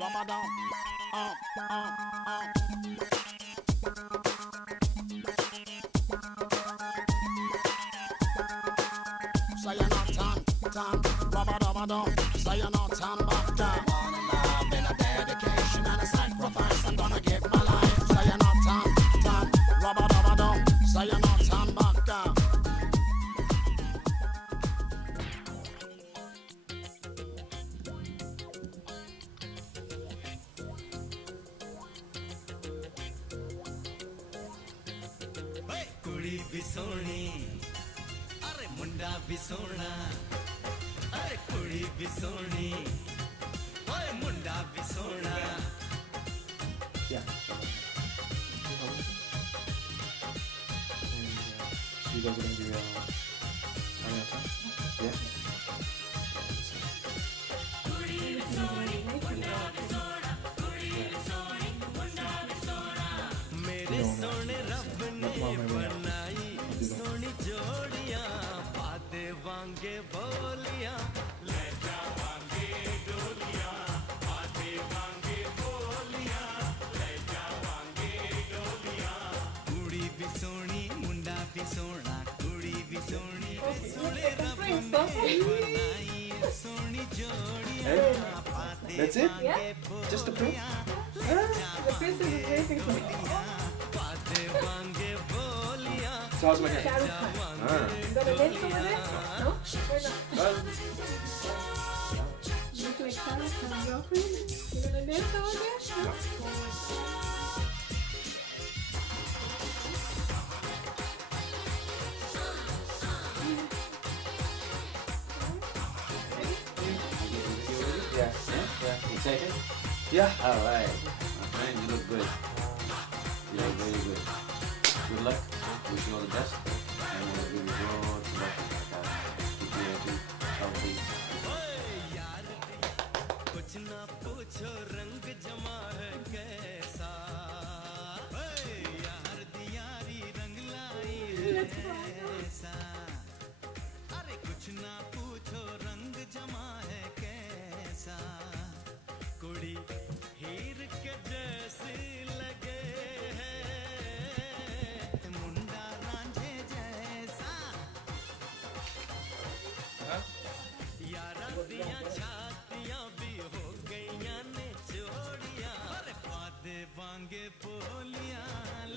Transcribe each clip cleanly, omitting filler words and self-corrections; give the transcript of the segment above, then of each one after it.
Rubber down. Say you're not tan, rubber dubber dum. Say you're not tan back down. All in love, in a dedication and a sacrifice. I'm gonna give my life. Say you're not tan, rubber dubber dum. Say you're not tan back down. कुड़ी भी सोनी अरे मुंडा भी सोना अरे कुड़ी भी सोनी ओए मुंडा भी सोना Yeah. So you guys are gonna do Ariana song? Yeah. मेरे सोने रब ने बनाई सोनी जोड़ियां पाते वांगे बोलियां ले जा वांगे डोलियां पाते वांगे बोलियां ले जा वांगे डोलियां कुड़ी भी सोनी मुंडा भी सोना कुड़ी भी सोनी सोने रब ने बनाई सोनी जोड़ियां पाते That's it? वांगे Just the proof? The princess is waiting for me. So how's my hand? Shahrukh Khan. Ah. You gonna dance over there? No? Or not? Well, You look like Shahrukh Khan, girlfriend. You gonna dance over there? No? yeah. Excited? Yeah. Alright. My friend, you look good. You look very good. Good luck. Wish you all the best. And we'll give you lots of luck. Keep you happy, healthy. कुछ ना पूछो रंग जमा है कैसा यार दियारी रंग लाई है कैसा अरे कुछ ना पूछो रंग जमा है कैसा कुड़ी हीर के जैसी लगे है मुंडा रांझे जैसा यारा दिया छातियां भी हो गईयां ने चोड़ियां अरे पादे वांगे बोलियां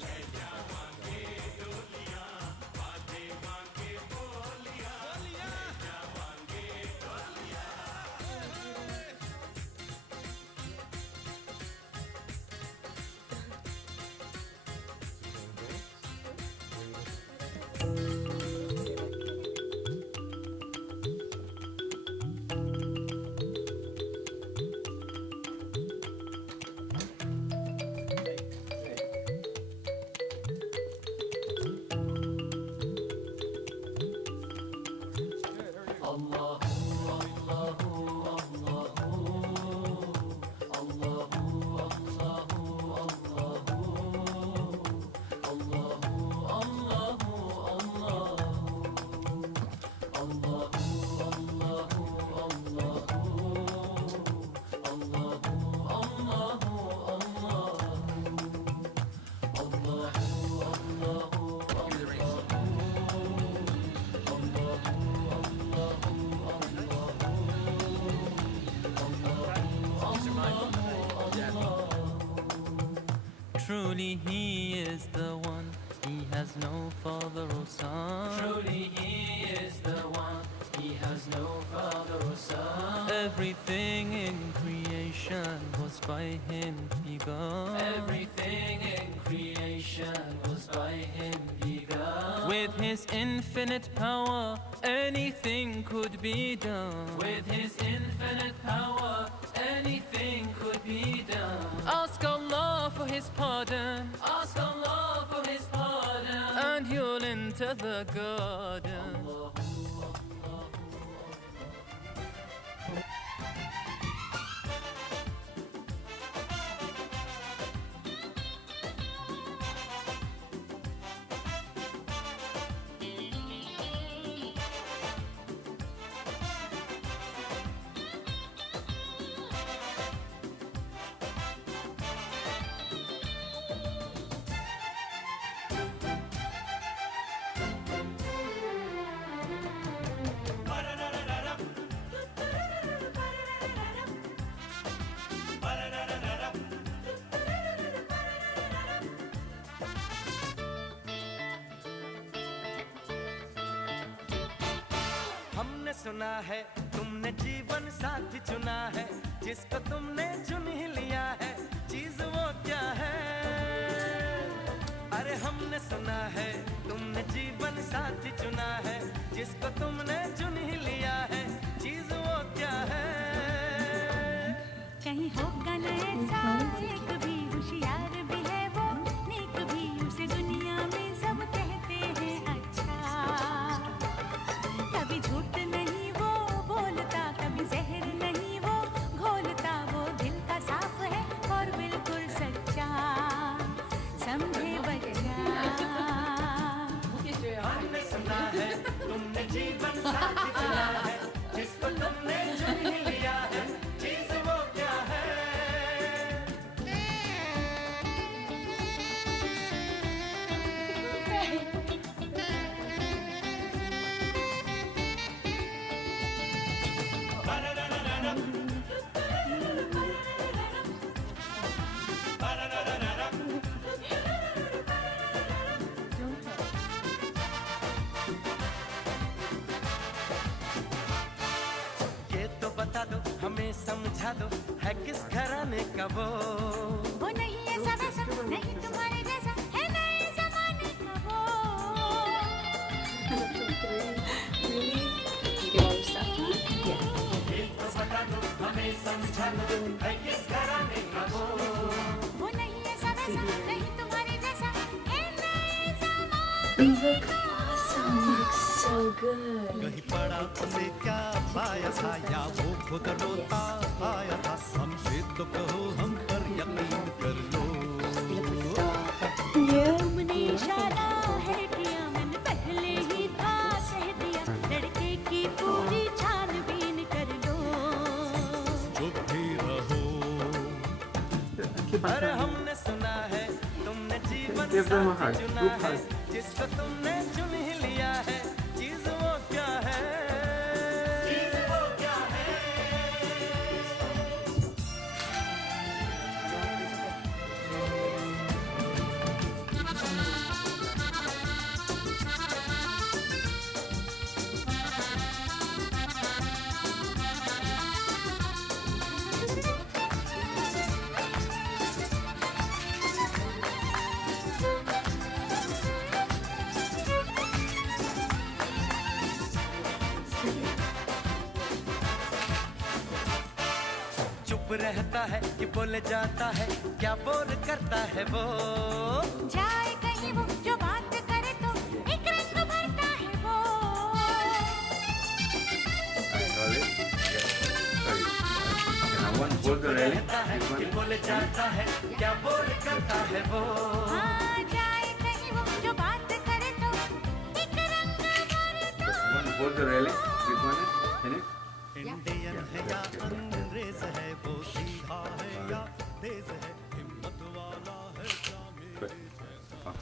ले जा वांगे डोलियां पादे वांगे बोलियां ले जा वांगे डोलियां Truly he is the one, he has no father or son. Truly he is the one, he has no father or son. Everything in creation was by him begun. Everything in creation was by him begun. With his infinite power, anything could be done. With his infinite power, anything could be done. Ask Allah for his pardon, Ask Allah for his pardon, and you'll enter the garden. सुना है तुमने जीवन साथी चुना है, जिसको तुमने चुन ही लिया है, चीज वो क्या है? अरे हमने सुना है तुमने जीवन साथी चुना है, जिसको तुमने चुन ही लिया है, चीज वो क्या है? कहीं होगा न ऐसा एक भी, होशियार भी है वो, नेक भी, उसे दुनिया में सब कहते हैं अच्छा। कभी झूठ नहीं वो बोलता, कभी जहर नहीं वो घोलता, वो दिल का साफ है और बिल्कुल सच्चा, समझे बच्चा। हमने सुना है तुमने जीवन साथी चुना है, जिसको तुमने चुन ही लिया है, चीज वो क्या है? ये तो बता दो, हमें समझा दो, है किस घराने का वो? वो नहीं ऐसा वैसा, नहीं तुम्हारे जैसा, है नए जमाने का वो। ये तो बता दो, हमें समझा दो, है किस घराने का वो? वो नहीं ऐसा वैसा, नहीं तुम्हारे जैसा, है नए जमाने का So good. कहीं पड़ा उसे क्या पाया था, या वो खुद रोता आया था, हमसे तो कहो, हम पर यकीन कर लो। तुमने इशारा है किया, मैंने पहले ही था कह दिया, लड़के की पूरी छानबीन कर लो। चुप भी रहो। अरे हमने सुना है तुमने जीवन साथी चुना है, जिसको तुमने चुन ही लिया है, चीज वो क्या है? चीज वो क्या है? चुप रहता है कि बोले जाता है, क्या बोल करता है वो? जाए कहीं वो जो बात करे तो एक रंग भरता है वो। चुप रहता है कि बोले जाता है, क्या बोल करता है वो? हाँ, जाए कहीं वो जो बात करे तो एक रंग भरता है। इंडियन है या अंग्रेज है, वो सीधा है या तेज है, हिम्मत वाला है क्या मेरे जैसा?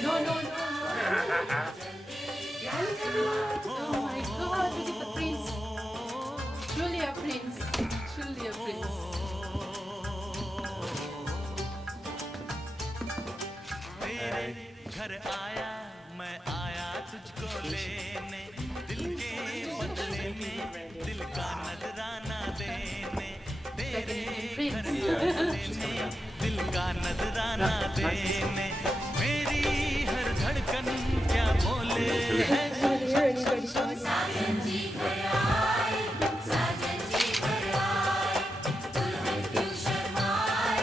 No, no, no. Oh my God, look at the prince. Truly a prince. Truly a prince. तेरे घर आया, मैं आया तुझको लेने, दिल के बदले में दिल का नजराना देने, तेरे घर बदले में दिल का नजराना देने, मेरी हर धड़कन क्या बोले है? साजन जी घर आए, साजन जी घर आए, दुल्हन क्यों शर्माए,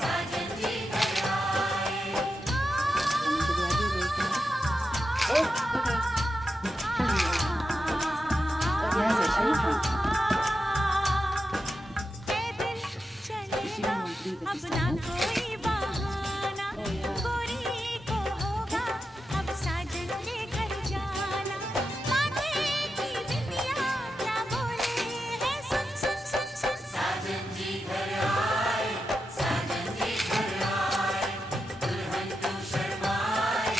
साजन जी घर आए। पैदल चलेगा अब ना कोई बहाना, गोरी को होगा अब साजन लेकर जाना, माथे की बिंदिया क्या बोले है, सुन सुन सुन सुन। साजन जी घर आए, साजन जी घर आए, दुल्हन क्यों शर्माए,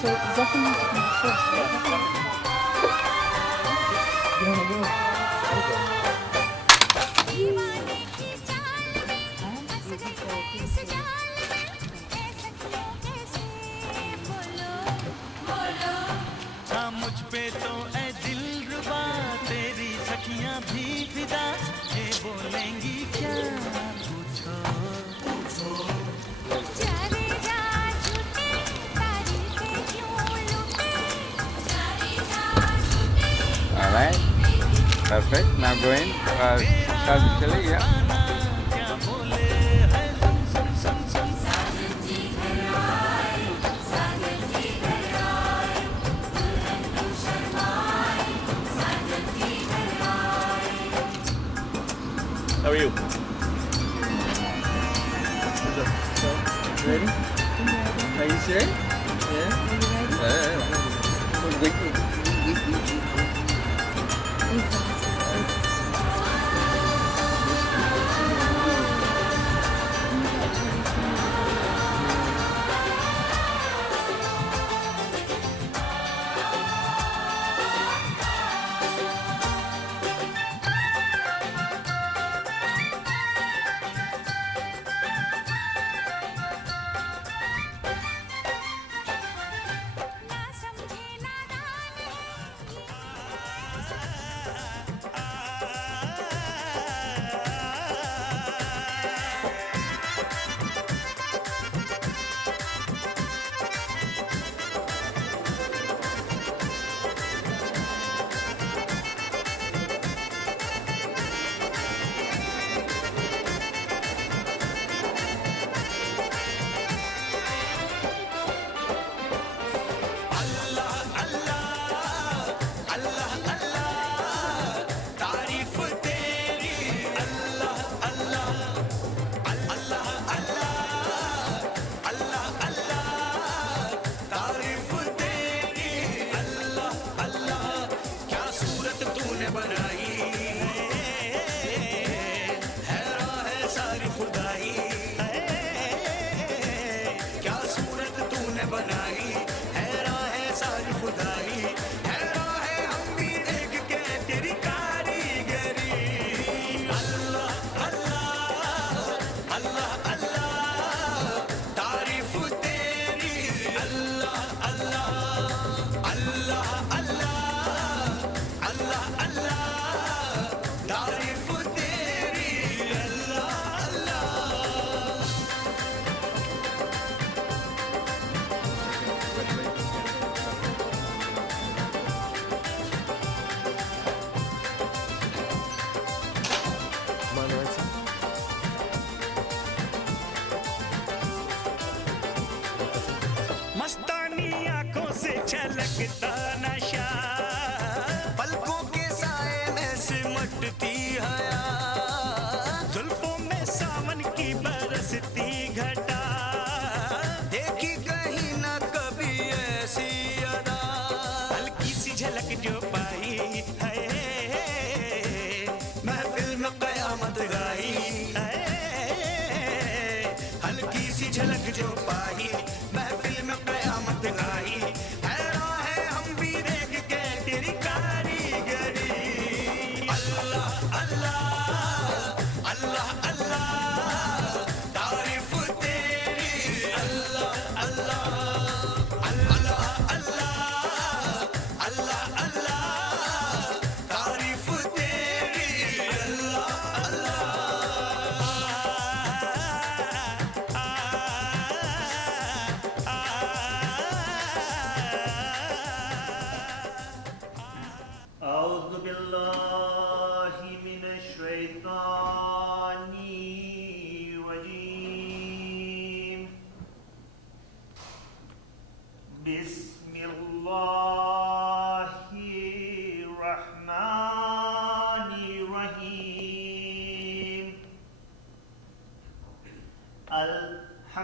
So Zaffrin has to come first, right? दीवाने की चाल में फंस गई मैं इस जाल में ऐसा क्यों कैसे बोलो बोलो हाँ मुझ पे तो ऐ दिलरुबा तेरी सखियां भी फिदा ये बोलेंगी क्या पूछो चले जा झूठे तारीफें क्यों लूटे चले जा झूठे Alright, perfect. Now go in. Start the chili, yeah. क्या बोले है सुन सुन सुन सुन साजन जी घर आए साजन जी घर आए दुल्हन क्यों शर्माए साजन जी घर आए How are you? Ready? Are you sure? Yeah? ना समझे नादान तारीफ तेरी अल्लाह अल्लाह अल्लाह अल्लाह अल्लाह अल्लाह तारीफ तेरी अल्लाह अल्लाह क्या सूरत तूने बनाई हैरान है सारी खुदाई क्या सूरत तूने बनाई हैरान है सारी खुदाई हैरान है हम भी देख के तेरी कारीगरी अल्लाह अल्लाह अल्लाह अल्लाह तारीफ तेरी अल्लाह अल्लाह अल्लाह अल्लाह अल्लाह अल्लाह तारीफ तेरी अल्लाह अल्लाह मस्तानी आंखों से छलकता नशा पलकों के साए में सिमटती हया जुल्फों में सावन की बरसती घटा देखी कहीं ना कभी ऐसी अदा हल्की सी झलक जो पाई है महफिल में कयामत गाई है हल्की सी झलक जो पाई महफिल में कयामत गाई हैरान है हम भी देख के तेरी कारीगरी अल्लाह अल्लाह अल्लाह अल्लाह तारीफ तेरी अल्लाह अल्लाह अल्लाह अल्लाह अल्लाह अल्लाह तारीफ तेरी अल्लाह أعوذ بالله من الشيطان الرجيم بسم الله الرحمن الرحيم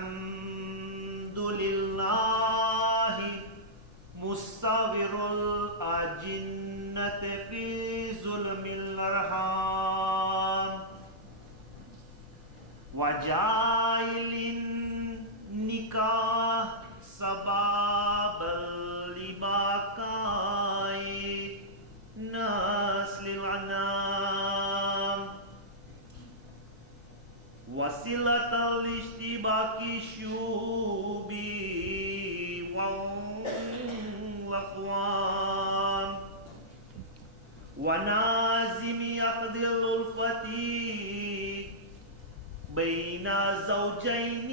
الحمد لله مستغفر الأجنة في ظلم الأرحام وجاعل النكاح سبب وصلة الاشتباك الشوب والأخوان ونازم عقد الألفة بين زوجين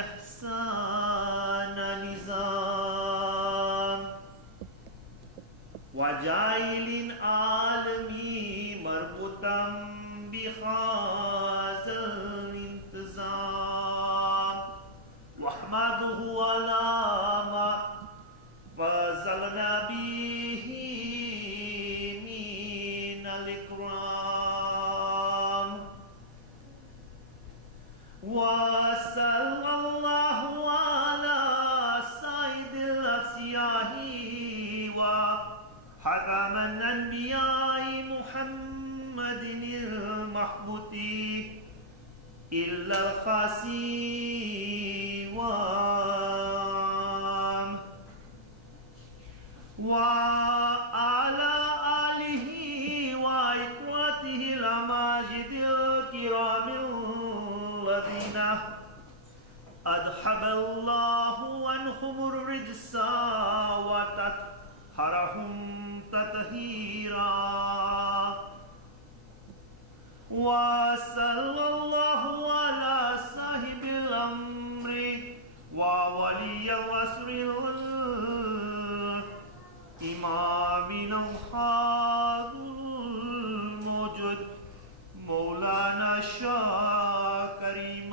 إحسان نظام وجاعل عالمي مربوطا بهذا الانتظام واحمده على ما فضلنا به من الإكرام وصلى الله على سيد الأصفياء وحرم الأنبياء محمد المحبوب إلا الخاسي وعلى آله وإخوته الأماجد الكرام الذين أذهب الله عنهم الرجس وطهرهم تطهيرا وصلى الله على صاحب الأمر وولي العصر إمامنا الحاضر الموجود مولانا شاه كريم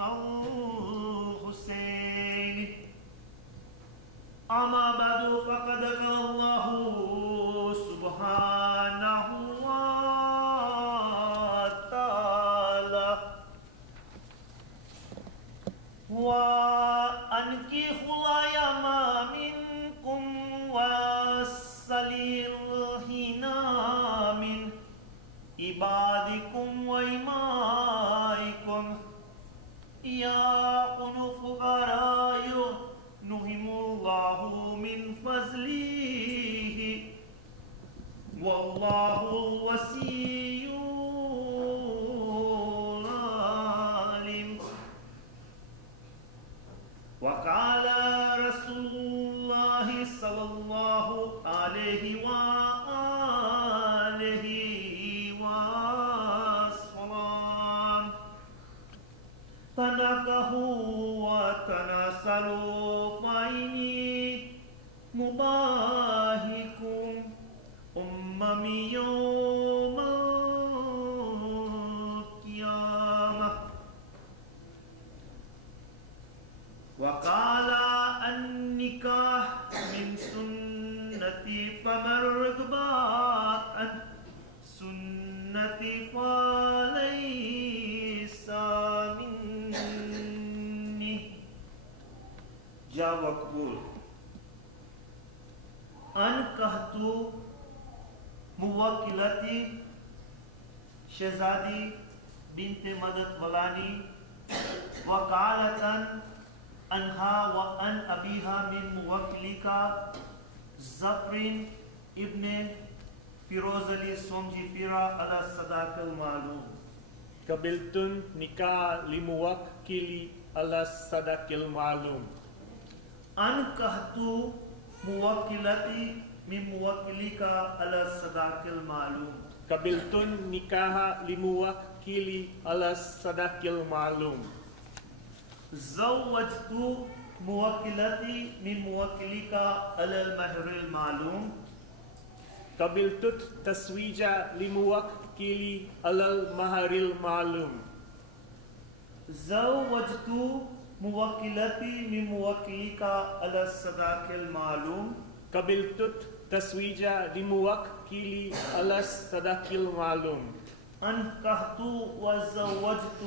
الحسين أما بعد فقد قال الله سبحانه وتعالى وأنكحوا الأيام منكم والصالحين من عبادكم وإمائكم يكونوا فقراء يغنيهم الله من فضله والله الوسيع العليم وقال رسول الله صلى الله عليه وآله وسلم تنكحوا وتناسلوا فإني مباهكم أممي يوم القيامة وقال النكاح من سنتي فمن رغب عن سنتي فليس مني جاء مقبول أنكحت موكلتي شهزادي بنت مدد فلاني وقالت أنها وأن أبيها من موكلك زفرين ابن فيروز علي سومجي فيرا على الصداق المعلوم قبلت نكاح لموكلي على الصداق المعلوم أنكحت موكلتي من موكلك على الصداق المعلوم قبلت نكاح لموكلي على الصداق المعلوم زوجت موكلتي من موكلك على المهر المعلوم قبلت تزويج لموكلي على المهر المعلوم زوجت موكلتي من موكلك على الصداق المعلوم قبلت تزويج لموكلي على الصداق المعلوم أنكحت وزوجت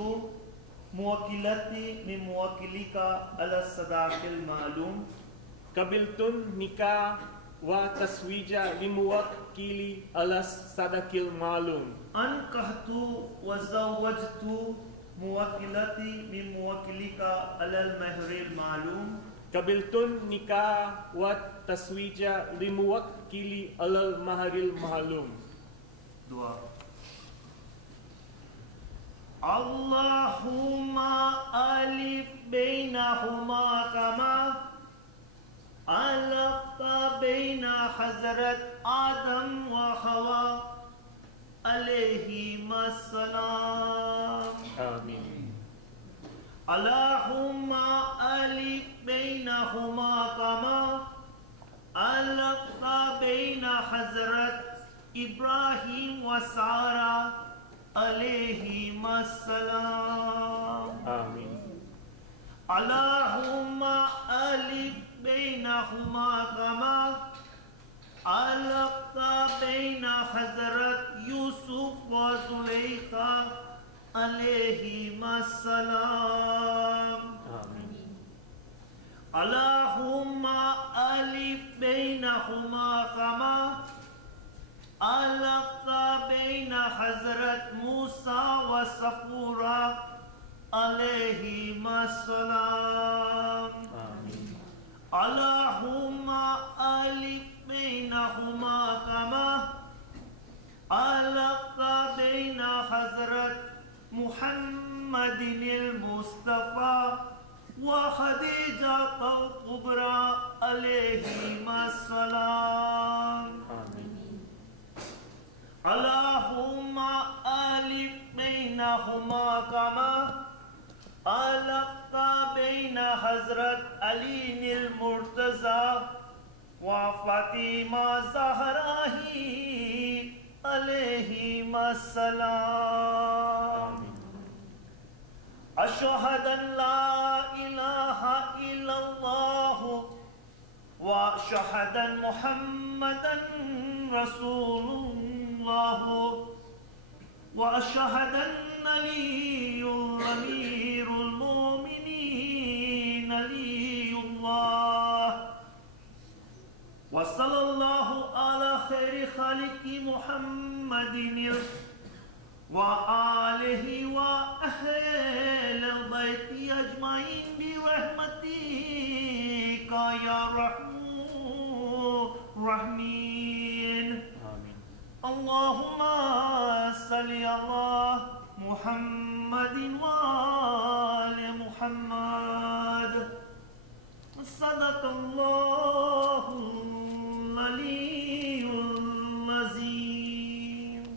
موكلتي من موكلك على الصداق المعلوم قبلت النكاح وتزويج لموكلي على الصداق المعلوم أنكحت وزوجت موكلتي من موكلك على المهر المعلوم قبلت النكاح والتزويج لموكلي على المهر المعلوم دعاء Allahumma alif bainahuma kama alafta baina Hazrat Adam wa Hawa alayhima salam. Ameen. Allahumma alif bainahuma kama alafta baina Hazrat Ibrahim wa Sarah alayhima salam. Ameen. Allahumma alif bainahuma kama alafta baina Hazrat Yusuf wa Zulaykha alayhima salam. Ameen. Allahumma alif bainahuma kama alafta baina Hazrat Musa wa Safura alayhima salam. Ameen. Allahumma alif bainahuma kama alafta baina Hazrat Muhammadin al-Mustafa wa Khadija al-Kubra alayhima salam. Ameen. Allahumma alif bainahuma kama alafta baina Hazrat Ali al-Murtaza wa Fatima Zahrahi alayhima salam. Ashhadu an la ilaha illallah wa ashhadu anna Muhammadan Rasulullah wa ashhadu anna aliyul amirul mu'minin aliyullah wa sallallahu ala khairi khaliqi Muhammadin wa alihi wa ahli al-bayti ajma'in bi rahmatika ya rahmin. Allahumma salli ala Muhammadin wa ali Muhammad. Sadaqallahu al-aliyyul azim.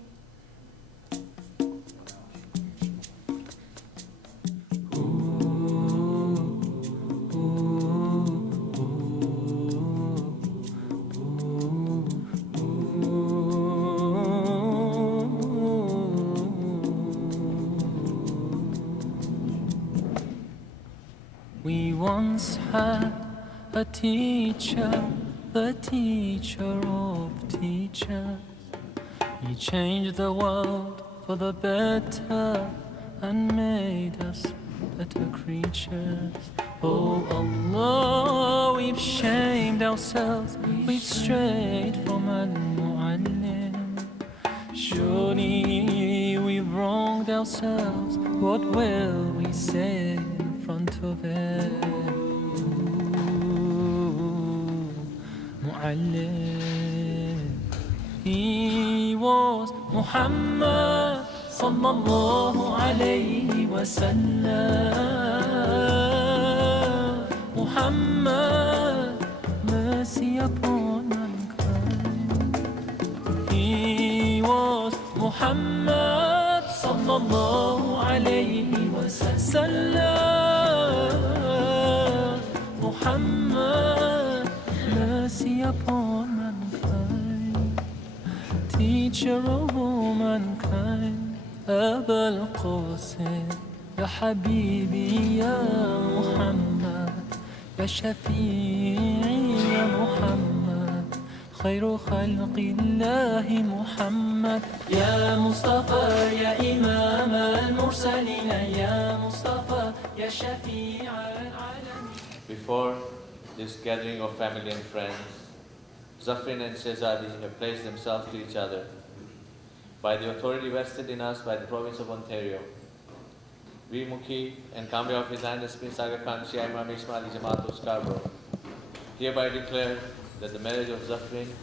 We once had a teacher, the teacher of teachers. He changed the world for the better and made us better creatures. Oh Allah, we've shamed ourselves, we've strayed from Al-Mu'allim. Surely we've wronged ourselves, what will we say in front of it? Mu'allim. He was Muhammad sallallahu alayhi wa sallam. Muhammad, mercy upon mankind. He was Muhammad sallallahu alayhi wa sallam. Muhammad, mercy upon mankind. Teacher of all mankind. أبا القاسم يا حبيبي يا محمد يا شفيعي يا محمد خير خلق الله محمد يا مصطفى يا إمام المرسلين يا مصطفى يا شفيع العالمين. Before this gathering of family and friends, Zaffrin and Shehzadi have pledged themselves to each other by the authority vested in us by the province of Ontario. We, Mukhi and Kambi of His Highness Prince Aga Khan Shia Imam Ismaili Jamaat of Scarborough, hereby declare that the marriage of Zaffrin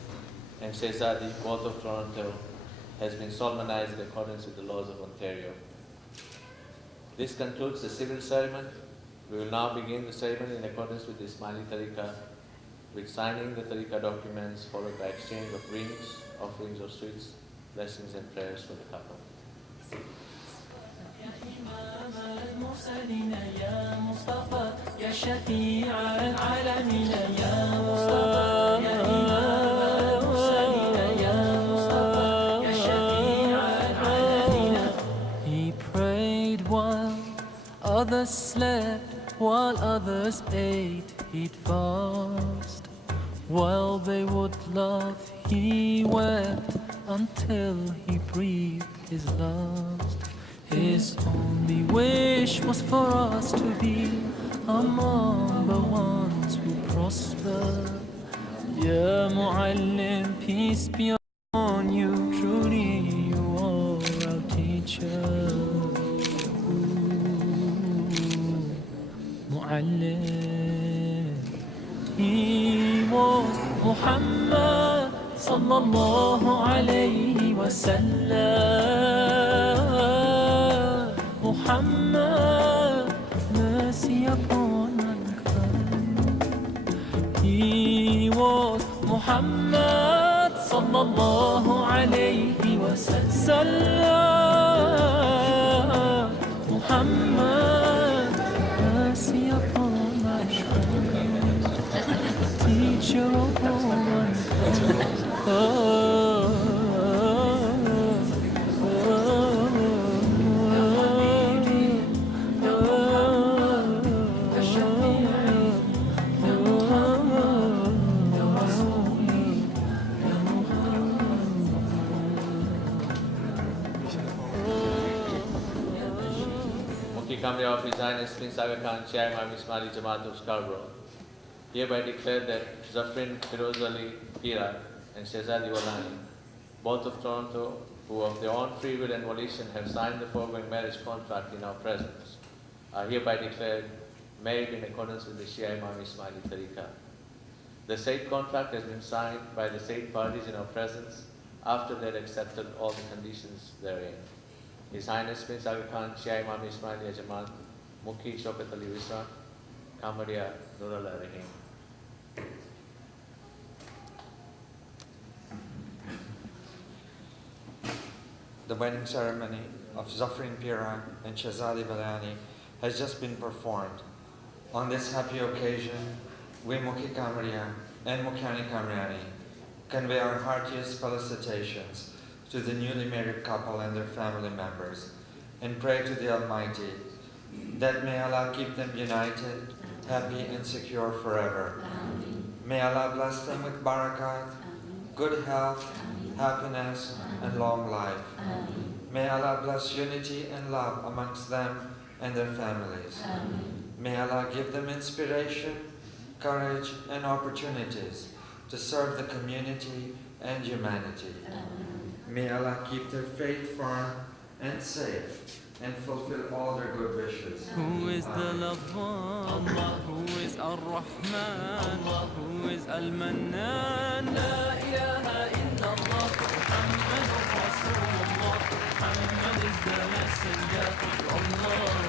and Shehzadi, both of Toronto, has been solemnized in accordance with the laws of Ontario. This concludes the civil ceremony. We will now begin the ceremony in accordance with the Ismaili Tariqa, with signing the Tariqa documents, followed by exchange of rings, offerings of sweets, blessings and prayers for the couple. يا إمام المرسلين يا مصطفى يا شفيع العالمين يا مصطفى يا إمام المرسلين يا مصطفى يا شفيع العالمين. He prayed while others slept, while others ate. He'd fast while they would laugh. He wept until he breathed his last. His only wish was for us to be among the ones who prosper. Ya Mu'allim, peace be on you, truly you are our teacher. Mu'allim, he was Muhammad sallallahu alayhi wa sallam. Muhammad, mercy upon mankind. He was Muhammad sallallahu alayhi wa sallam. Muhammad, mercy upon mankind. Teacher of all mankind. Kamri of His Highness Prince Aga Khan, Chairman Ismaili Jamaat of Scarborough, hereby declare that Zaffrin, Firoz Ali, Pira, and Shehzadi Walani, both of Toronto, who of their own free will and volition have signed the foregoing marriage contract in our presence, are hereby declared married in accordance with the Shia Imam Ismaili Tariqa. The said contract has been signed by the said parties in our presence after they had accepted all the conditions therein. His Highness Prince Aga Khan, Shia Imam Ismaili Jamaat, Mukhi Shaukat Ali Visra, Kamaria Nurullah Rahim. The wedding ceremony of Zaffrin Pira and Shehzadi Balani has just been performed. On this happy occasion, we Mukhi Kamaria and Mukhani Kamriani convey our heartiest felicitations to the newly married couple and their family members, and pray to the Almighty that may Allah keep them united, happy and secure forever. Amen. May Allah bless them with barakat, good health, happiness, and long life. Amen. May Allah bless unity and love amongst them and their families. Amen. May Allah give them inspiration, courage, and opportunities to serve the community and humanity. Amen. May Allah keep their faith firm and safe and fulfill all their good wishes. Who is the loved one? Who is Ar-Rahman? Who is Al-Mannan? La ilaha illallah. Muhammad Rasulullah. Muhammad is the messenger. Allah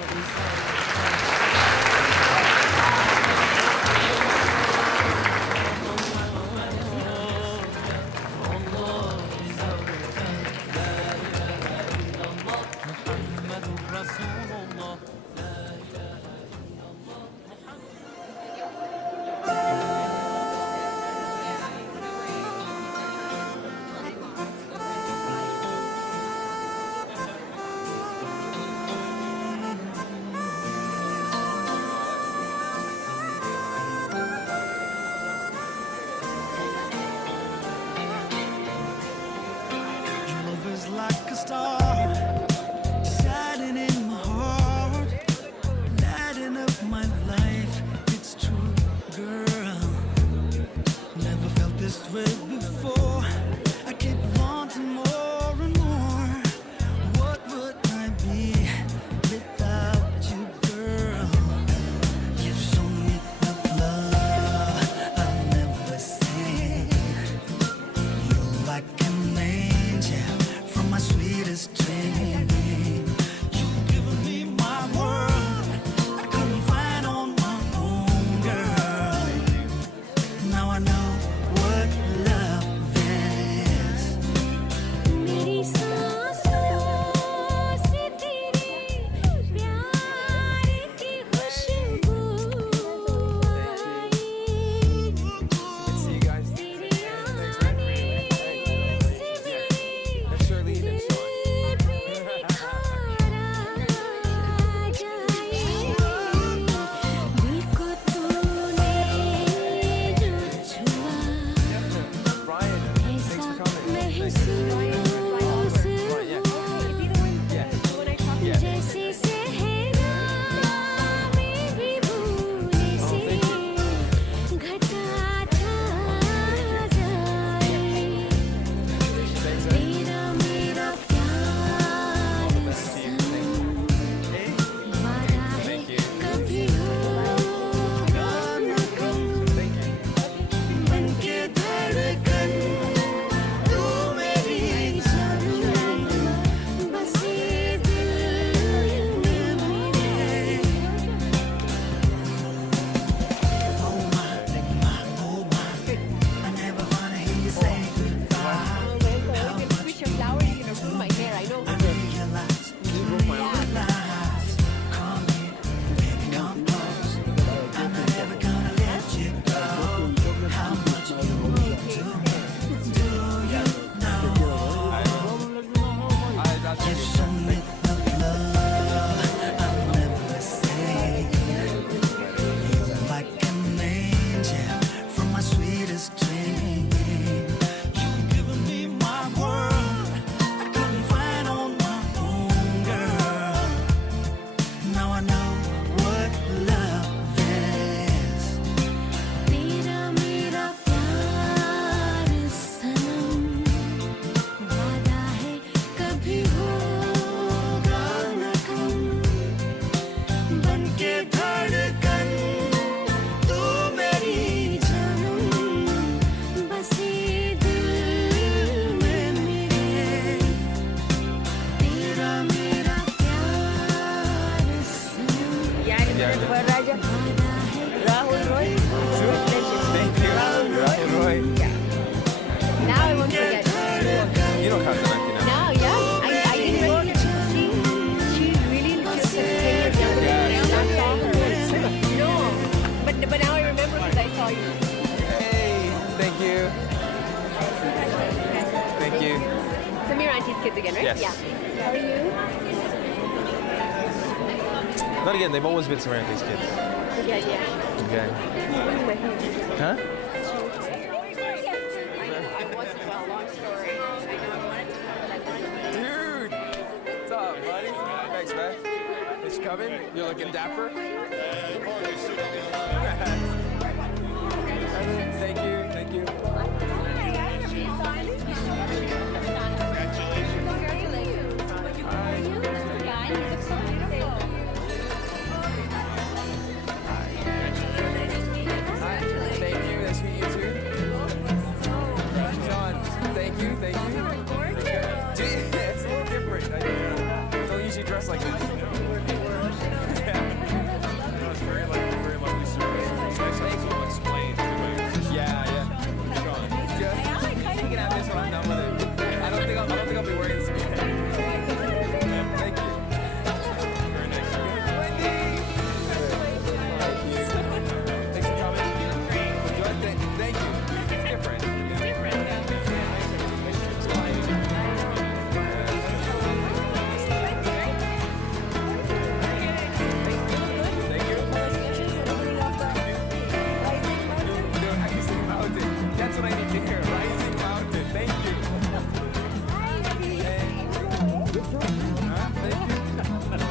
is like a star, shining in my heart, lighting up my life. It's true, girl. Never felt this way before. I keep wanting more and more. What would I be without you, girl? You've shown me the love I've never seen. You're like an angel from my sweetest dream. You've given me my world. I know what love is. मेरी सांसों से तेरे प्यार की खुशबू आई। See you guys. तेरे आने से मेरे दिल पे निखार आ जाए। दिल को तूने जो छुआ Brian, thanks ऐसा for coming. महसूस Yeah. जैसे सहरा में भी भूले से घटा था जाए। तेरा मेरा प्यार सनम वादा है कभी होगा न कम। बनके धड़कन तू मेरी जानम बसे दिल में मेरे। Oh my, oh my, I never wanna hear you say goodbye. How much Your flowers, you're gonna ruin my hair, I know. I realize, you realize. Come here, baby, come close. I'm not ever gonna let you go. How much you mean to me? Do you know? You show me the love I'll never say. You're like an angel from my sweetest dream. You've given me my world I couldn't find on my own, girl. Now I know what love is. तेरा मेरा प्यार सनम वादा है कभी होगा न कम। बनके धड़कन तू मेरी जानम बसे दिल में मेरे। तेरा मेरा प्यार सनम वादा है Rahul Roy. Thank you. Rahul Roy. Now I won't forget. You don't count the 19 now. Now, yeah, I didn't recognize her. She really looks so skinny and young. Yeah. I saw her. No, but now I remember because I saw you. Hey, thank you. Thank you. Samir Auntie's kids again, right? Yes. Yeah. How are you? Not again, they've always been surrounding these kids. Yeah, yeah. Okay. Huh? Dude! What's up, buddy? Thanks, man. Thanks for coming. You're looking dapper. Thank you, thank you. Hi, thank you. Nice to meet you too. Sean, thank you, thank you. Gee, it's a little different. I don't usually dress like this. Yeah. It's very lovely service. It's nice to have someone explain to you. Yeah, yeah. Sean. Good. You can have this when I'm done with it. I don't think I'll be wearing this again. Thank you. Very nice. Wendy! Thank you. Thanks for coming. Enjoy. Thank you. It's different. It's different. It's fine. Thank you. Dude, Rising Mountain. That's what I need to hear. Rising Mountain. Thank you. Huh? Thank you.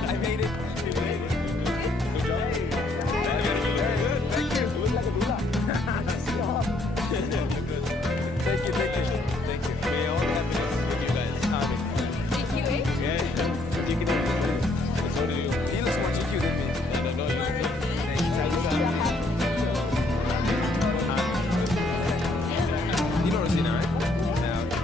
I made it. Good job. Thank you. Thank you, thank you. Thank you. May all happiness with you guys. Amen. GQ, eh? Yeah, you can do it. So do you. He looks more GQ than me. I don't know you. Thank you. You know Rosina, right? Yeah, okay.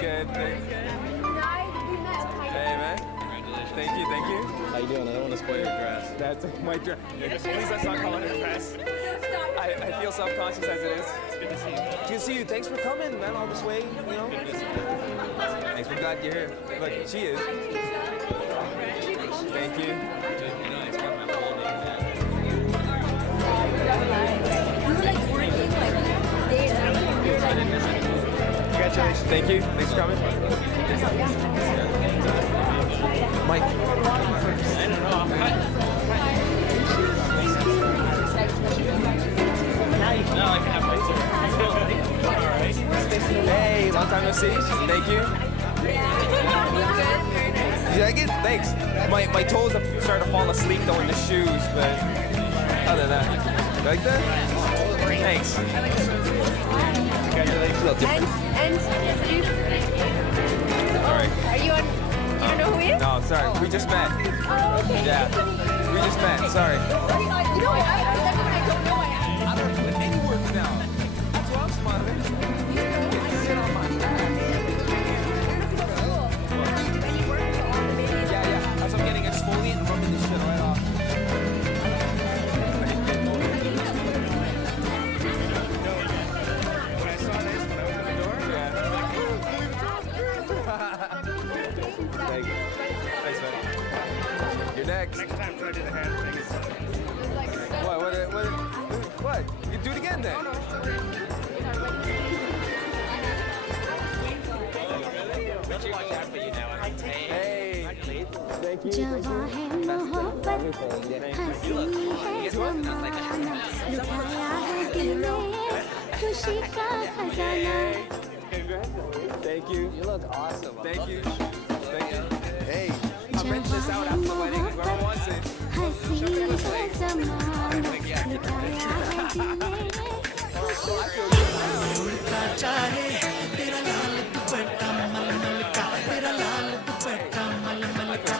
Good. Hey, man. Thank you. How you doing? I don't want to spoil your dress. That's my dress. Please let's not call it a dress. I feel self-conscious as it is. It's good to see you. Good to see you. Thanks for coming, man, all this way, you know? Thanks, we're glad you're here. Look, she is. Thank you. Congratulations. Thank you. Thanks for coming. Mike. I don't know. I'm now I can have my turn. All right. Hey, long time no see. Thank you. You like it? Thanks. My toes are starting to fall asleep though in the shoes, but other than that, you like that? Thanks. Congratulations. A little different. Sorry. Are you on? You don't know who he is? No, sorry. We just met. Oh, okay. Yeah. We just met. Sorry. You know, that's when I don't know. I don't put any words down. That's why I'm smiling. Yeah. That's what I'm getting exfoliate and rubbing this shit right off. When I saw this, when I opened the door, Thanks, man. You're next. next time try to do the hand thing. What? You do it again then. Hey. Thank you. जवां है मोहब्बत हंसी है ज़माना लुभाया है दिल में खुशी का खजाना Thank you. You look awesome. Thank you. Hey, I'll rent this out after the wedding. Whoever wants it. हंसी है ज़माना लुभाया है दिल में उड़ता चाहे तेरा लाल दुपट्टा मलमल का तेरा लाल दुपट्टा मलमल का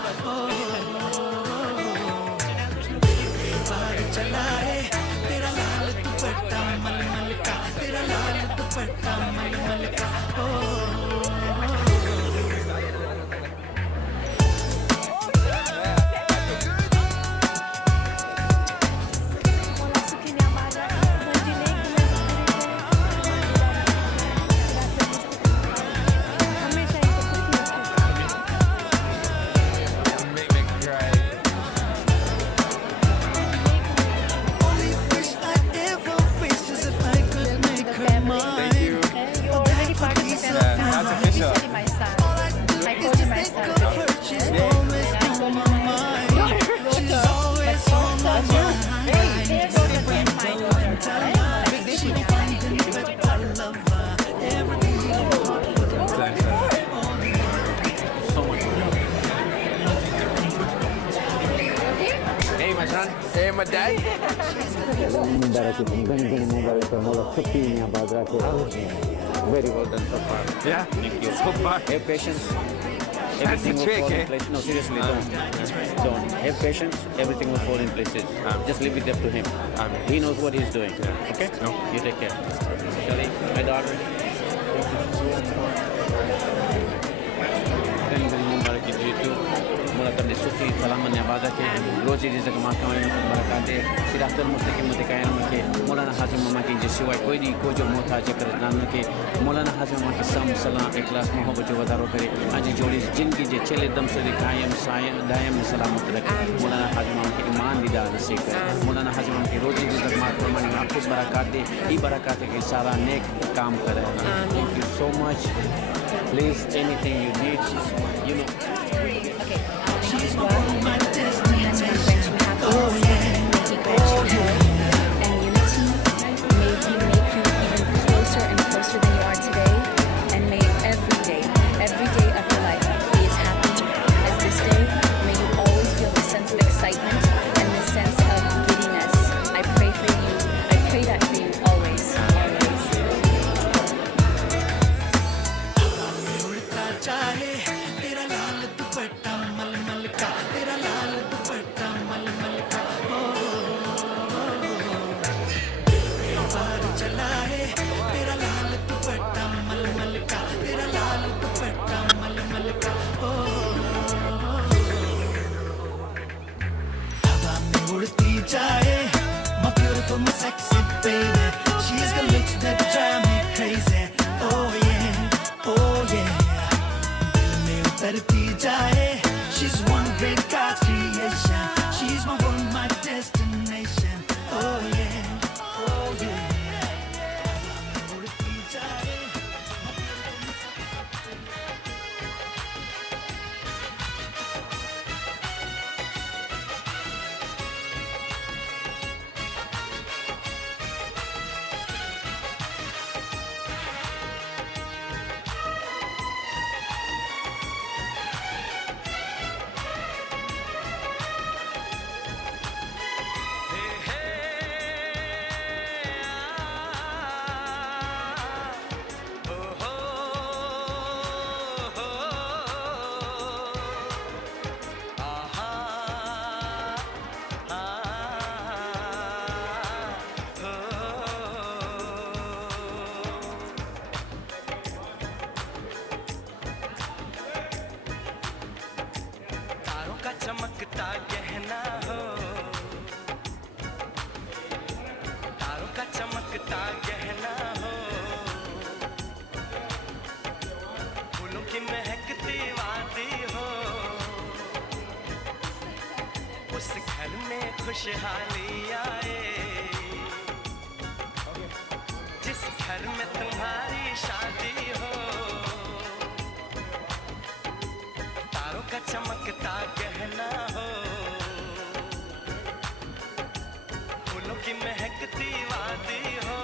बाहर चला है तेरा लाल दुपट्टा मलमल का तेरा लाल दुपट्टा मलमल का Hey, my dad. Very well done so far. Yeah, Thank you. so far. Have patience. That's Everything the will trick, fall eh? in place. No, seriously, don't. Have patience. Everything will fall in places. Just leave it up to him. He knows what he's doing. Okay? No. You take care. Shelly, my daughter. मुलाकात सुखी सलामत आबादा के रोजी रिज़्क़ माकाम बरकत सिरातुल मुस्तकीम मुतकायम के मौलाना हाजिम मामा की जिसवाय कोई दी को जो मोहताज कर नाम के मौलाना हाजिम मामा की सम सलाम इखलास मोहब्बत जो वदारो करे आज जोड़ी जिनकी जे चले दम से कायम सायम दायम सलामत रखे मौलाना हाजिम मामा के ईमान दीदा नसीब करे मौलाना हाजिम मामा की रोजी रिज़्क़ माकाम माने आपको बरकत दे ई बरकत के सारा नेक काम करे thank you so much please anything you need you know She's one my destiny. And unity, may he make you even closer and closer than you are today. And may every day of your life be as happy as this day. May you always feel the sense of excitement and the sense of giddiness. I pray for you. I pray that for you always. उड़ता चाहे तेरा लाल दुपट्टा मलमल का तेरा लाल जाए. My beautiful, my sexy baby. She's got looks that drive me crazy. Oh yeah, oh yeah. दिल में उतरती जाए. She's one great God's creation. She's my world, my destination. Oh yeah, oh yeah. उड़ती जाए. चमकता गहना हो, तारों का चमकता गहना हो, फूलों की महकती वादी हो, उस घर में खुशहाली आए, जिस घर में तुम्हारी शादी हो, तारों का चमकता गहना हो, फूलों की महकती वादी हो,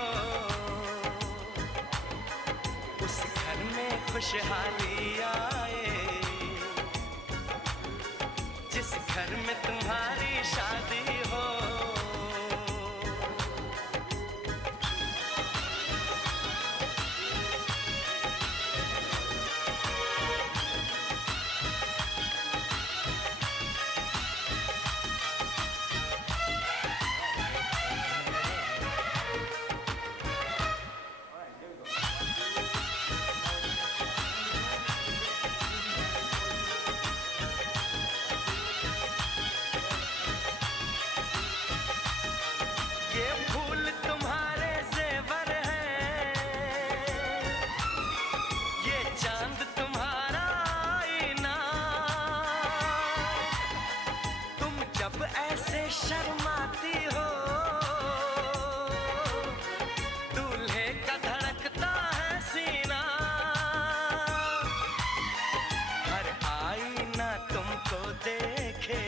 उस घर में खुशहाली आए, जिस घर में तुम्हारी शादी हो. ये फूल तुम्हारे जेवर हैं, ये चांद तुम्हारा आईना, तुम जब ऐसे शर्माती हो, दूल्हे का धड़कता है सीना, हर आईना तुमको देखे,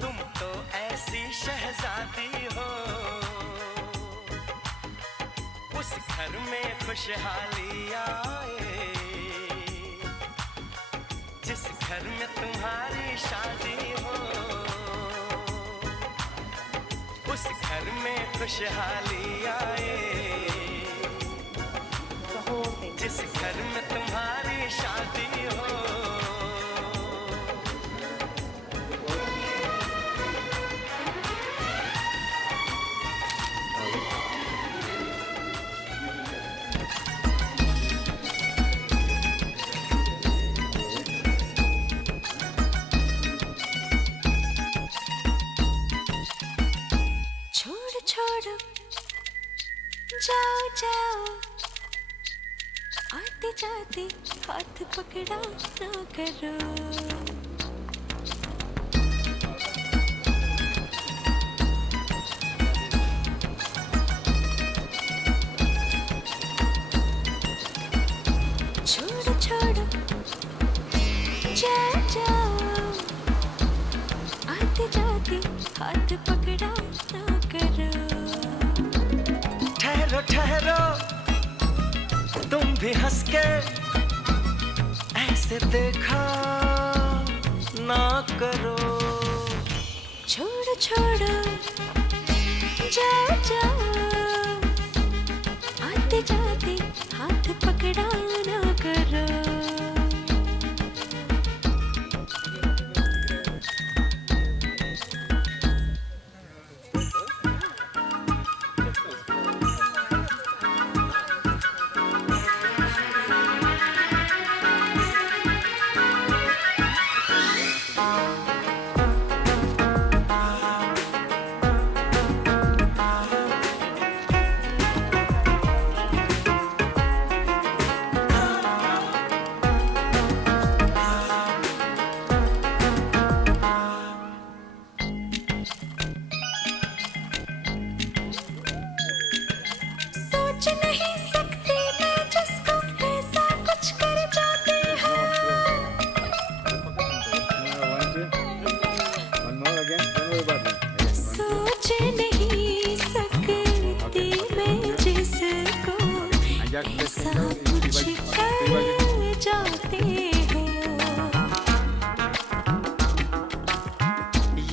तुम तो ऐसी शहजादी हो, उस घर में खुशहाली आए, जिस घर में तुम्हारी शादी हो, उस घर में खुशहाली आए, जिस घर में तुम्हारी शादी हो. छोड़ छोड़ जाओ जाओ, आते जाते हाथ पकड़ा ना करो. छोड़ छोड़ जाओ जाओ, आते जाते हाथ पकड़ा ना करो. ठहरो ठहरो, तुम भी हंस के ऐसे देखा ना करो. छोड़ छोड़ जाओ जाओ, आते जाते हाथ पकड़ा ना करो.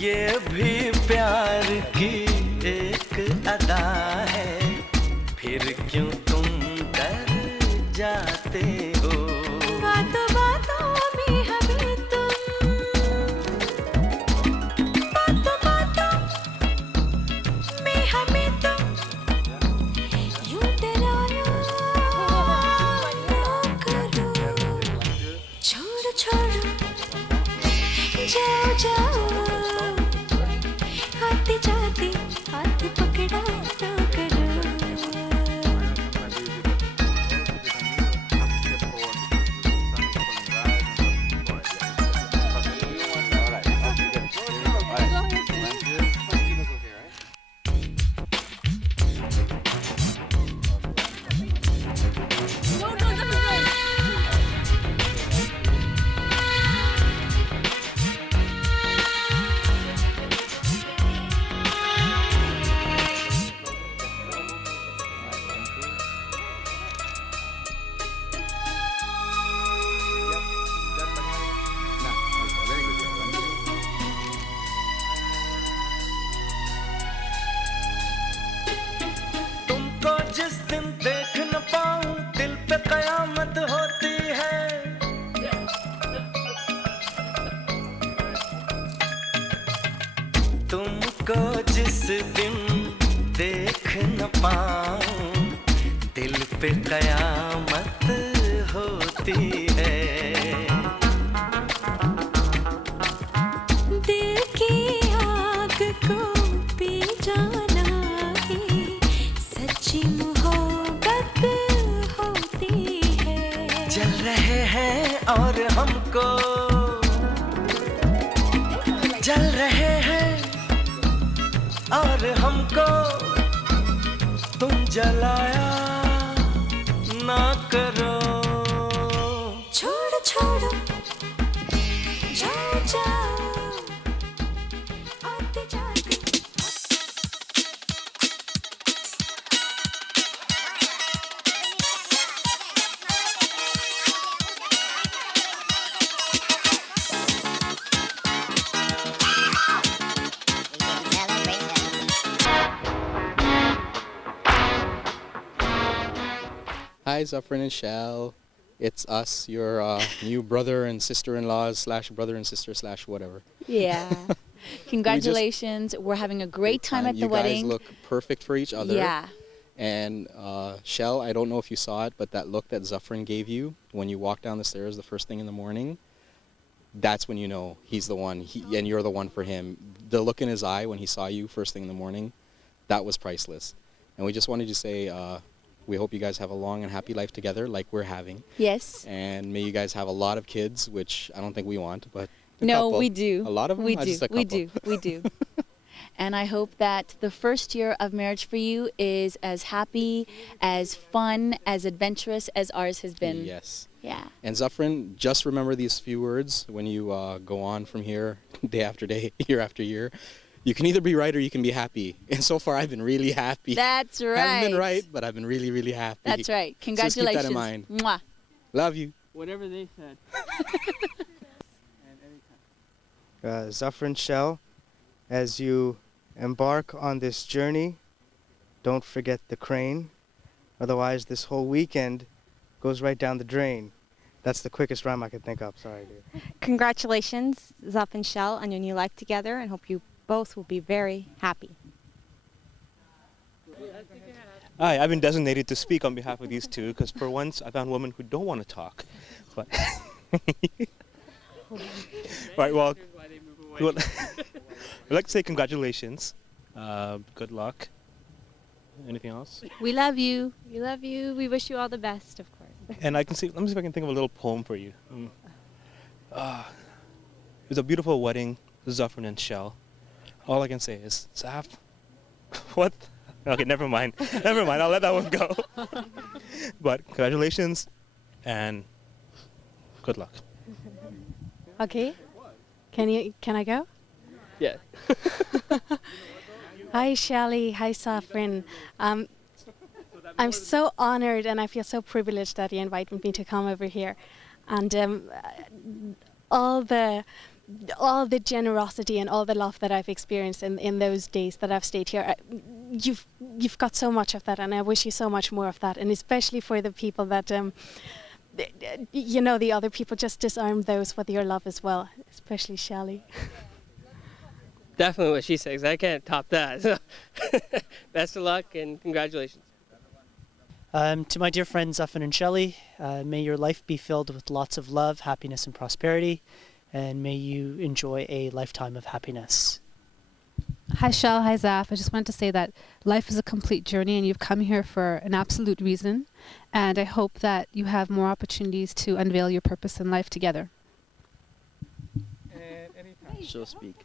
ये भी प्यार की एक अदा है, फिर क्यों तुम डर जाते हो? बातों बातों में हमें तुम, बातों बातों में हमें तुम यूं डराया ना करो। छोड़ो छोड़ो जाओ जाओ, आते जाते हाथ पकड़ा ना करो। तुमको जिस दिन देख न पाऊं दिल पे कयामत होती है। तुमको जिस दिन देख न पाऊं दिल पे कयामत होती है। दिल की आग को पी जाना ही सच्ची मोहब्बत होती है। जल रहे हैं और हमको जल रहे हैं और हमको तुम जलाया ना करो। छोड़ो छोड़ो जाओ जाओ, आते जाते Hi, Zaffrin and Shell. It's us, your new brother and sister-in-laws slash brother and sister slash whatever. Yeah. Congratulations. We're having a great time at the wedding. You guys look perfect for each other. Yeah. And Shell, I don't know if you saw it, but that look that Zaffrin gave you when you walked down the stairs the first thing in the morning, that's when you know he's the one, and you're the one for him. The look in his eye when he saw you first thing in the morning, that was priceless. And we just wanted to say, we hope you guys have a long and happy life together like we're having. Yes. And may you guys have a lot of kids, which I don't think we want, but No, couple. we do. A lot of them? We Or do. just a We couple? do. We do. And I hope that the first year of marriage for you is as happy, as fun, as adventurous as ours has been. Yes. Yeah. And Zaffrin, just remember these few words when you go on from here, day after day, year after year. You can either be right or you can be happy. And so far, I've been really happy. That's right. I haven't been right, but I've been really, really happy. That's right. So just keep Congratulations. that in mind. Mwah. Love you. Whatever they said. Zaffrin, Shell, as you embark on this journey, don't forget the crane. Otherwise, this whole weekend goes right down the drain. That's the quickest rhyme I could think of. Sorry, dude. Congratulations, Zaff and Shell, on your new life together, and hope you both will be very happy. Hi, I've been designated to speak on behalf of these two because for once I found women who don't want to talk. But right, well, I'd like to say congratulations. Good luck. Anything else? We love you. We love you. We wish you all the best, of course. And I can see. Let me see if I can think of a little poem for you. It was a beautiful wedding, Zaffrin and Shell. All I can say is, Zaff, what? Okay, never mind. Never mind. I'll let that one go. But congratulations and good luck. Okay. Can I go? Yeah. Hi, Shelly. Hi, Zaffrin. I'm so honored and I feel so privileged that you invited me to come over here. And all the all the generosity and all the love that I've experienced in those days that I've stayed here. You've got so much of that, and I wish you so much more of that. And especially for the people that, the other people, just disarm those with your love as well, especially Shelly. Definitely what she says. I can't top that. So best of luck and congratulations. To my dear friends Zaffrin and Shelley, may your life be filled with lots of love, happiness, and prosperity, and may you enjoy a lifetime of happiness. Hi Shell, hi Zaff. I just wanted to say that life is a complete journey and you've come here for an absolute reason, and I hope that you have more opportunities to unveil your purpose in life together. She'll speak.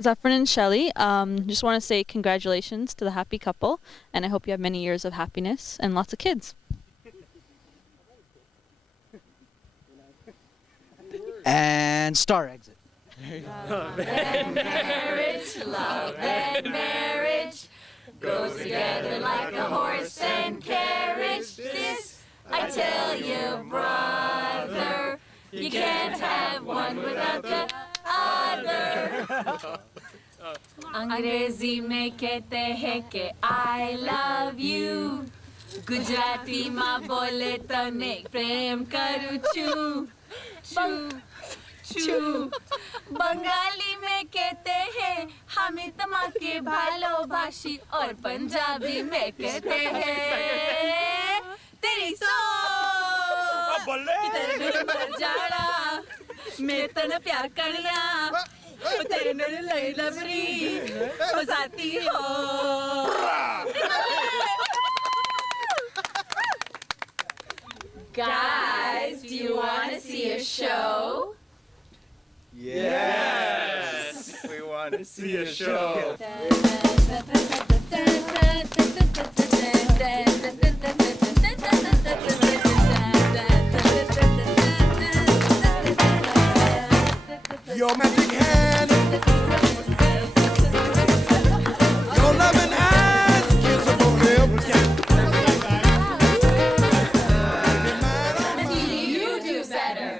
Zaffrin and Shelley, just want to say congratulations to the happy couple, and I hope you have many years of happiness and lots of kids. And star exit. Love and marriage goes together like a horse and carriage. This I tell you, brother, you can't have one without the other. अंग्रेजी में कहते हैं कि I love you, Gujarati माँ बोले तो ने प्रेम करूँ चू चू, बंगाली में कहते हैं हम तुम्हारे भालोबाशी, और पंजाबी में कहते हैं तेरी सोच कि तेरे मेरे मर जाना, मेरे तन प्यार करना, तेरे मेरे लई लबरी हो जाती हो. Guys, do you want to see a show? Yes! We want to see a show. Your magic hand, your loving eyes, kissable lips. You do better.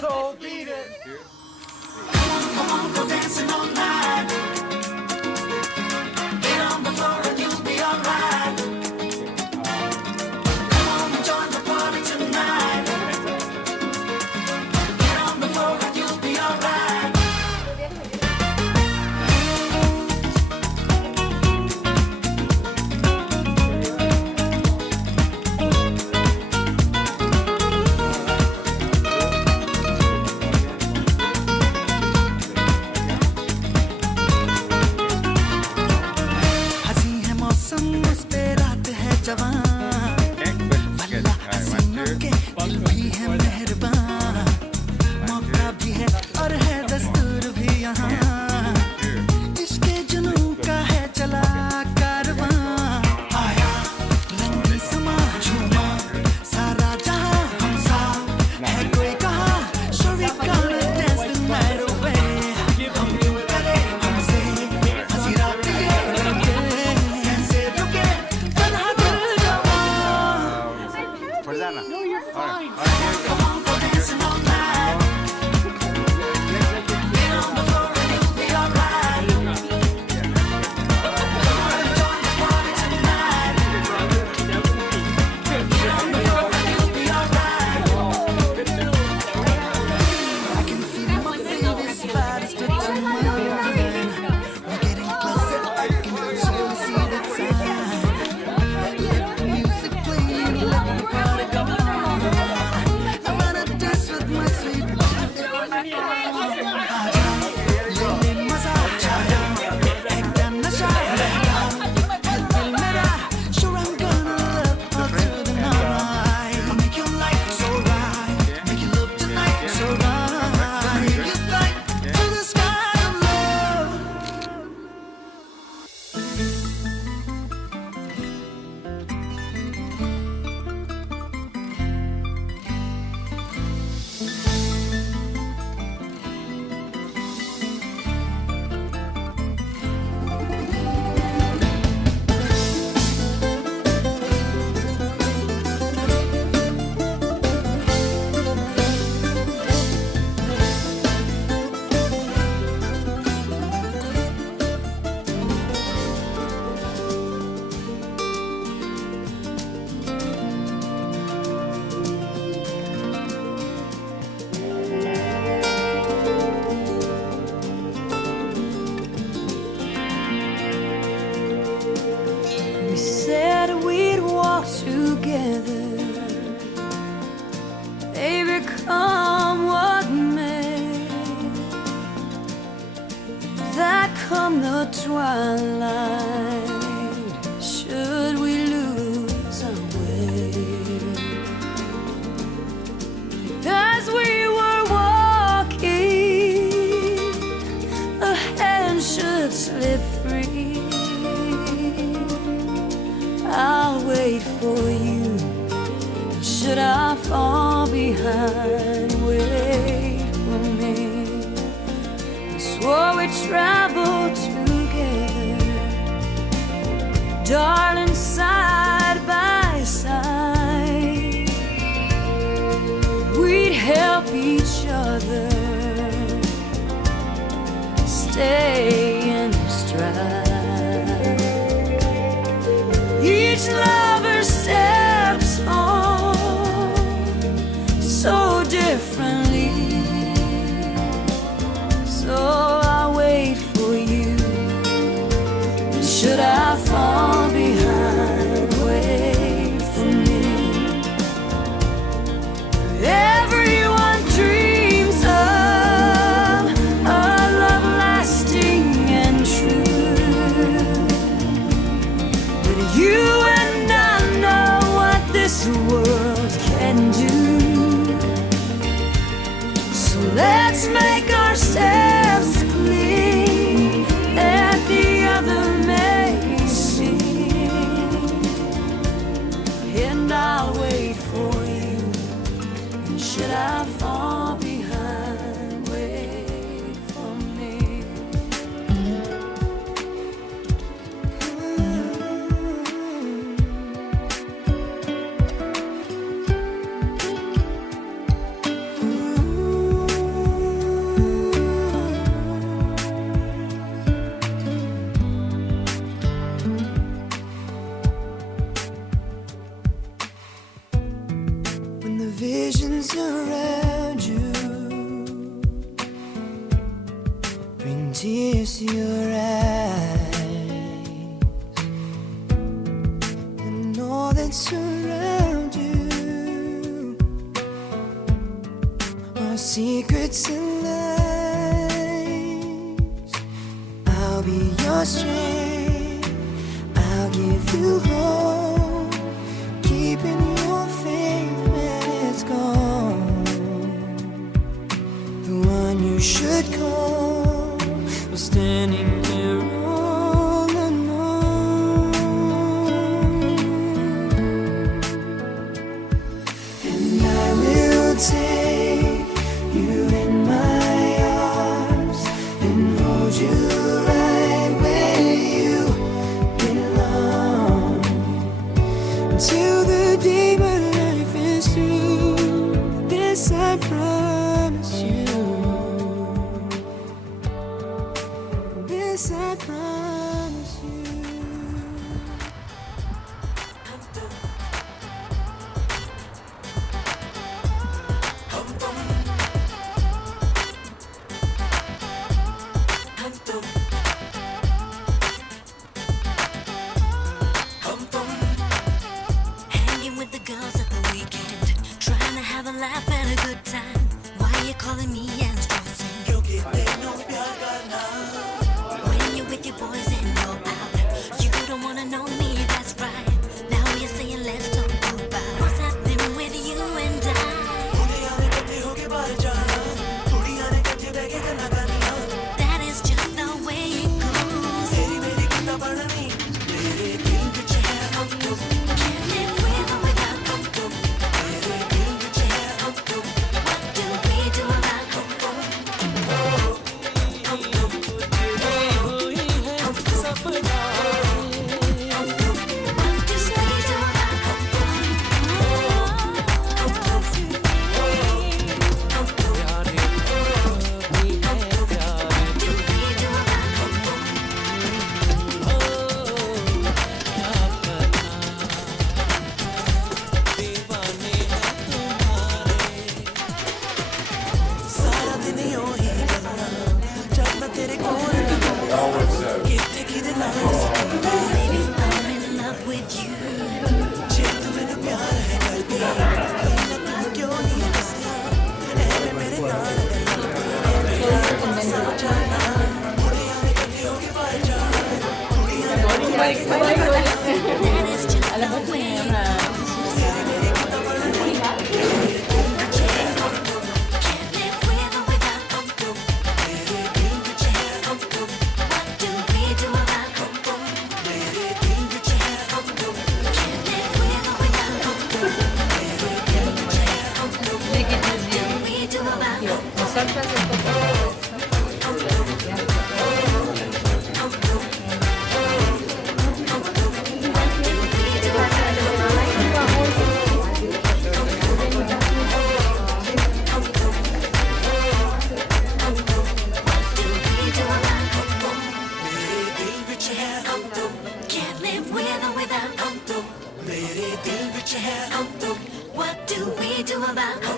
So beat it. Come on, go dancing all night. Get on the floor and you'll be alright. Come on and join the party tonight. Get on the floor and you'll be alright. together. They become what may. That come the twilight, should we lose our way? As we were walking, a hand should slip free. I'll wait for you. Should I fall behind, wait for me. We swore we'd travel together, darling, side by side. We'd help each other stay in stride. Each lover steps on so differently. So I'll wait for you. Should I fall behind, wait for me. Everyone dreams of a love lasting and true. But you and I know what this world can do. So let's make ourselves clean, that the other may see. And I'll wait for you. And should I fall behind, wait for me. When the visions around you bring tears to your eyes, and all that's around you are secrets and lies. I'll be your strength, I'll give you hope, keeping your faith when it's gone. The one you should call was standing there all alone. And I will take you in my What do we do about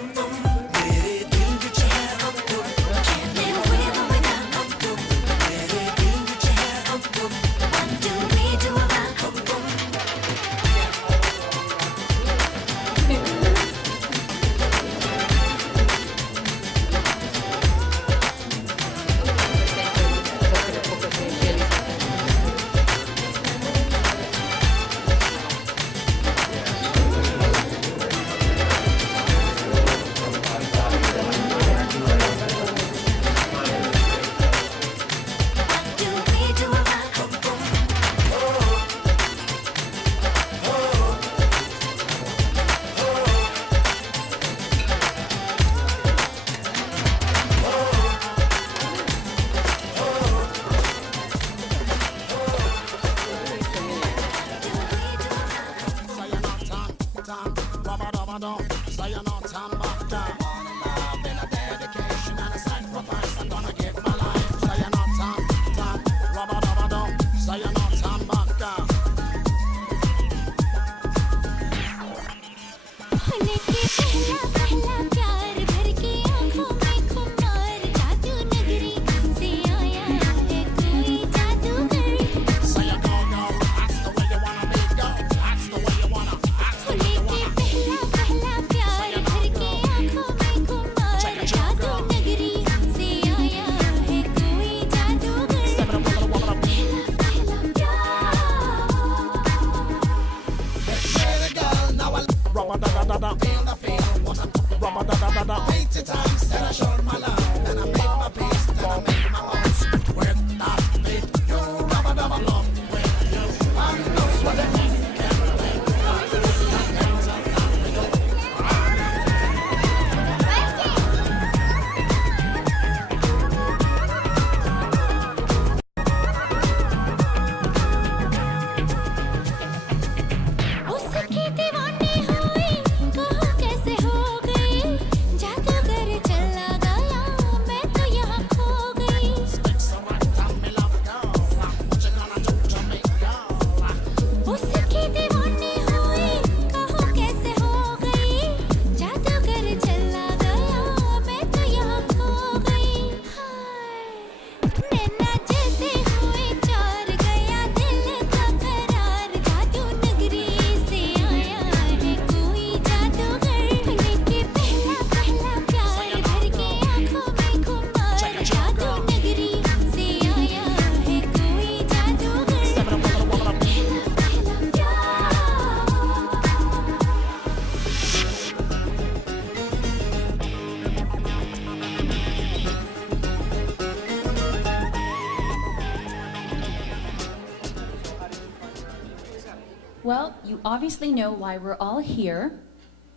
Well, you obviously know why we're all here,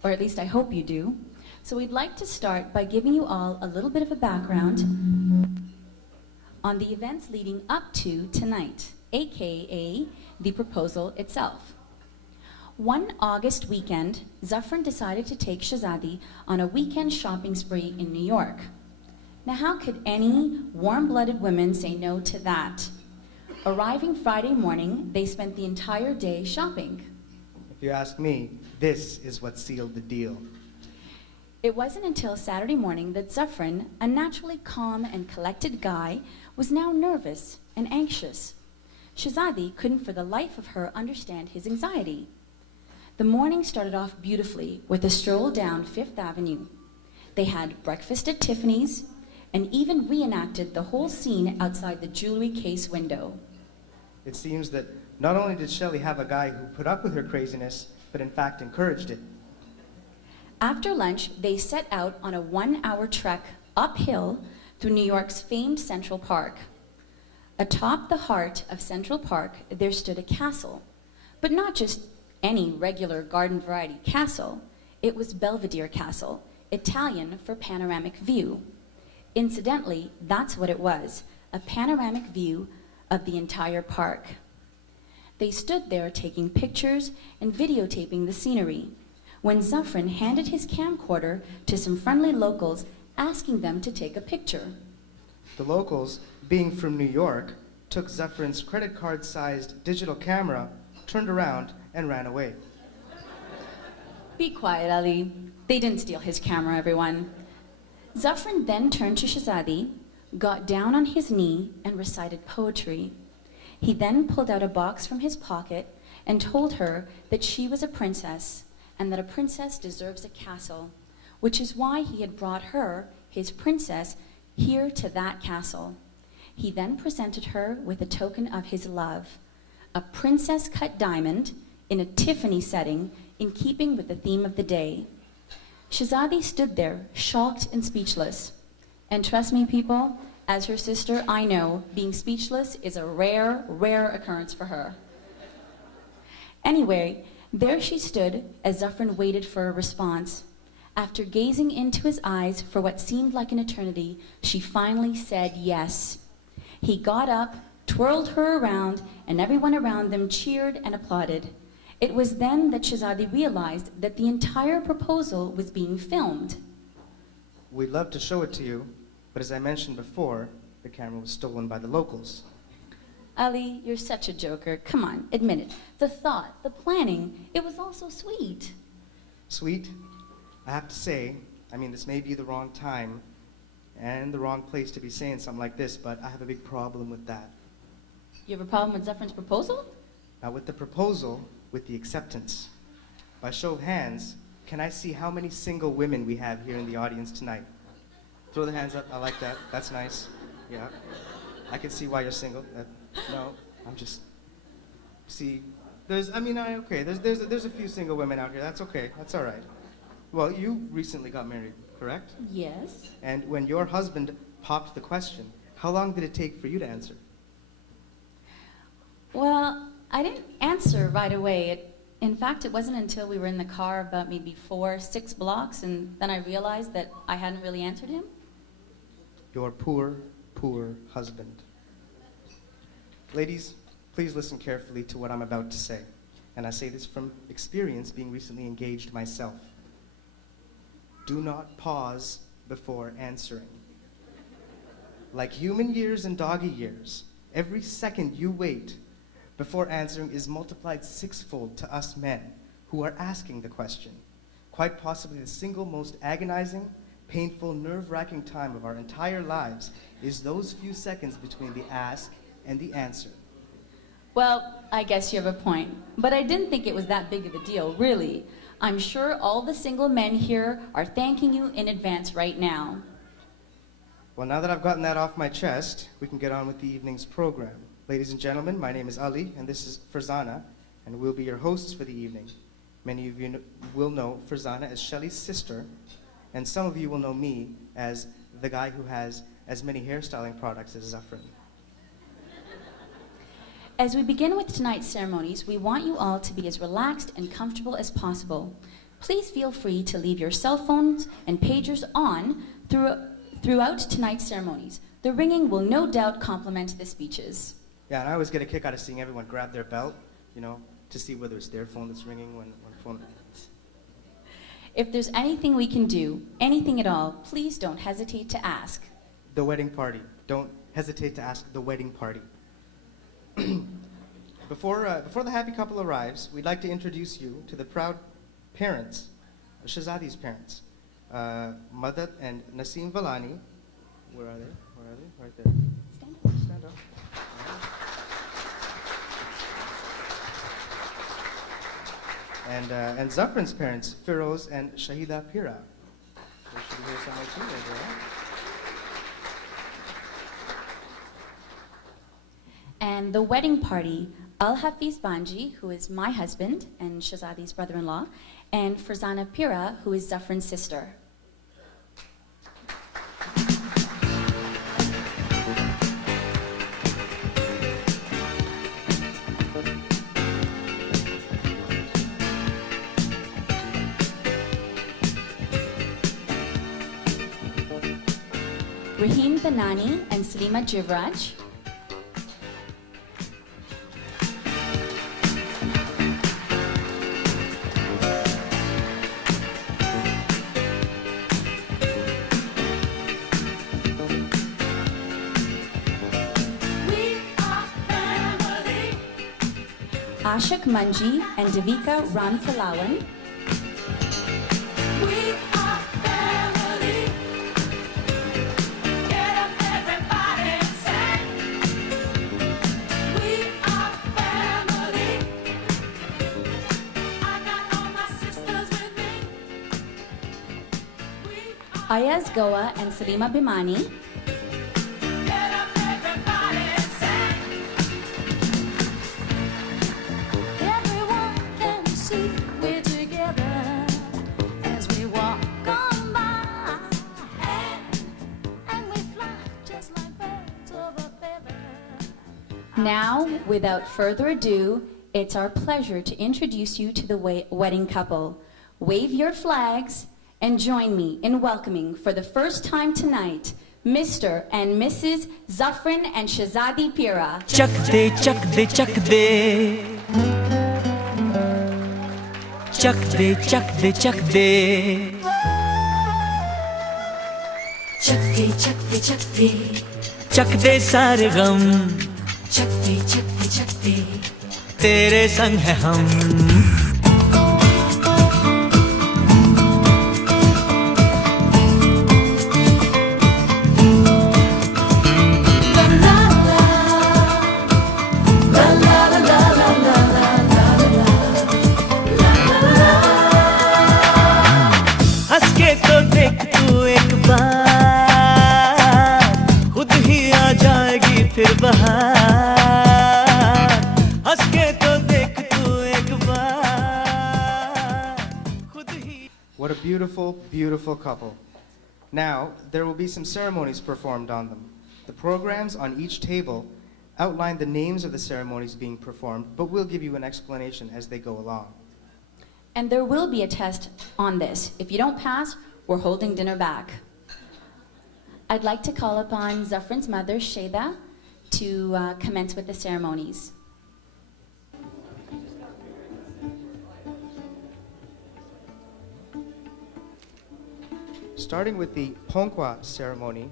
or at least I hope you do. So we'd like to start by giving you all a little bit of a background on the events leading up to tonight, aka the proposal itself. One August weekend, Zaffrin decided to take Shehzadi on a weekend shopping spree in New York. Now how could any warm-blooded women say no to that? Arriving Friday morning, they spent the entire day shopping. If you ask me, this is what sealed the deal. It wasn't until Saturday morning that Zaffrin, a naturally calm and collected guy, was now nervous and anxious. Shehzadi couldn't for the life of her understand his anxiety. The morning started off beautifully with a stroll down Fifth Avenue. They had breakfast at Tiffany's and even reenacted the whole scene outside the jewelry case window. It seems that not only did Shelley have a guy who put up with her craziness, but in fact encouraged it. After lunch, they set out on a 1-hour trek uphill through New York's famed Central Park. Atop the heart of Central Park, there stood a castle, but not just any regular garden variety castle. It was Belvedere Castle, Italian for panoramic view. Incidentally, that's what it was, a panoramic view of the entire park. They stood there taking pictures and videotaping the scenery when Zaffrin handed his camcorder to some friendly locals, asking them to take a picture. The locals, being from New York, took Zaffrin's credit card-sized digital camera, turned around, and ran away. Be quiet, Ali. They didn't steal his camera, everyone. Zaffrin then turned to Shehzadi, got down on his knee, and recited poetry. He then pulled out a box from his pocket and told her that she was a princess and that a princess deserves a castle, which is why he had brought her, his princess, here to that castle. He then presented her with a token of his love, a princess-cut diamond in a Tiffany setting in keeping with the theme of the day. Shehzadi stood there, shocked and speechless. And trust me, people, as her sister, I know being speechless is a rare, rare occurrence for her. Anyway, there she stood as Zaffrin waited for a response. After gazing into his eyes for what seemed like an eternity, she finally said yes. He got up, twirled her around, and everyone around them cheered and applauded. It was then that Shehzadi realized that the entire proposal was being filmed. We'd love to show it to you, but as I mentioned before, the camera was stolen by the locals. Ali, you're such a joker. Come on, admit it. The thought, the planning, it was all so sweet. Sweet? I have to say, I mean, this may be the wrong time and the wrong place to be saying something like this, but I have a big problem with that. You have a problem with Zaffrin's proposal? Not with the proposal, with the acceptance. By show of hands, can I see how many single women we have here in the audience tonight? Throw the hands up. I like that. That's nice. Yeah. I can see why you're single. No, I'm just... See, there's a few single women out here. That's okay. That's all right. Well, you recently got married, correct? Yes. And when your husband popped the question, how long did it take for you to answer? Well, I didn't answer right away. In fact, it wasn't until we were in the car about maybe 4-6 blocks, and then I realized that I hadn't really answered him. Your poor, poor husband. Ladies, please listen carefully to what I'm about to say. And I say this from experience, being recently engaged myself. Do not pause before answering. Like human years and doggy years, every second you wait before answering is multiplied 6-fold to us men who are asking the question. Quite possibly the single most agonizing, painful, nerve-wracking time of our entire lives is those few seconds between the ask and the answer. Well, I guess you have a point. But I didn't think it was that big of a deal, really. I'm sure all the single men here are thanking you in advance right now. Well, now that I've gotten that off my chest, we can get on with the evening's program. Ladies and gentlemen, my name is Ali, and this is Farzana, and we'll be your hosts for the evening. Many of you will know Farzana as Shelley's sister, and some of you will know me as the guy who has as many hairstyling products as Zaffrin. As we begin with tonight's ceremonies, we want you all to be as relaxed and comfortable as possible. Please feel free to leave your cell phones and pagers on throughout tonight's ceremonies. The ringing will no doubt complement the speeches. Yeah, and I always get a kick out of seeing everyone grab their belt, you know, to see whether it's their phone that's ringing when phone rings. If there's anything we can do, anything at all, please don't hesitate to ask. The wedding party. Don't hesitate to ask the wedding party. Before the happy couple arrives, we'd like to introduce you to the proud parents, Shehzadi's parents, Madat and Naseem Valani. Where are they? Where are they? Right there. Stand up. Stand up. And Zaffrin's parents, Firoz and Shahida Pira. They should be here somewhere too, right? And the wedding party, Al-Hafiz Banji, who is my husband and Shehzadi's brother-in-law, and Farzana Pira, who is Zaffrin's sister. Rahim Banani and Salima Jivraj. Ashok Manji and Devika Ramthalawan. Ayaz Goa and Salima Bimani. Everyone can see we're together as we walk on by, and we fly just like birds of a feather. Now, without further ado, it's our pleasure to introduce you to the wedding couple. Wave your flags and join me in welcoming for the first time tonight, Mr. and Mrs. Zaffrin and Shehzadi Pira. Chak de, chak de, chak de. Chak de, chak de, chak de. Chak de, chak de, chak de. Chak de सारे गम Chak de, chak de, chak de. तेरे संग है हम हंस के तो देख तू एक बार खुद ही आ जाएगी फिर बहार हंस के तो देख तू एक बार खुद ही What a beautiful, beautiful couple. Now, there will be some ceremonies performed on them. The programs on each table outline the names of the ceremonies being performed, but we'll give you an explanation as they go along. And there will be a test on this. If you don't pass, we're holding dinner back. I'd like to call upon Zaffrin's mother, Shehda, to commence with the ceremonies. Starting with the Ponkwa ceremony,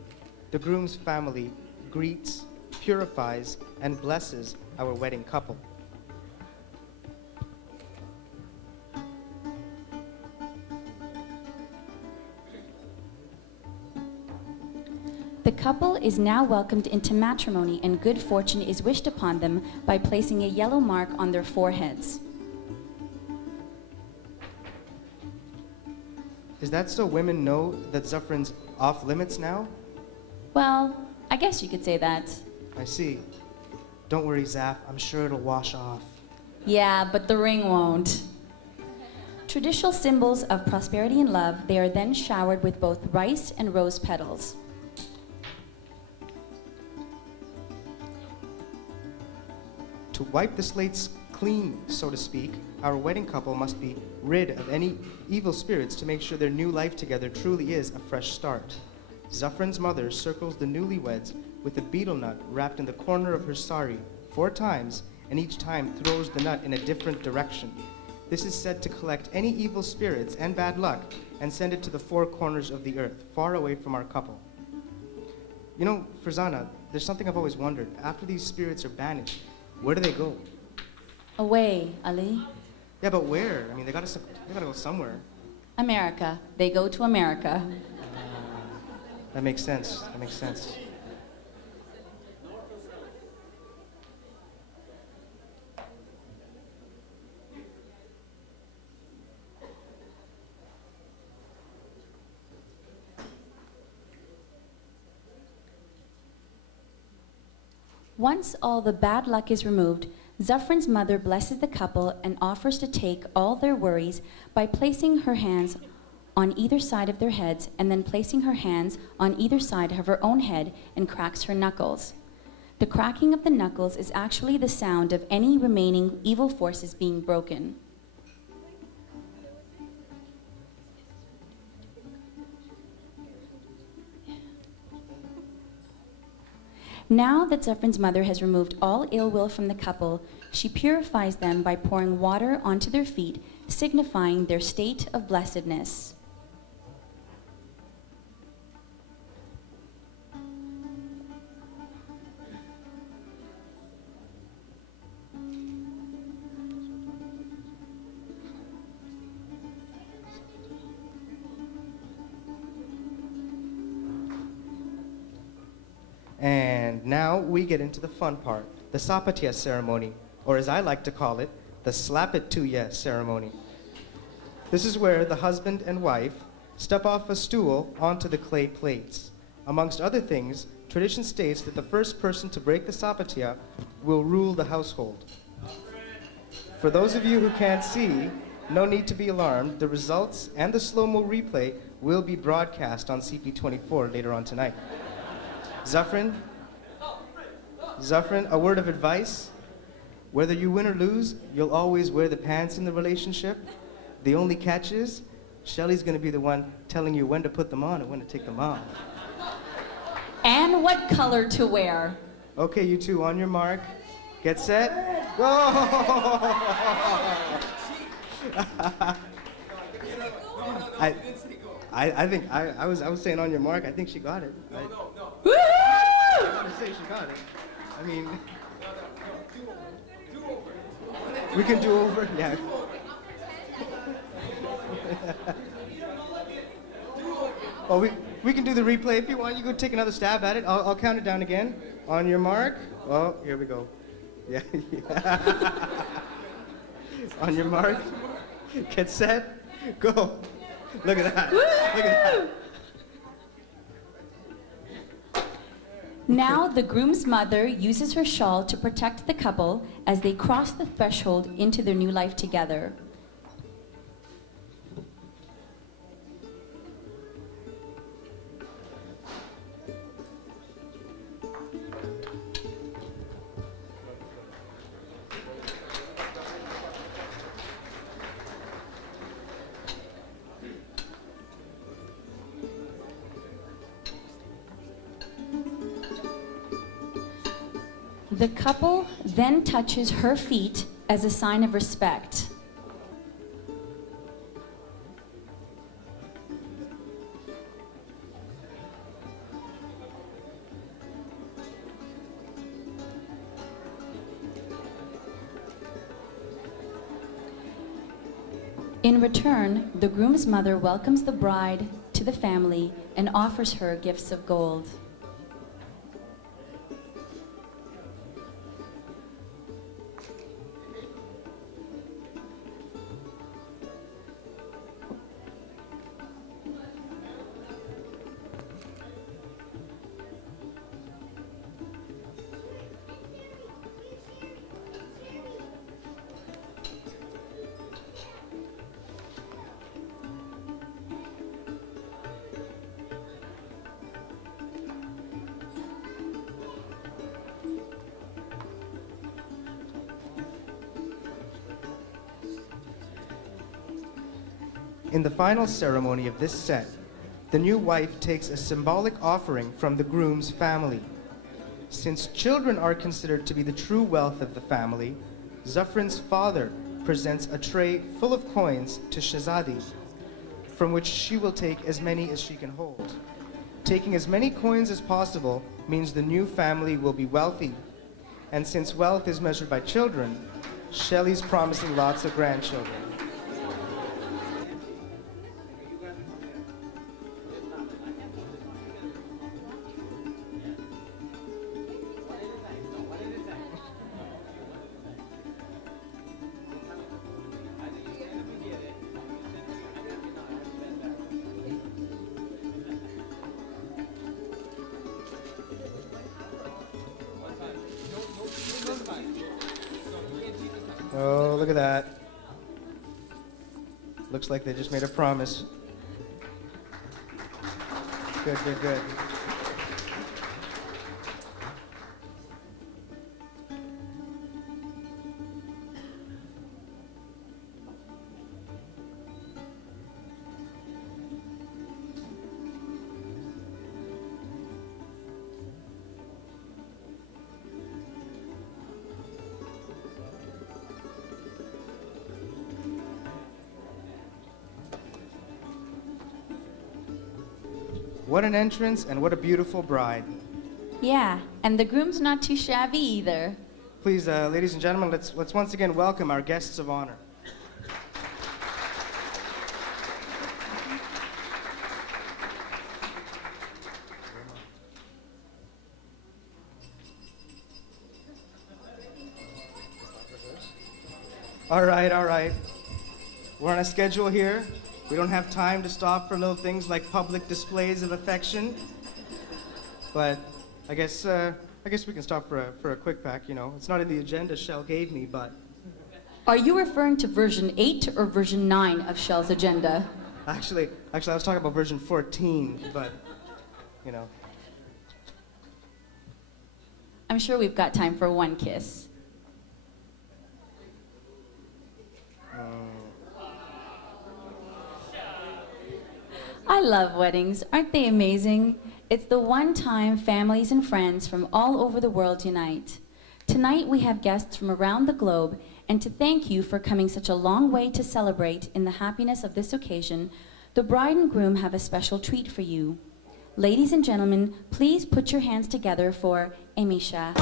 the groom's family greets, purifies, and blesses our wedding couple. The couple is now welcomed into matrimony, and good fortune is wished upon them by placing a yellow mark on their foreheads. Is that so women know that Zaffrin's off limits now? Well, I guess you could say that. I see. Don't worry, Zaff. I'm sure it'll wash off. Yeah, but the ring won't. Traditional symbols of prosperity and love, they are then showered with both rice and rose petals. To wipe the slates clean, so to speak, our wedding couple must be rid of any evil spirits to make sure their new life together truly is a fresh start. Zaffrin's mother circles the newlyweds with a betel nut wrapped in the corner of her sari 4 times, and each time throws the nut in a different direction. This is said to collect any evil spirits and bad luck and send it to the 4 corners of the earth, far away from our couple. You know, Farzana, there's something I've always wondered. After these spirits are banished, where do they go? Away, Ali. Yeah, but where? I mean, they gotta go somewhere. America. They go to America. That makes sense. That makes sense. Once all the bad luck is removed, Zaffrin's mother blesses the couple and offers to take all their worries by placing her hands on either side of their heads and then placing her hands on either side of her own head and cracks her knuckles. The cracking of the knuckles is actually the sound of any remaining evil forces being broken. Now that Zaffrin's mother has removed all ill will from the couple, she purifies them by pouring water onto their feet, signifying their state of blessedness. And now we get into the fun part, the Sapatiya ceremony, or as I like to call it, the Slap-it-to-ya ceremony. This is where the husband and wife step off a stool onto the clay plates. Amongst other things, tradition states that the first person to break the Sapatiya will rule the household. For those of you who can't see, no need to be alarmed. The results and the slow-mo replay will be broadcast on CP24 later on tonight. Zaffrin, a word of advice. Whether you win or lose, you'll always wear the pants in the relationship. The only catch is, Shelly's gonna be the one telling you when to put them on and when to take them off. And what color to wear. Okay, you two, on your mark, get set, go! I think I was saying on your mark. I think she got it. No. Woo! I was gonna say she got it. I mean, Do over. we can do over. Yeah. Oh, we can do the replay if you want. You go take another stab at it. I'll count it down again. On your mark. Oh, here we go. Yeah. On your mark. Get set. Go. Look at that. Look at that. Now the groom's mother uses her shawl to protect the couple as they cross the threshold into their new life together. The couple then touches her feet as a sign of respect. In return, the groom's mother welcomes the bride to the family and offers her gifts of gold. In the final ceremony of this set, the new wife takes a symbolic offering from the groom's family. Since children are considered to be the true wealth of the family, Zaffrin's father presents a tray full of coins to Shehzadi, from which she will take as many as she can hold. Taking as many coins as possible means the new family will be wealthy. And since wealth is measured by children, Shelley's promising lots of grandchildren. Oh, look at that. Looks like they just made a promise. Good, good, good. What an entrance and what a beautiful bride. Yeah, and the groom's not too shabby either. Please, ladies and gentlemen, let's once again welcome our guests of honor. All right, all right. We're on a schedule here. We don't have time to stop for little things like public displays of affection. But I guess we can stop for a quick pack, you know. It's not in the agenda Shell gave me, but... Are you referring to version 8 or version 9 of Shell's agenda? Actually, I was talking about version 14, but, you know. I'm sure we've got time for one kiss. I love weddings. Aren't they amazing? It's the one time families and friends from all over the world unite. Tonight we have guests from around the globe, and to thank you for coming such a long way to celebrate in the happiness of this occasion, the bride and groom have a special treat for you. Ladies and gentlemen, please put your hands together for Emisha.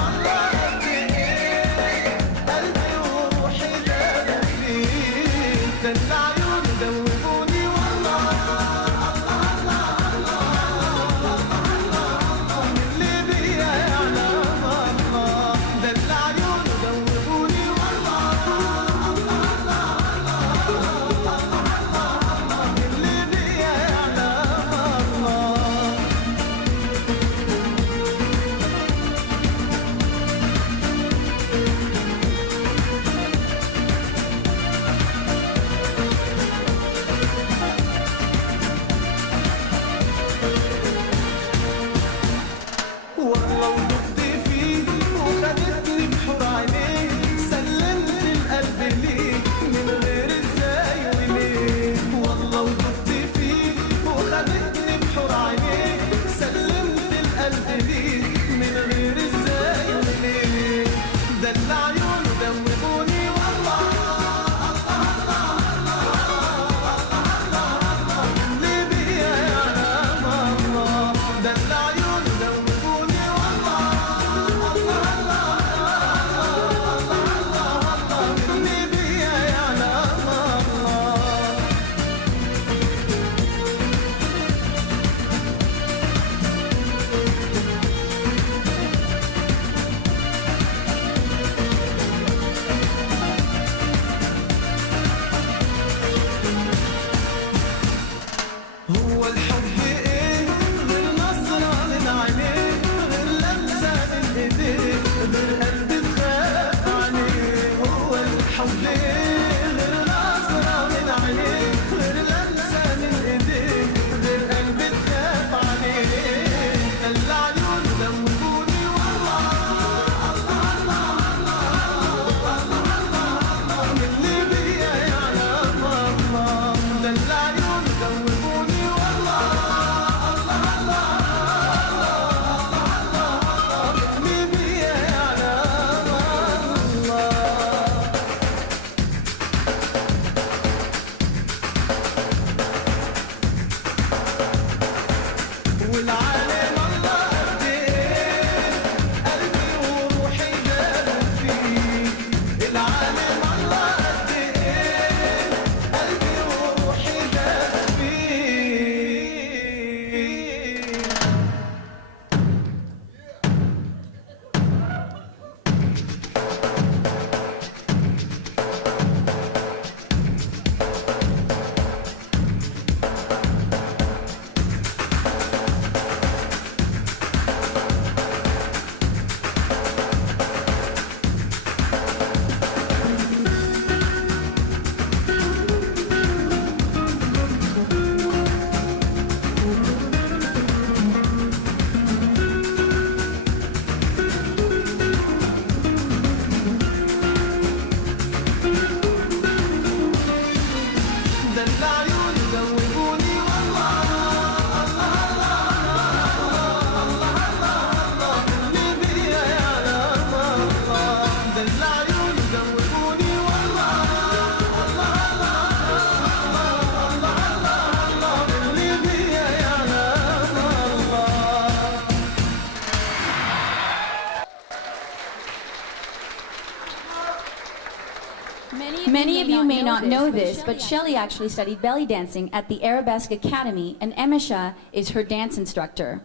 Many of you may not know this, but Shelley actually studied belly dancing at the Arabesque Academy, and Emisha is her dance instructor.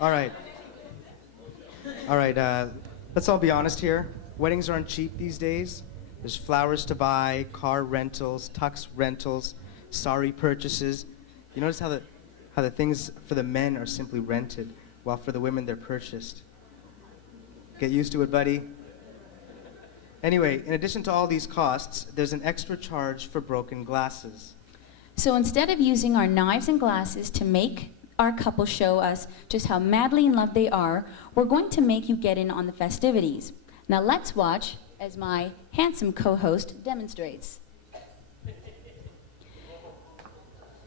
All right. Let's all be honest here. Weddings aren't cheap these days. There's flowers to buy, car rentals, tux rentals, sari purchases. You notice how the things for the men are simply rented, while for the women they're purchased. Get used to it, buddy. Anyway, in addition to all these costs, there's an extra charge for broken glasses. So instead of using our knives and glasses to make our couple show us just how madly in love they are, we're going to make you get in on the festivities. Now let's watch as my handsome co-host demonstrates.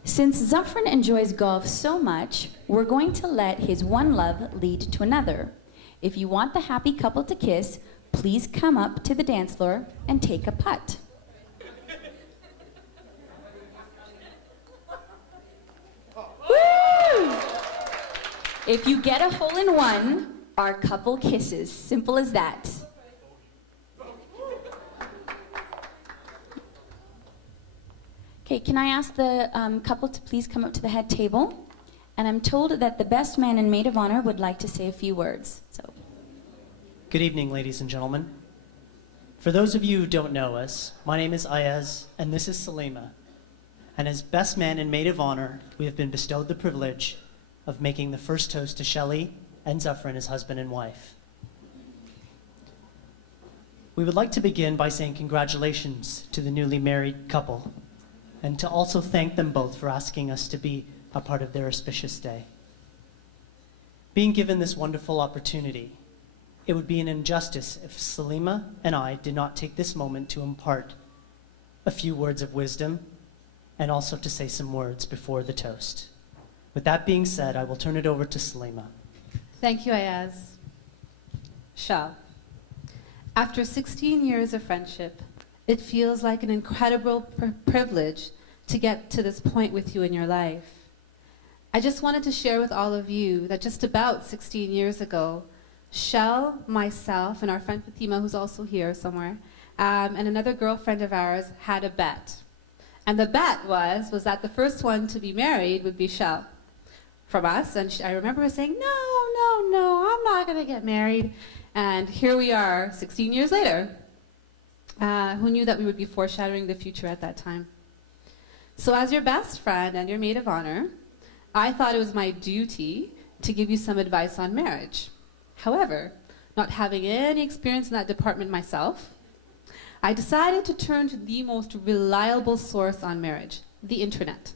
Since Zaffrin enjoys golf so much, we're going to let his one love lead to another. If you want the happy couple to kiss, please come up to the dance floor and take a putt. Woo! If you get a hole in one, our couple kisses. Simple as that. Okay, can I ask the couple to please come up to the head table? And I'm told that the best man and maid of honor would like to say a few words. So, Good evening, ladies and gentlemen. For those of you who don't know us, my name is Ayaz, and this is Salima. And as best man and maid of honor, we have been bestowed the privilege of making the first toast to Shelley and Zaffrin as husband and wife. We would like to begin by saying congratulations to the newly married couple, and to also thank them both for asking us to be a part of their auspicious day. Being given this wonderful opportunity, it would be an injustice if Salima and I did not take this moment to impart a few words of wisdom and also to say some words before the toast. With that being said, I will turn it over to Salima. Thank you, Ayaz. Shah, after 16 years of friendship, it feels like an incredible privilege to get to this point with you in your life. I just wanted to share with all of you that just about 16 years ago, Shell, myself, and our friend Fatima, who's also here somewhere, and another girlfriend of ours had a bet. And the bet was that the first one to be married would be Shell from us. And I remember her saying, no, I'm not going to get married. And here we are 16 years later. Who knew that we would be foreshadowing the future at that time? So as your best friend and your maid of honor, I thought it was my duty to give you some advice on marriage. However, not having any experience in that department myself, I decided to turn to the most reliable source on marriage, the internet.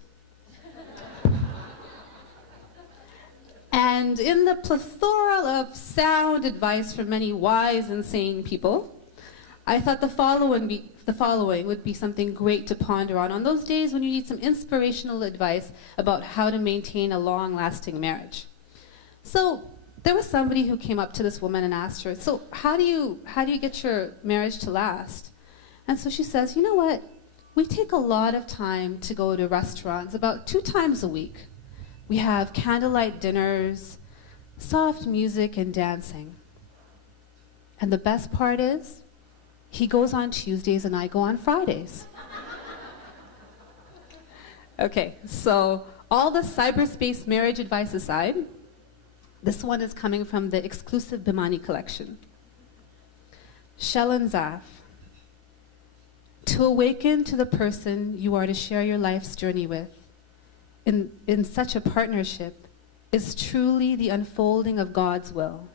And in the plethora of sound advice from many wise and sane people, I thought the following would be something great to ponder on those days when you need some inspirational advice about how to maintain a long-lasting marriage. So there was somebody who came up to this woman and asked her, so how do you get your marriage to last? And so she says, you know what? We take a lot of time to go to restaurants, about 2 times a week. We have candlelight dinners, soft music, and dancing. And the best part is, he goes on Tuesdays and I go on Fridays. Okay, so all the cyberspace marriage advice aside, this one is coming from the exclusive Bimani collection. Shell and Zaff, to awaken to the person you are to share your life's journey with in such a partnership is truly the unfolding of God's will.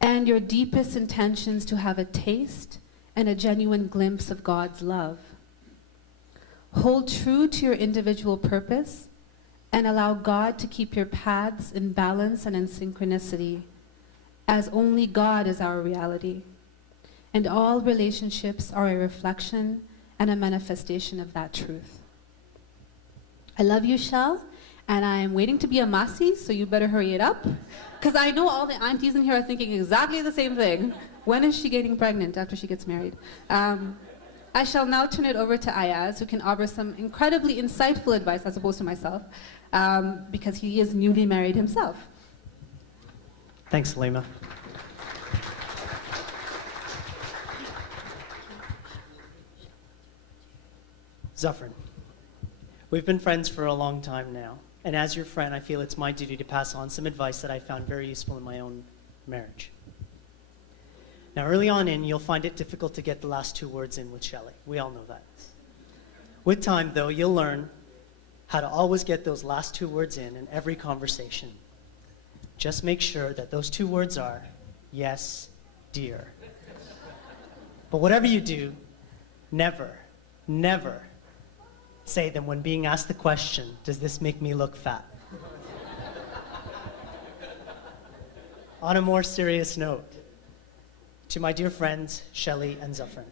And your deepest intentions to have a taste and a genuine glimpse of God's love. Hold true to your individual purpose and allow God to keep your paths in balance and in synchronicity, as only God is our reality. And all relationships are a reflection and a manifestation of that truth. I love you, Shell, and I'm waiting to be a Masi, so you better hurry it up. Because I know all the aunties in here are thinking exactly the same thing. When is she getting pregnant after she gets married? I shall now turn it over to Ayaz, who can offer some incredibly insightful advice, as opposed to myself, because he is newly married himself. Thanks, Salima. Zaffrin, we've been friends for a long time now, and as your friend, I feel it's my duty to pass on some advice that I found very useful in my own marriage. Now, early on you'll find it difficult to get the last two words in with Shelley. We all know that. With time, though, you'll learn how to always get those last two words in every conversation. Just make sure that those two words are, yes, dear. But whatever you do, never, never say them when being asked the question, does this make me look fat? On a more serious note, to my dear friends, Shelley and Zaffrin,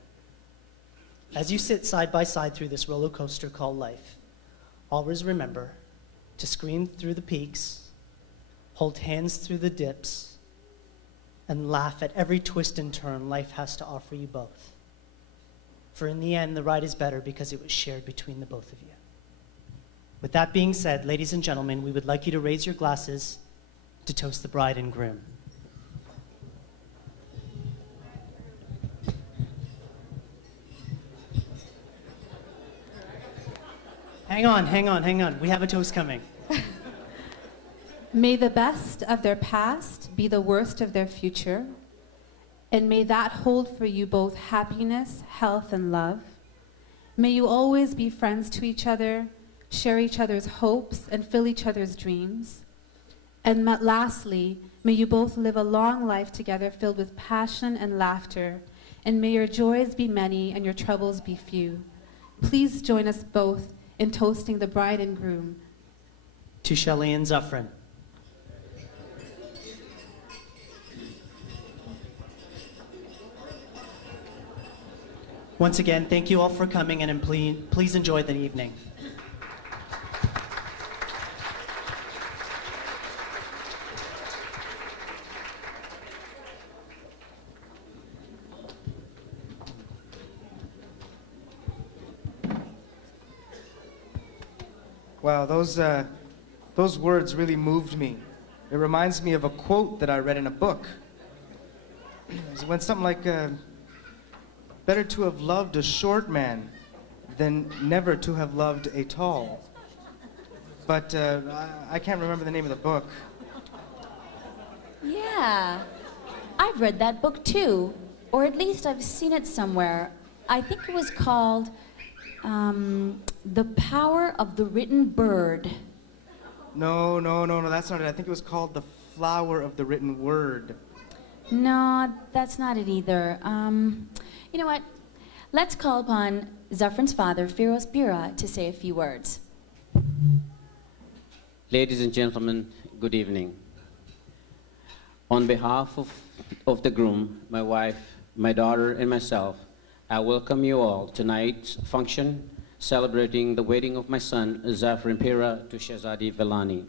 as you sit side by side through this roller coaster called life, always remember to scream through the peaks, hold hands through the dips, and laugh at every twist and turn life has to offer you both. For in the end, the ride is better because it was shared between the both of you. With that being said, ladies and gentlemen, we would like you to raise your glasses to toast the bride and groom. Hang on. We have a toast coming. May the best of their past be the worst of their future, and may that hold for you both happiness, health, and love. May you always be friends to each other, share each other's hopes, and fill each other's dreams. And lastly, may you both live a long life together filled with passion and laughter, and may your joys be many and your troubles be few. Please join us both in toasting the bride and groom. To Shelley and Zaffrin. Once again, thank you all for coming, and please enjoy the evening. Wow, those words really moved me. It reminds me of a quote that I read in a book. It went something like, better to have loved a short man than never to have loved a tall. But I can't remember the name of the book. Yeah, I've read that book too, or at least I've seen it somewhere. I think it was called The Power of the Written Bird. No, that's not it. I think it was called The Flower of the Written Word. No, that's not it either. You know what? Let's call upon Zaffrin's father, Firoz Bira, to say a few words. Ladies and gentlemen, good evening. On behalf of the groom, my wife, my daughter, and myself, I welcome you all to tonight's function celebrating the wedding of my son, Zaffrin Pira, to Shehzadi Vellani.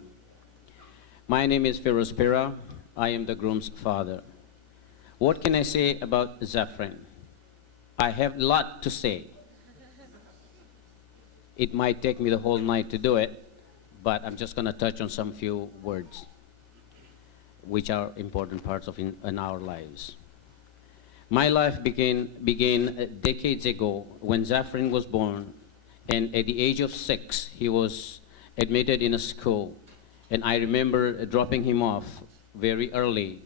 My name is Firoz Pira. I am the groom's father. What can I say about Zaffrin? I have a lot to say. It might take me the whole night to do it, but I'm just going to touch on some few words, which are important parts of in our lives. My life began decades ago when Zaffrin was born, and at the age of 6, he was admitted in a school. And I remember dropping him off very early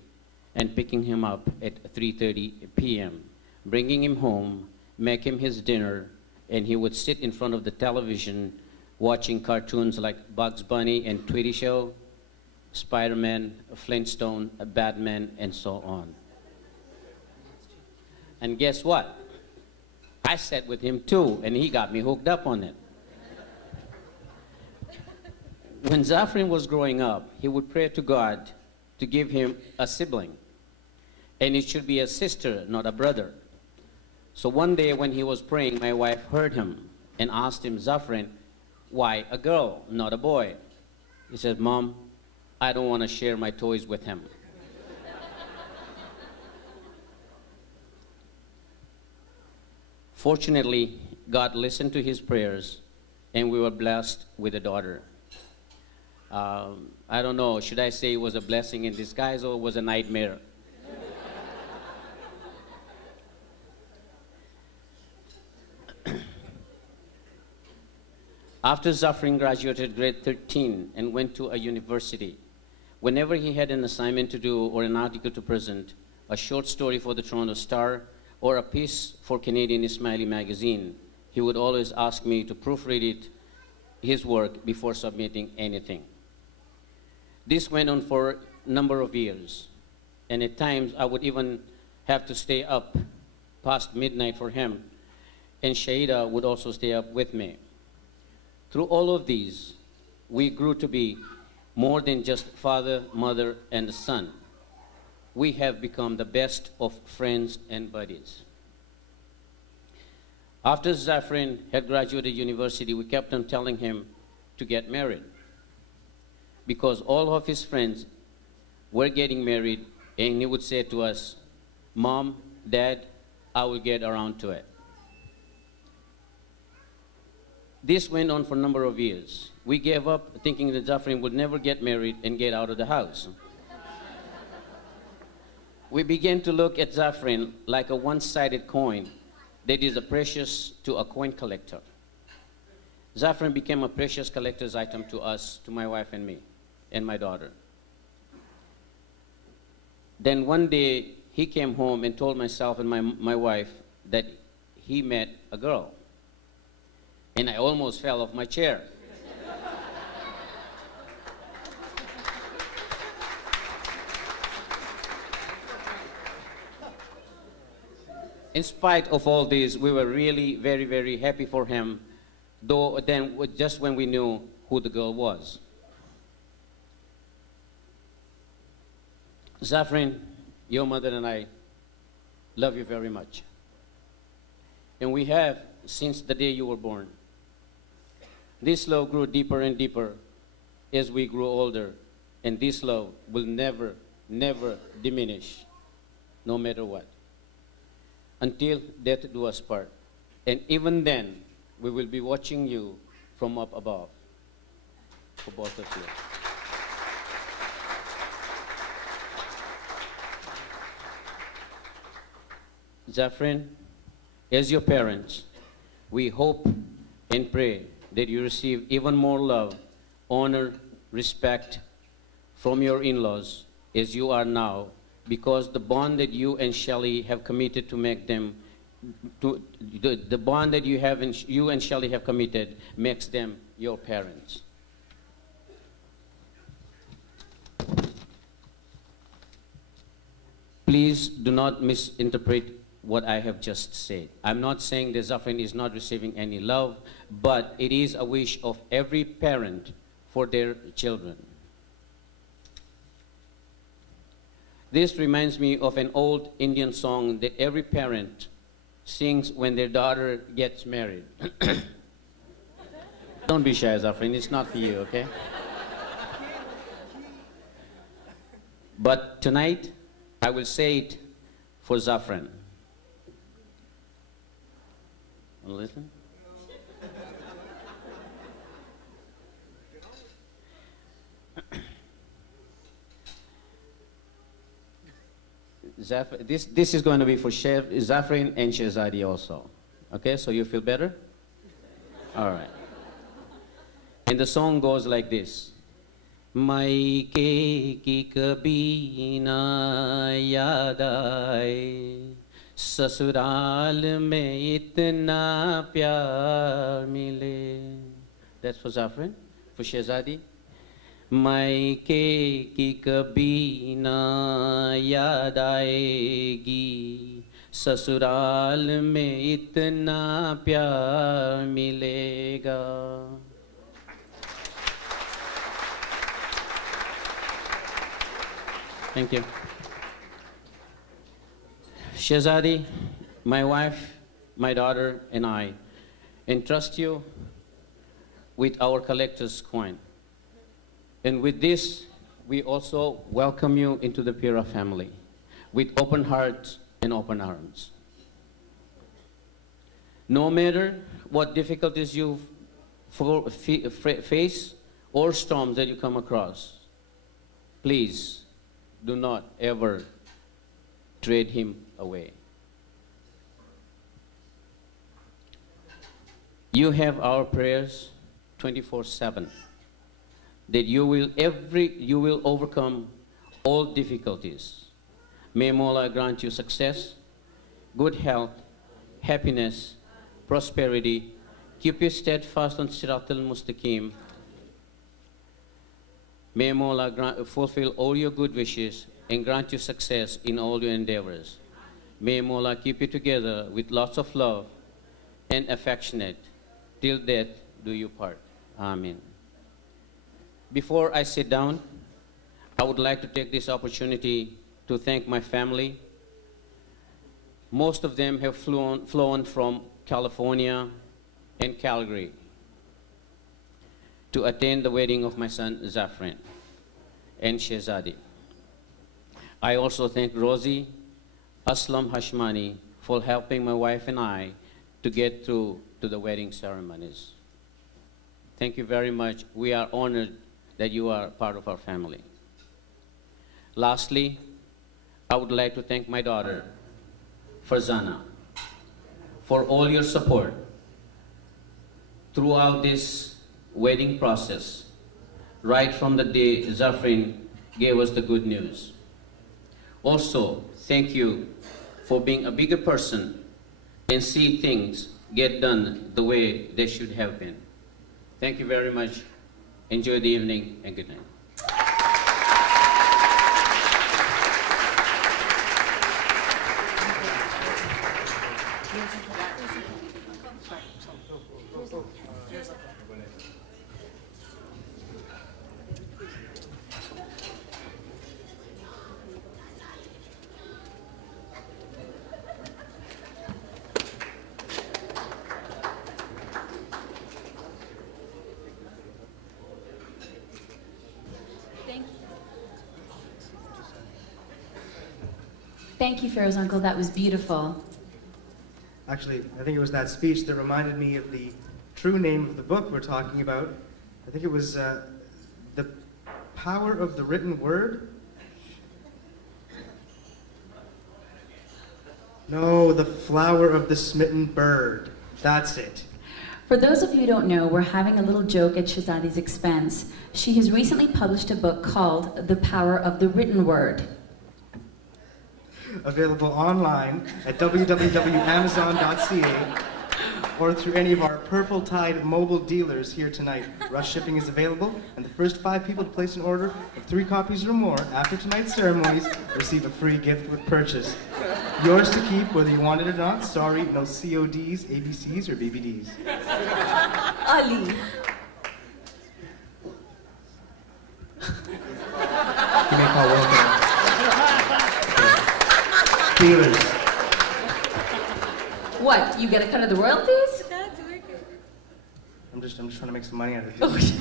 and picking him up at 3:30 p.m., bringing him home, make him his dinner, and he would sit in front of the television watching cartoons like Bugs Bunny and Tweety Show, Spider-Man, Flintstone, Batman, and so on. And guess what? I sat with him too, and he got me hooked up on it. When Zaffrin was growing up, he would pray to God to give him a sibling. And it should be a sister, not a brother. So one day when he was praying, my wife heard him and asked him, Zaffrin, why a girl, not a boy? He said, Mom, I don't want to share my toys with him. Fortunately, God listened to his prayers, and we were blessed with a daughter. I don't know, should I say it was a blessing in disguise or it was a nightmare? After Zaffrin graduated grade 13 and went to a university, whenever he had an assignment to do or an article to present, a short story for the Toronto Star, or a piece for Canadian Ismaili magazine, he would always ask me to proofread his work before submitting anything. This went on for a number of years, and at times I would even have to stay up past midnight for him, and Shaida would also stay up with me. Through all of these, we grew to be more than just father, mother, and son. We have become the best of friends and buddies. After Zaffrin had graduated university, we kept on telling him to get married, because all of his friends were getting married, and he would say to us, "Mom, Dad, I will get around to it." This went on for a number of years. We gave up thinking that Zaffrin would never get married and get out of the house. We began to look at Zaffrin like a one-sided coin that is a precious to a coin collector. Zaffrin became a precious collector's item to us, to my wife and me, and my daughter. Then one day, he came home and told myself and my wife that he met a girl. And I almost fell off my chair. In spite of all this, we were really very, very happy for him, though then just when we knew who the girl was. Zaffrin, your mother and I love you very much. And we have since the day you were born. This love grew deeper and deeper as we grew older, and this love will never, never diminish, no matter what, until death do us part. And even then, we will be watching you from up above, for both of you. Zaffrin, as your parents, we hope and pray that you receive even more love, honor, respect from your in-laws as you are now, because the bond that you and Shelley have committed to make them, the bond that you and Shelley have committed makes them your parents. Please do not misinterpret what I have just said. I'm not saying that Zaffrin is not receiving any love, but it is a wish of every parent for their children. This reminds me of an old Indian song that every parent sings when their daughter gets married. Don't be shy, Zaffrin, it's not for you, okay? But tonight, I will say it for Zaffrin. Listen. This is going to be for Zaffrin and Shehzadi also. Okay, so you feel better? All right. And the song goes like this. Maike ki kabhi na yaad aaye, ससुराल में इतना प्यार मिले. That's for Zaffrin. For Shehzadi. मायके की कभी ना याद आएगी, ससुराल में इतना प्यार मिलेगा. Thank you. Shehzadi, my wife, my daughter, and I entrust you with our collector's coin. And with this, we also welcome you into the Pira family with open hearts and open arms. No matter what difficulties you face or storms that you come across, please do not ever trade him away. You have our prayers 24/7, that you will overcome all difficulties. May Mola grant you success, good health, happiness, prosperity, keep you steadfast on Sirat al-Mustaqim. May Mola fulfill all your good wishes and grant you success in all your endeavors. May Mola keep you together with lots of love and affectionate till death do you part. Amen. Before I sit down, I would like to take this opportunity to thank my family. Most of them have flown from California and Calgary to attend the wedding of my son Zaffrin and Shehzadi. I also thank Rosie, Aslam Hashmani for helping my wife and I to get through to the wedding ceremonies. Thank you very much. We are honored that you are part of our family. Lastly, I would like to thank my daughter, Farzana, for all your support throughout this wedding process, right from the day Zaffrin gave us the good news. Also, thank you for being a bigger person and see things get done the way they should have been. Thank you very much. Enjoy the evening and good night. Thank you, Pharaoh's uncle. That was beautiful. Actually, I think it was that speech that reminded me of the true name of the book we're talking about. I think it was The Power of the Written Word. No, The Flower of the Smitten Bird. That's it. For those of you who don't know, we're having a little joke at Shehzadi's expense. She has recently published a book called The Power of the Written Word. Available online at www.amazon.ca or through any of our Purple Tide mobile dealers here tonight. Rush shipping is available, and the first 5 people to place an order of 3 copies or more after tonight's ceremonies receive a free gift with purchase. Yours to keep whether you want it or not. Sorry, no CODs, ABCs, or BBDs. Ali. You may call welcome. Dealers. What, you get a cut of the royalties? That's wicked. I'm just trying to make some money out of it.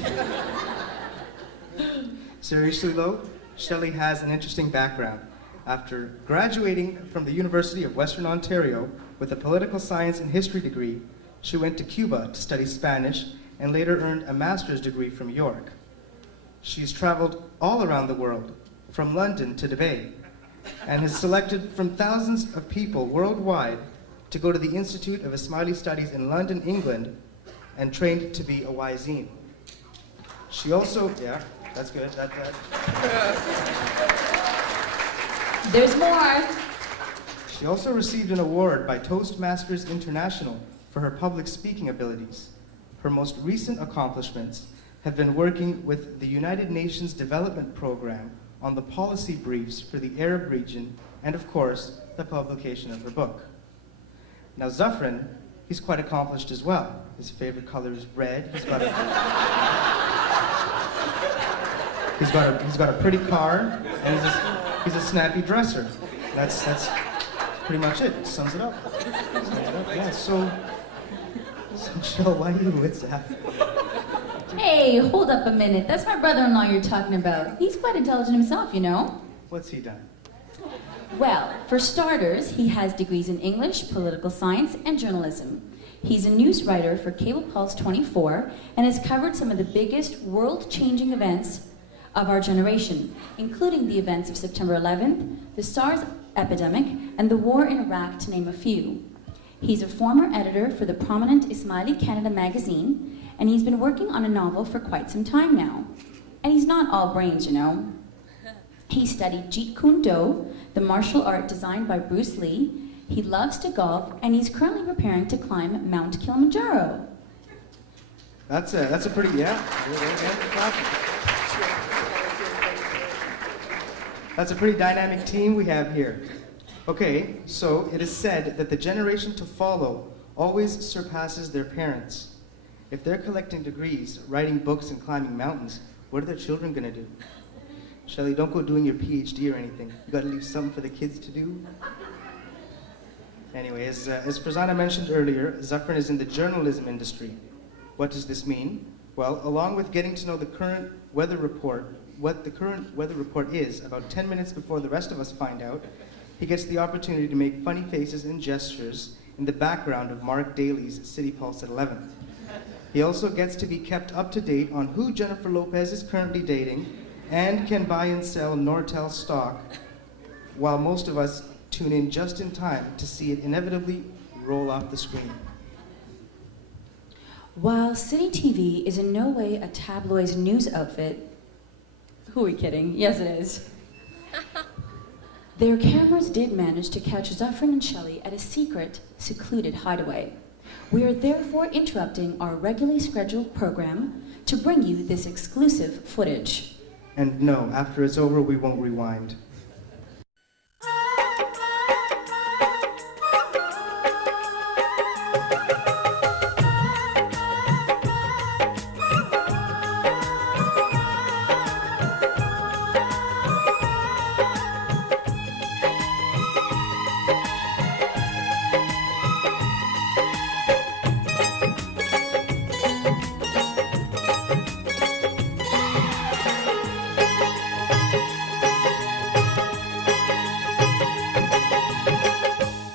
Seriously though, Shelley has an interesting background. After graduating from the University of Western Ontario with a political science and history degree, she went to Cuba to study Spanish and later earned a master's degree from York. She's traveled all around the world, from London to Dubai, and has selected from thousands of people worldwide to go to the Institute of Ismaili Studies in London, England, and trained to be a Wazin. She also, yeah, that's good, There's more. She also received an award by Toastmasters International for her public speaking abilities. Her most recent accomplishments have been working with the United Nations Development Program on the policy briefs for the Arab region, and of course, the publication of her book. Now Zaffrin, he's quite accomplished as well. His favorite color is red. He's got a pretty car, and he's a snappy dresser. That's pretty much it. Sums it up. Yeah, so Shell, why are you with Zaff? Hey, hold up a minute. That's my brother-in-law you're talking about. He's quite intelligent himself, you know. What's he done? Well, for starters, he has degrees in English, political science, and journalism. He's a news writer for Cable Pulse 24 and has covered some of the biggest world-changing events of our generation, including the events of September 11th, the SARS epidemic, and the war in Iraq, to name a few. He's a former editor for the prominent Ismaili Canada magazine, and he's been working on a novel for quite some time now. And he's not all brains, you know. He studied Jeet Kune Do, the martial art designed by Bruce Lee. He loves to golf, and he's currently preparing to climb Mount Kilimanjaro. That's a pretty, yeah. That's a pretty dynamic team we have here. Okay, so it is said that the generation to follow always surpasses their parents. If they're collecting degrees, writing books, and climbing mountains, what are their children gonna do? Shelly, don't go doing your PhD or anything. You gotta leave something for the kids to do. Anyway, as Farzana mentioned earlier, Zaffrin is in the journalism industry. What does this mean? Well, along with getting to know the current weather report, what the current weather report is, about 10 minutes before the rest of us find out, he gets the opportunity to make funny faces and gestures in the background of Mark Daly's City Pulse at 11. He also gets to be kept up to date on who Jennifer Lopez is currently dating and can buy and sell Nortel stock, while most of us tune in just in time to see it inevitably roll off the screen. While City TV is in no way a tabloid news outfit, who are we kidding? Yes, it is. Their cameras did manage to catch Zaffrin and Shelley at a secret, secluded hideaway. We are therefore interrupting our regularly scheduled program to bring you this exclusive footage. And no, after it's over, we won't rewind.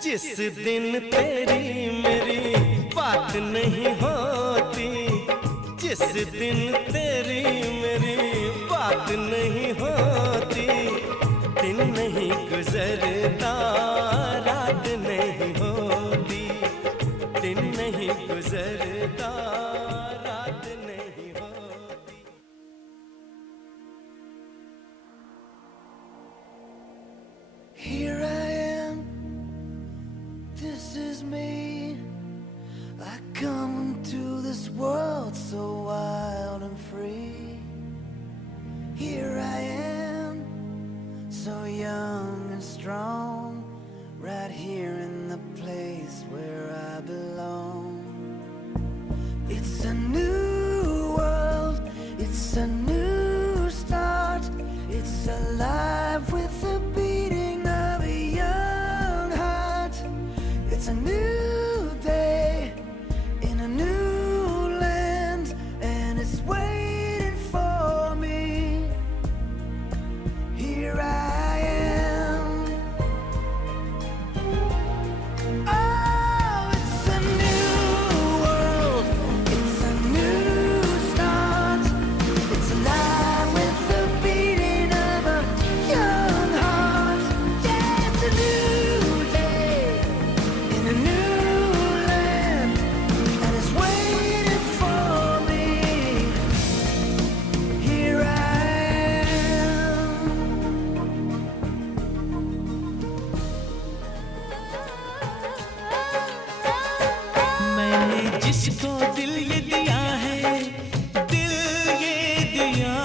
जिस दिन तेरी मेरी बात नहीं होती, जिस दिन तेरी मेरी बात नहीं होती, दिन नहीं गुजरता रात नहीं होती, दिन नहीं गुजरता रात नहीं होती। Here I am, this is me. I come into this world so wild and free. Here I am, so young and strong, right here in the place where I belong. It's a new world, it's a new start, it's alive with the beating of a young heart. It's a new day in a new land, and it's waiting for me. Here I am. Oh, it's a new world, it's a new start, it's alive with the beating of a young heart. Yeah, it's a new day in a new land, and it's waiting for me. Here I am. मैंने जिसको दिल ये दिया है, दिल ये दिया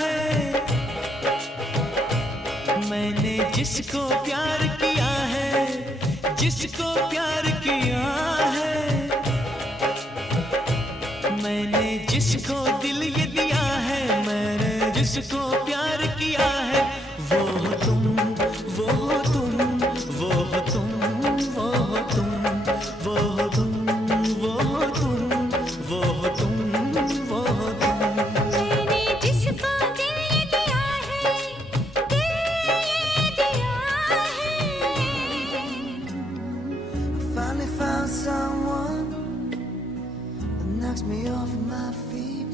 है, मैंने जिसको प्यार किया है, जिसको प्यार किया है, मैंने जिसको दिल ये दिया है, मैंने जिसको प्यार किया है, वो हो तुम, वो हो तुम, वो हो तुम, वो हो तुम, वो हो तुम, वो हो तुम, वो हो तुम, वो हो तुम। मैंने जिसको दिल ये दिया है, दिल ये दिया है। I finally found someone that knocks me off my feet.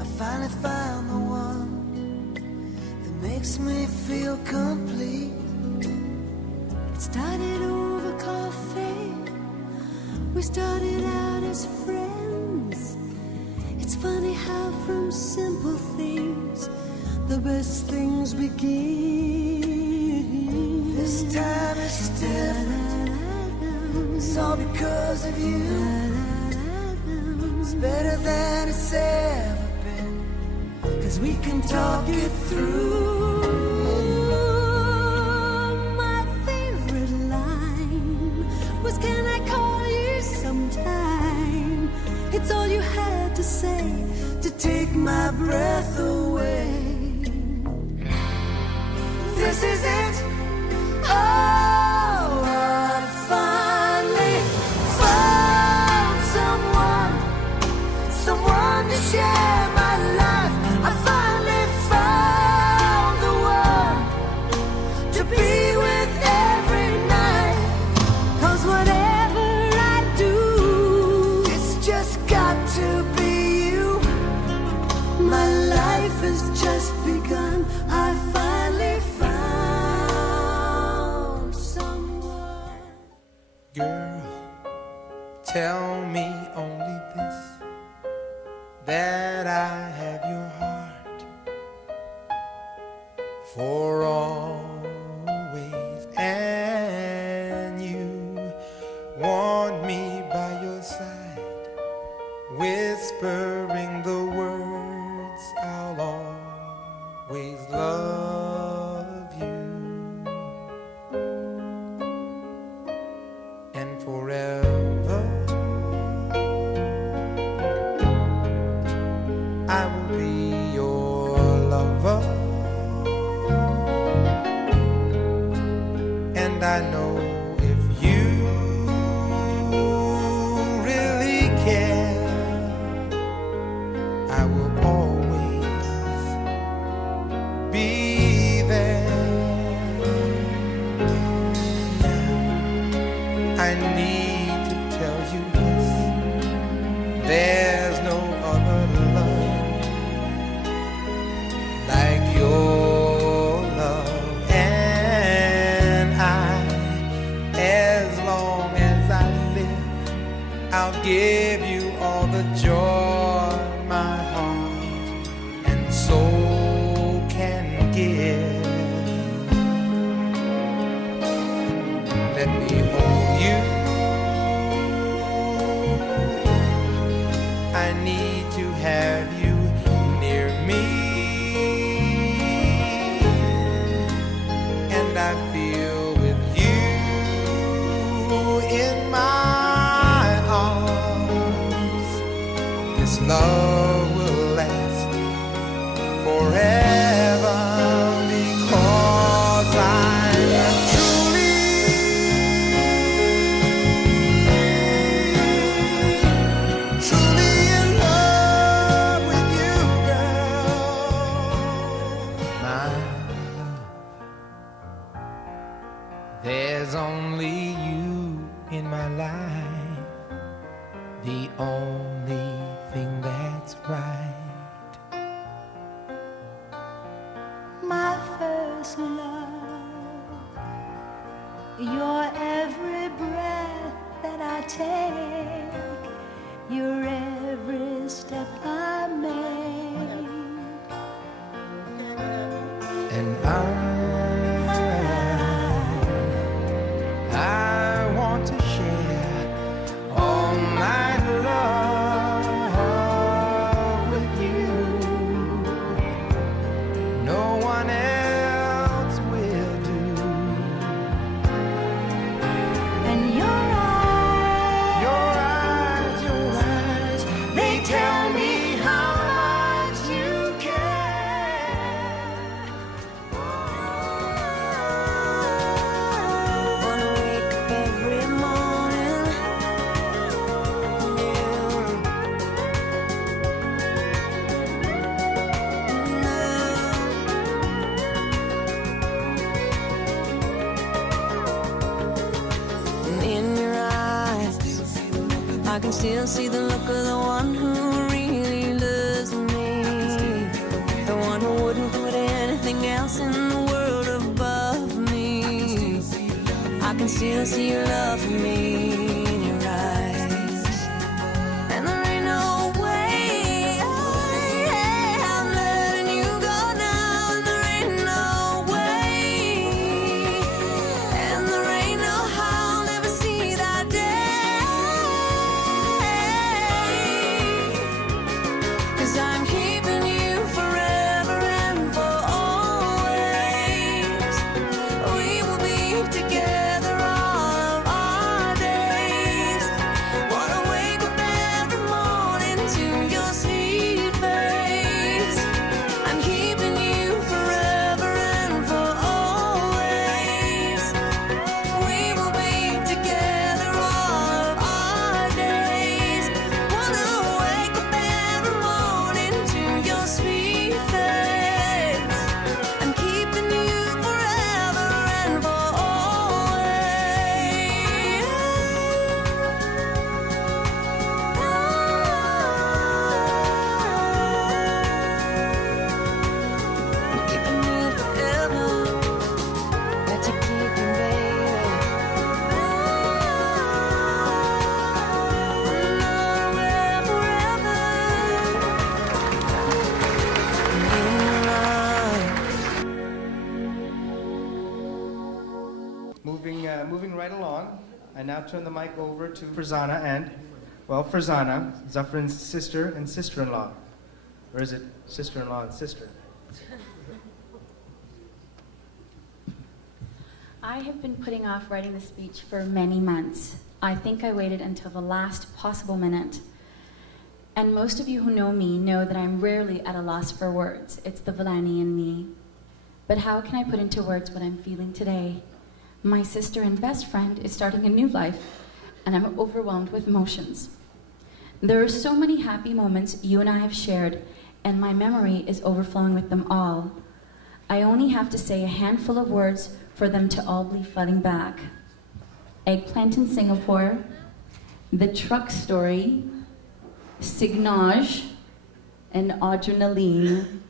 I finally found the one that makes me feel complete. It started over coffee, We started out as friends. It's funny how from simple things the best things begin. This time it's different. It's all because of you. It's better than it's ever been, 'cause we can talk it through. My favorite line was, can I call you sometime? It's all you had to say to take my breath away. This is it. Oh, I finally found someone to share my life. I finally found the one to be with every night. 'Cause whatever I do, it's just got to be you. My life has just begun. I finally found someone. Girl, tell me only this, that I have your heart for always, and you want me by your side, whispering the words, I'll always love you, and forever I will be your lover. And I know if you really care, I will always be there. Now I need to tell you this, there's no other love like your love. And as long as I live, I'll give you all the joy my heart and soul can give. Let me hold you. I need to have you near me, and I feel with you in my arms, this love will last forever, because I'm truly in love with you, girl. My love, there's only you in my life, the only thing that's right. My first love, your every breath that I take, your every step I make. And I want to share all my love with you. No one else will do. And your eyes, they tell me how much you care. Wanna wake up every morning in your eyes, I can still see the look of the one who really loves me, the one who wouldn't put anything else in the world above me. I can still see your love for me in your eyes. long, I now turn the mic over to Farzana and, well, Farzana, Zaffrin's sister and sister-in-law. Or is it sister-in-law and sister? I have been putting off writing the speech for many months. I think I waited until the last possible minute. And most of you who know me know that I'm rarely at a loss for words. It's the Villani in me. But how can I put into words what I'm feeling today? My sister and best friend is starting a new life, and I'm overwhelmed with emotions. There are so many happy moments you and I have shared, and my memory is overflowing with them all. I only have to say a handful of words for them to all be flooding back. Eggplant in Singapore, the truck story, signage, and adrenaline.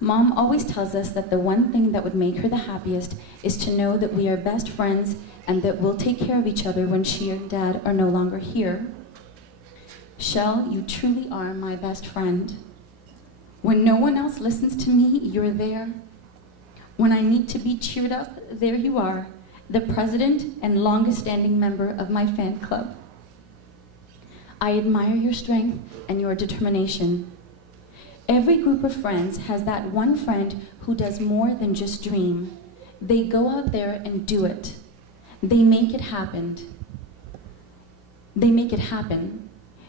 Mom always tells us that the one thing that would make her the happiest is to know that we are best friends and that we'll take care of each other when she and Dad are no longer here. Shell, you truly are my best friend. When no one else listens to me, you're there. When I need to be cheered up, there you are, the president and longest-standing member of my fan club. I admire your strength and your determination. Every group of friends has that one friend who does more than just dream. They go out there and do it. They make it happen.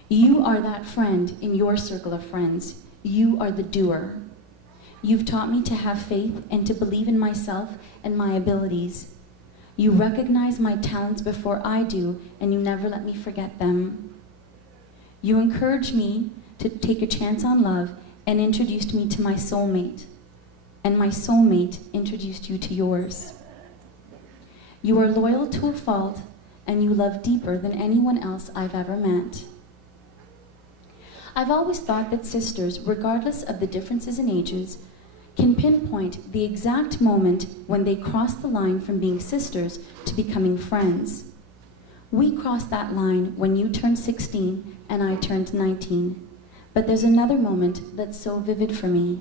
You are that friend in your circle of friends. You are the doer. You've taught me to have faith and to believe in myself and my abilities. You recognize my talents before I do, and you never let me forget them. You encouraged me to take a chance on love and introduced me to my soulmate, and my soulmate introduced you to yours. You are loyal to a fault, and you love deeper than anyone else I've ever met. I've always thought that sisters, regardless of the differences in ages, can pinpoint the exact moment when they cross the line from being sisters to becoming friends. We crossed that line when you turned 16 and I turned 19. But there's another moment that's so vivid for me.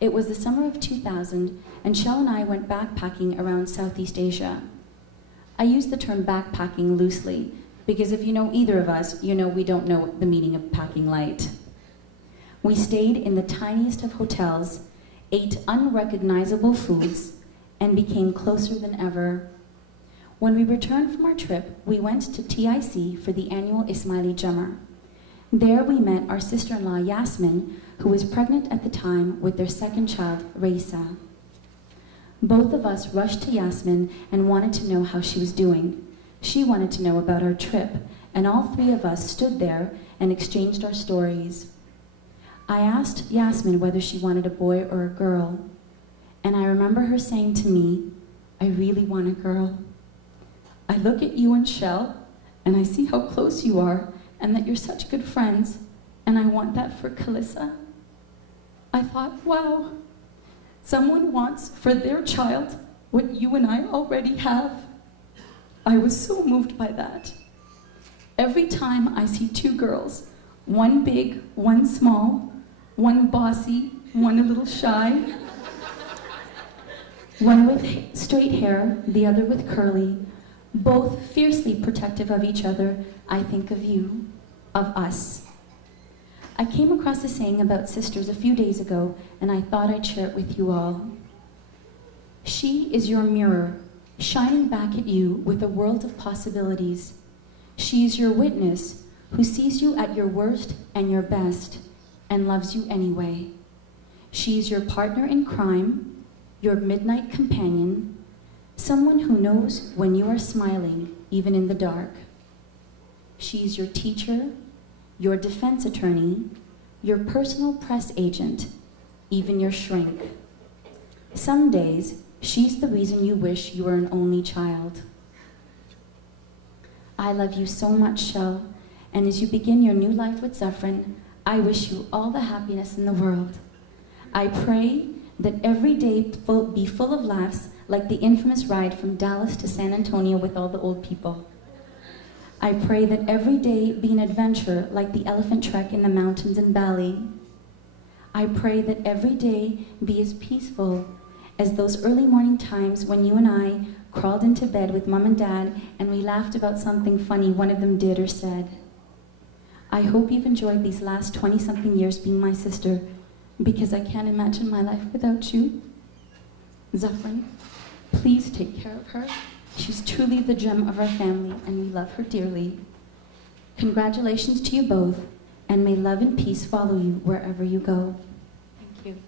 It was the summer of 2000, and Shell and I went backpacking around Southeast Asia. I use the term backpacking loosely, because if you know either of us, you know we don't know the meaning of packing light. We stayed in the tiniest of hotels, ate unrecognizable foods, and became closer than ever. When we returned from our trip, we went to TIC for the annual Ismaili Jummer. There we met our sister-in-law Yasmin, who was pregnant at the time with their second child, Raisa. Both of us rushed to Yasmin and wanted to know how she was doing. She wanted to know about our trip, and all three of us stood there and exchanged our stories. I asked Yasmin whether she wanted a boy or a girl, and I remember her saying to me, "I really want a girl. I look at you and Shell, and I see how close you are, and that you're such good friends, and I want that for Kalissa." I thought, wow, someone wants for their child what you and I already have. I was so moved by that. Every time I see two girls, one big, one small, one bossy, one a little shy, one with straight hair, the other with curly, both fiercely protective of each other, I think of you, of us. I came across a saying about sisters a few days ago, and I thought I'd share it with you all. She is your mirror, shining back at you with a world of possibilities. She is your witness, who sees you at your worst and your best, and loves you anyway. She is your partner in crime, your midnight companion, someone who knows when you are smiling, even in the dark. She is your teacher, your defense attorney, your personal press agent, even your shrink. Some days, she's the reason you wish you were an only child. I love you so much, Shell, and as you begin your new life with Zaffrin, I wish you all the happiness in the world. I pray that every day be full of laughs, like the infamous ride from Dallas to San Antonio with all the old people. I pray that every day be an adventure, like the elephant trek in the mountains in Bali. I pray that every day be as peaceful as those early morning times when you and I crawled into bed with Mom and Dad, and we laughed about something funny one of them did or said. I hope you've enjoyed these last 20-something years being my sister, because I can't imagine my life without you. Zaffrin, please take care of her. She's truly the gem of our family, and we love her dearly. Congratulations to you both, and may love and peace follow you wherever you go. Thank you.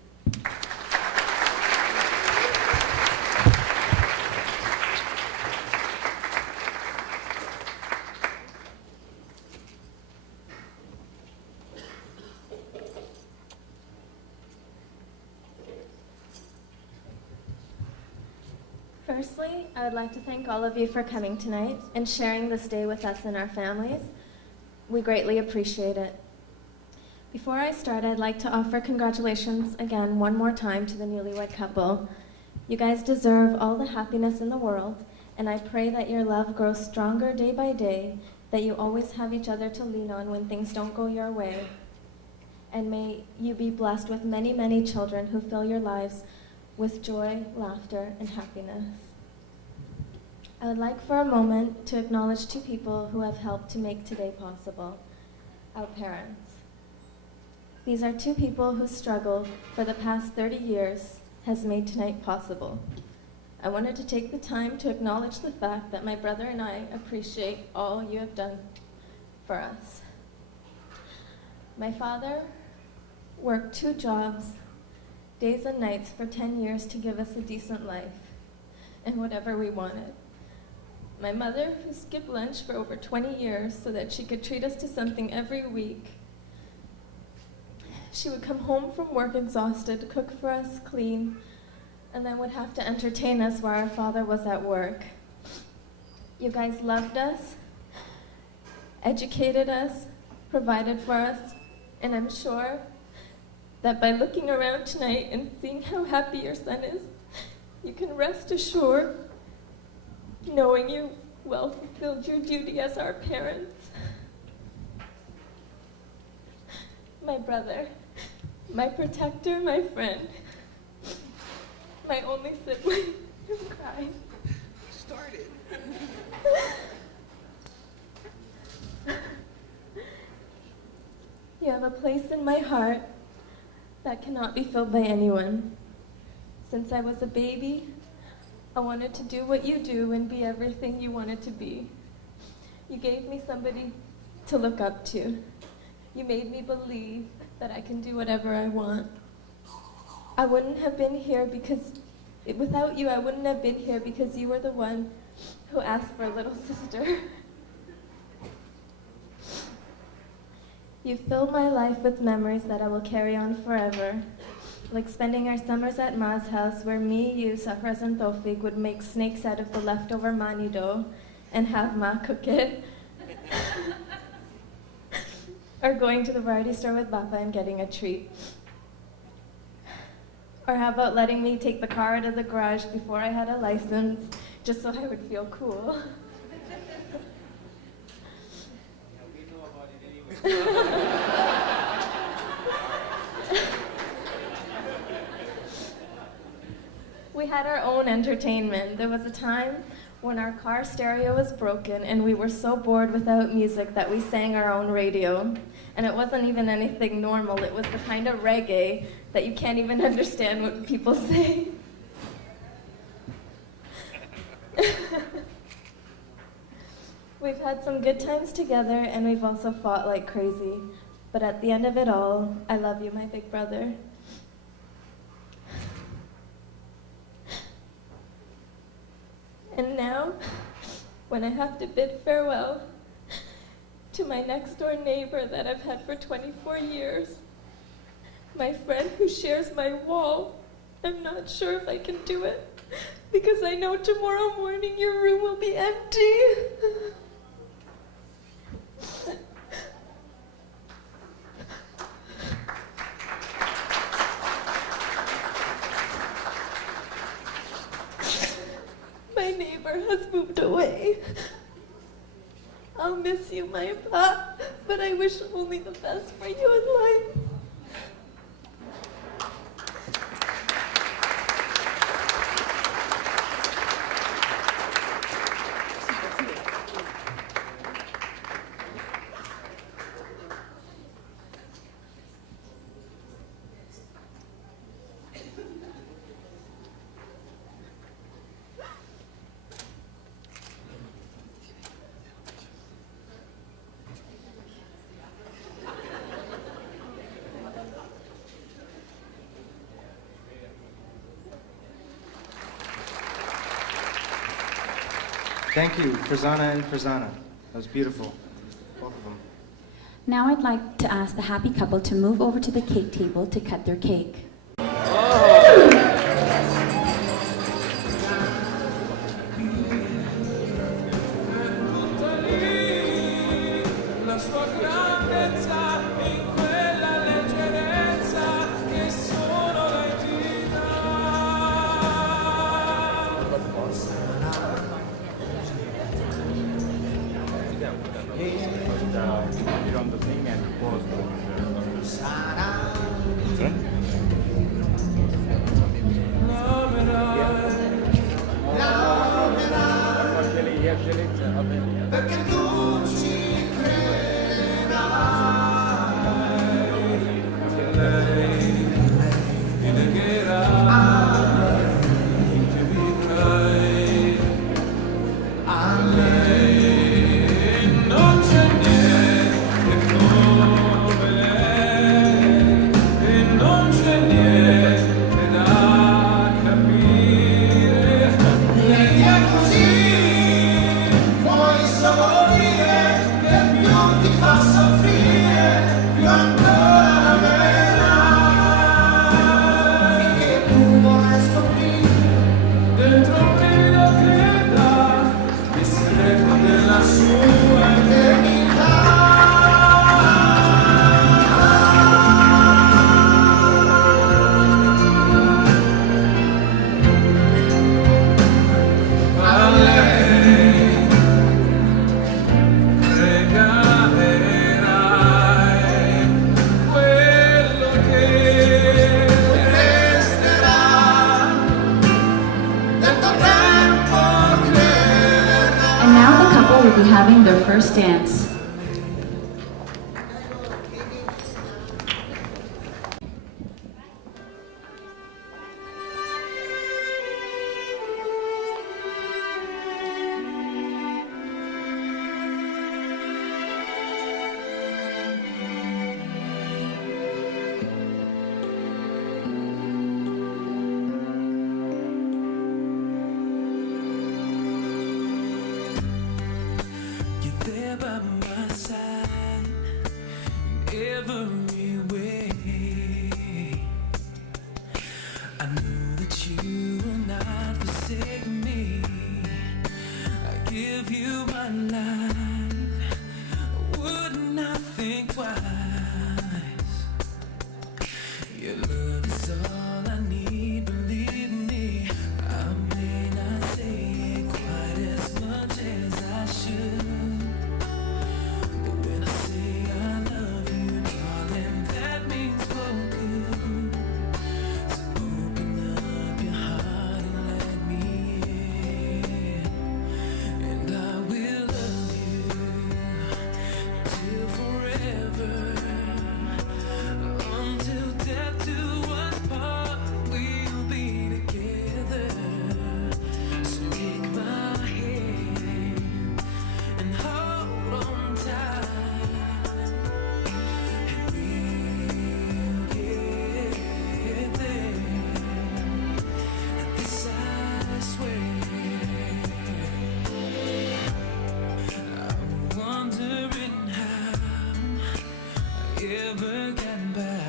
Firstly, I would like to thank all of you for coming tonight and sharing this day with us and our families. We greatly appreciate it. Before I start, I'd like to offer congratulations again one more time to the newlywed couple. You guys deserve all the happiness in the world, and I pray that your love grows stronger day by day, that you always have each other to lean on when things don't go your way. And may you be blessed with many, many children who fill your lives with joy, laughter, and happiness. I would like for a moment to acknowledge two people who have helped to make today possible, our parents. These are two people whose struggle for the past 30 years has made tonight possible. I wanted to take the time to acknowledge the fact that my brother and I appreciate all you have done for us. My father worked 2 jobs, days and nights for 10 years to give us a decent life and whatever we wanted. My mother, who skipped lunch for over 20 years so that she could treat us to something every week. She would come home from work exhausted, cook for us, clean, and then would have to entertain us while our father was at work. You guys loved us, educated us, provided for us, and I'm sure that by looking around tonight and seeing how happy your son is, you can rest assured knowing you well fulfilled your duty as our parents. My brother, my protector, my friend, my only sibling. I'm crying. Started. You have a place in my heart that cannot be filled by anyone. Since I was a baby, I wanted to do what you do and be everything you wanted to be. You gave me somebody to look up to. You made me believe that I can do whatever I want. I wouldn't have been here without you, I wouldn't have been here because you were the one who asked for a little sister. You filled my life with memories that I will carry on forever. Like spending our summers at Ma's house where me, you, Safras, and Tofik would make snakes out of the leftover mani dough and have Ma cook it. Or going to the variety store with Bappa and getting a treat. Or how about letting me take the car out of the garage before I had a license, just so I would feel cool. We had our own entertainment. There was a time when our car stereo was broken and we were so bored without music that we sang our own radio. And it wasn't even anything normal. It was the kind of reggae that you can't even understand what people say. We've had some good times together and we've also fought like crazy. But at the end of it all, I love you, my big brother. And now, when I have to bid farewell to my next door neighbor that I've had for 24 years, my friend who shares my wall, I'm not sure if I can do it because I know tomorrow morning your room will be empty. My neighbor has moved away. I'll miss you, my pa, but I wish only the best for you in life. Thank you, Farzana and Farzana. That was beautiful, both of them. Now I'd like to ask the happy couple to move over to the cake table to cut their cake. La sua grandezza in quella leggerezza che solo lei ti dà. On the thing and pause perché tu ci crederai che lei ti negherà che vivrai a lei non c'è niente come lei e non c'è niente da capire lei è così. Puoi solo dire che più ti fa soffrire, più ancora l'amerai. Finché tu vorrai scoprire dentro un brivido che dà il segreto della sua eternità. A lei regalerai quello che resterà del tuo tempo crederà. And now the couple will be having their first dance. You're there by my side in every way. I know that you will not forsake me. I give you my life. I would not think twice. Your love is all I need, believe me. I may not say it quite as much as I should, but when I say I love you, darling, that means for good. So open up your heart and let me in, and I will love you till forever, until death do us part. We'll be together. So take my hand and hold on tight, and we'll get there. And this I swear. I'm wondering how I ever got by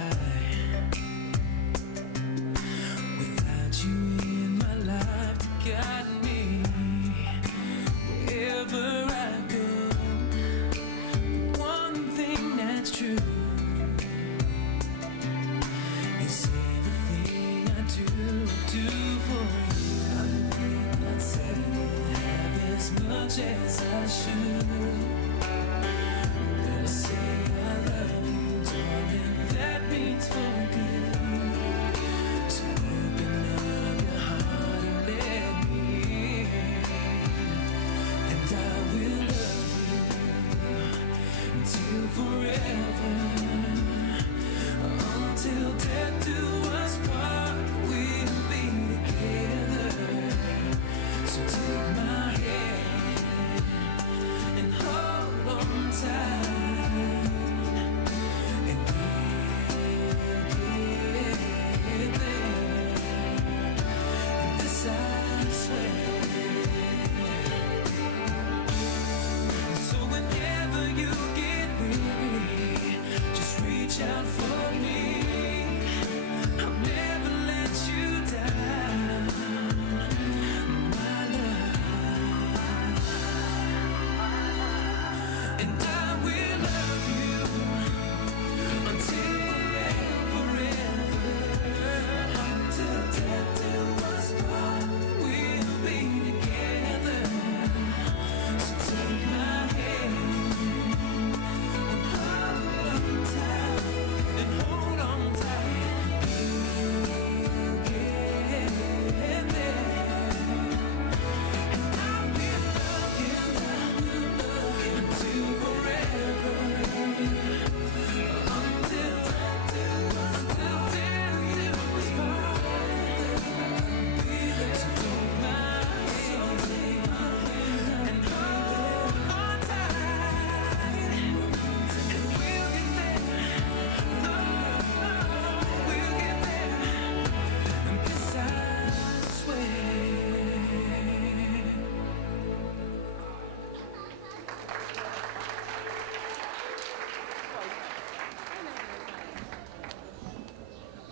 without you in my life to guide me. Wherever I go, one thing that's true is everything I do for you. I may not say it half as much as I should. When I say I love you, darling, that means for good. So open up your heart and let me in, and I will love you until forever, until death do us part. We'll be together. So take my hand and hold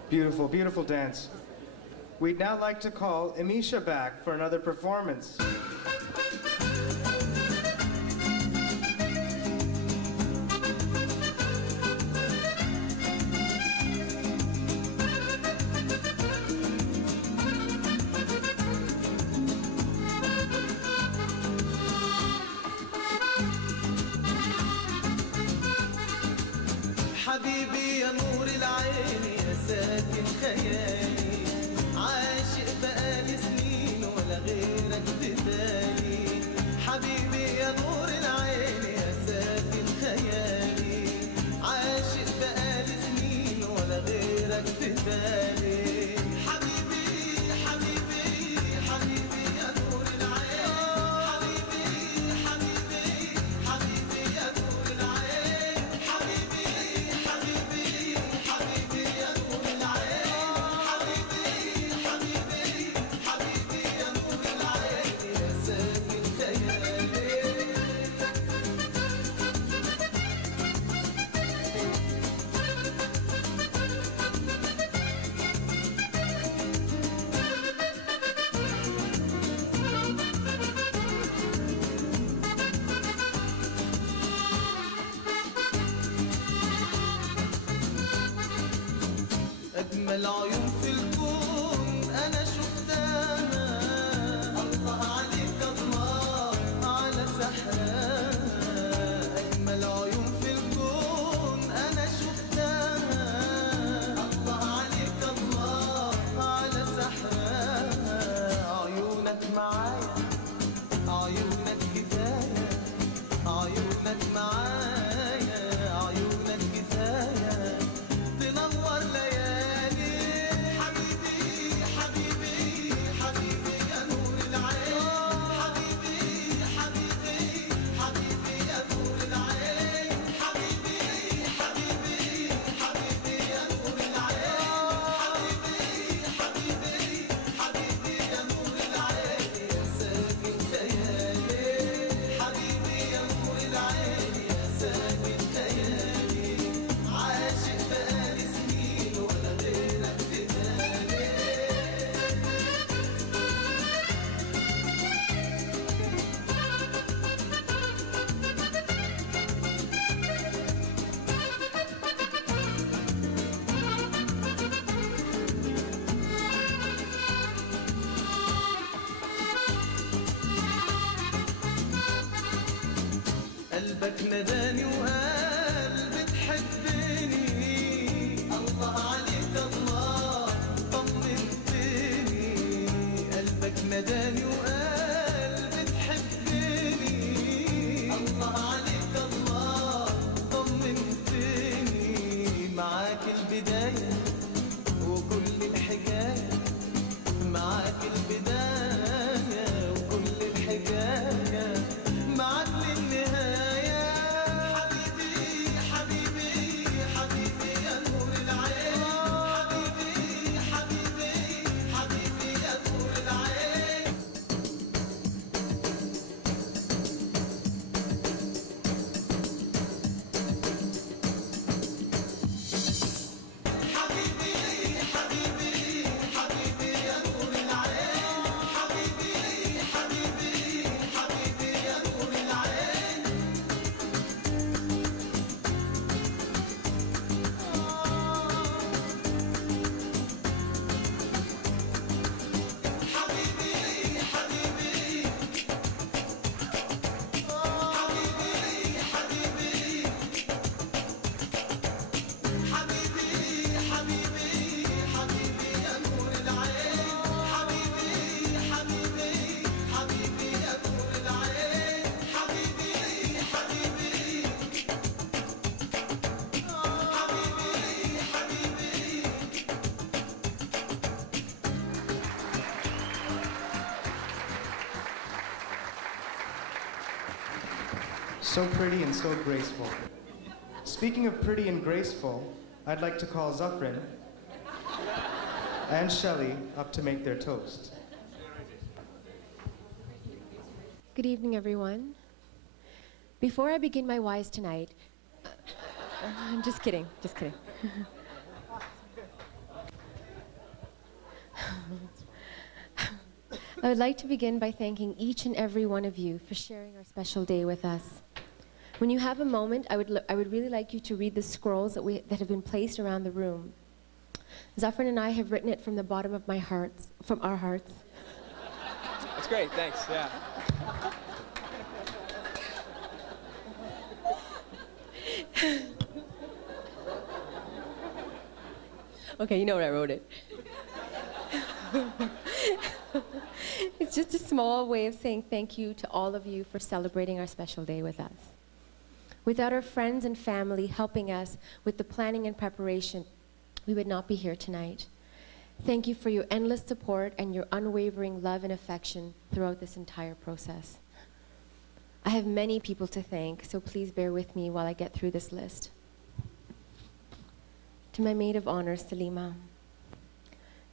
Beautiful, beautiful dance. We'd now like to call Amisha back for another performance. حبيبي يا نور العين يا ساكن خيالي عاشق بقالي سنين ولا غيرك ببالي حبيبي يا نور العين يا ساكن خيالي عاشق بقالي سنين ولا غيرك ببالي حبيبي حبيبي حبيبي يا نور العين حبيبي حبيبي حبيبي يا نور العين حبيبي حبيبي حبيبي يا نور العين حبيبي حبيبي حبيبي يا نور العين يا ساكن خيالي أجمل عيون في الكون أنا شفتها الله عليك الله على سحرها أجمل عيون في الكون أنا شفتها الله عليك الله على سحرها عيونك معايا عيونك كفاية عيونك معايا عيونك كفاية تنور ليالي حبيبي حبيبي حبيبي يا نور العين حبيبي حبيبي حبيبي يا نور العين حبيبي حبيبي حبيبي يا نور العين حبيبي حبيبي حبيبي يا نور العين يا ساكن خيالي حبيبي يا نور العين يا ساكن خيالي عاشق بقالي سنين ولا غيرك في بالي قلبك نداني وقال بتحبني الله عليك الله طمنتني قلبك نداني وقال بتحبني الله عليك الله طمنتني معاك البداية وكل الحكاية معاك البداية وكل الحكاية معاك للنهاية حبيبي حبيبي حبيبي يا نور العين حبيبي حبيبي حبيبي يا نور العين حبيبي حبيبي حبيبي يا نور العين حبيبي حبيبي حبيبي يا نور العين حبيبي حبيبي حبيبي حبيبي حبيبي حبيبي حبيبي يا نور العين حبيبي حبيبي حبيبي يا نور العين حبيبي حبيبي حبيبي So pretty and so graceful. Speaking of pretty and graceful, I'd like to call Zaffrin and Shelley up to make their toast. Good evening, everyone. Before I begin my wise tonight, I'm just kidding, just kidding. I would like to begin by thanking each and every one of you for sharing our special day with us. When you have a moment, I would really like you to read the scrolls that have been placed around the room. Zaffrin and I have written it from the bottom of our hearts. That's great, thanks, yeah. Okay, you know what I wrote it. It's just a small way of saying thank you to all of you for celebrating our special day with us. Without our friends and family helping us with the planning and preparation, we would not be here tonight. Thank you for your endless support and your unwavering love and affection throughout this entire process. I have many people to thank, so please bear with me while I get through this list. To my maid of honor, Salima,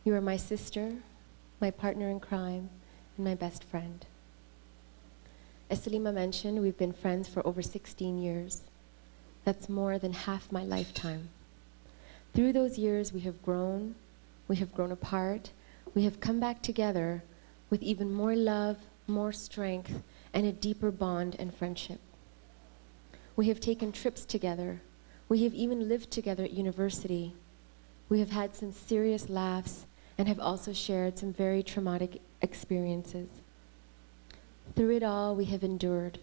you are my sister, my partner in crime, and my best friend. As Salima mentioned, we've been friends for over 16 years. That's more than half my lifetime. Through those years, we have grown apart, we have come back together with even more love, more strength, and a deeper bond and friendship. We have taken trips together. We have even lived together at university. We have had some serious laughs and have also shared some very traumatic experiences. Through it all, we have endured.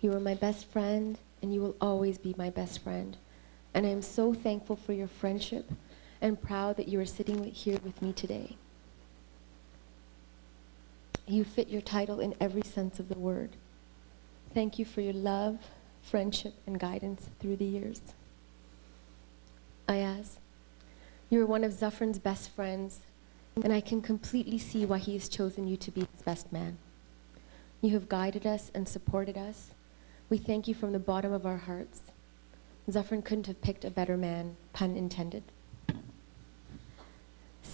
You are my best friend, and you will always be my best friend. And I am so thankful for your friendship and proud that you are sitting here with me today. You fit your title in every sense of the word. Thank you for your love, friendship, and guidance through the years. Ayaz, you are one of Zaffrin's best friends, and I can completely see why he has chosen you to be his best man. You have guided us and supported us. We thank you from the bottom of our hearts. Zaffrin couldn't have picked a better man, pun intended.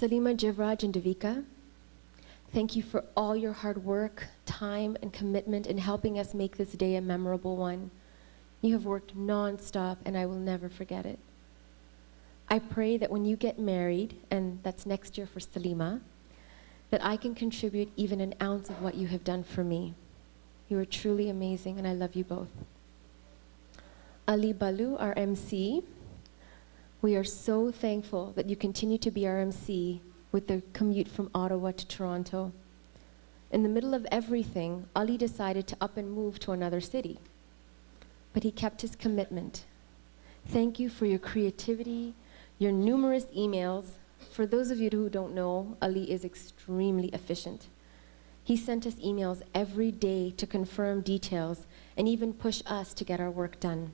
Salima, Jivraj, and Devika, thank you for all your hard work, time, and commitment in helping us make this day a memorable one. You have worked non-stop, and I will never forget it. I pray that when you get married, and that's next year for Salima, that I can contribute even an ounce of what you have done for me. You are truly amazing, and I love you both. Ali Balu, our MC, we are so thankful that you continue to be our MC with the commute from Ottawa to Toronto. In the middle of everything, Ali decided to up and move to another city, but he kept his commitment. Thank you for your creativity, your numerous emails. For those of you who don't know, Ali is extremely efficient. He sent us emails every day to confirm details and even push us to get our work done.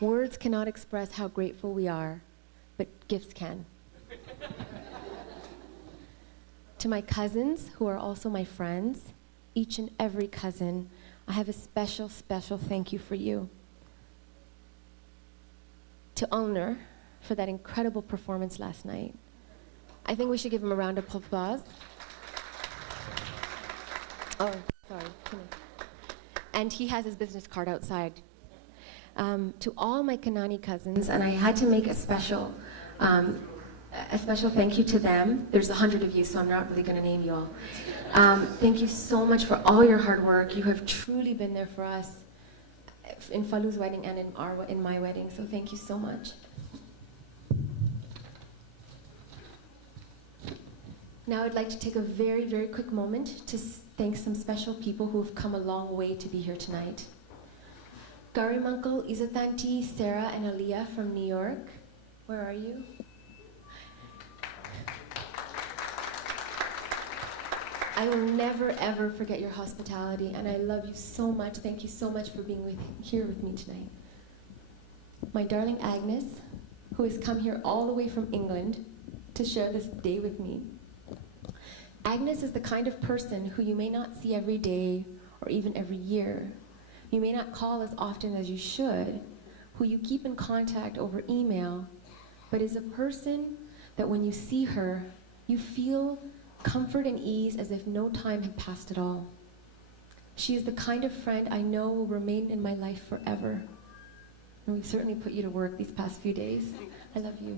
Words cannot express how grateful we are, but gifts can. To my cousins, who are also my friends, each and every cousin, I have a special, special thank you for you. To Ulner, for that incredible performance last night. I think we should give him a round of applause. Oh, sorry. And he has his business card outside. To all my Kanani cousins, and I had to make a special thank you to them. There's 100 of you, so I'm not really going to name you all. Thank you so much for all your hard work. You have truly been there for us in Falu's wedding and in my wedding, so thank you so much. Now I'd like to take a very, very quick moment to thank some special people who have come a long way to be here tonight. Garim Uncle, Izatanti, Sarah, and Aliyah from New York. Where are you? I will never, ever forget your hospitality, and I love you so much. Thank you so much for being here with me tonight. My darling Agnes, who has come here all the way from England to share this day with me. Agnes is the kind of person who you may not see every day or even every year. You may not call as often as you should, who you keep in contact over email, but is a person that when you see her, you feel comfort and ease as if no time had passed at all. She is the kind of friend I know will remain in my life forever. And we've certainly put you to work these past few days. I love you.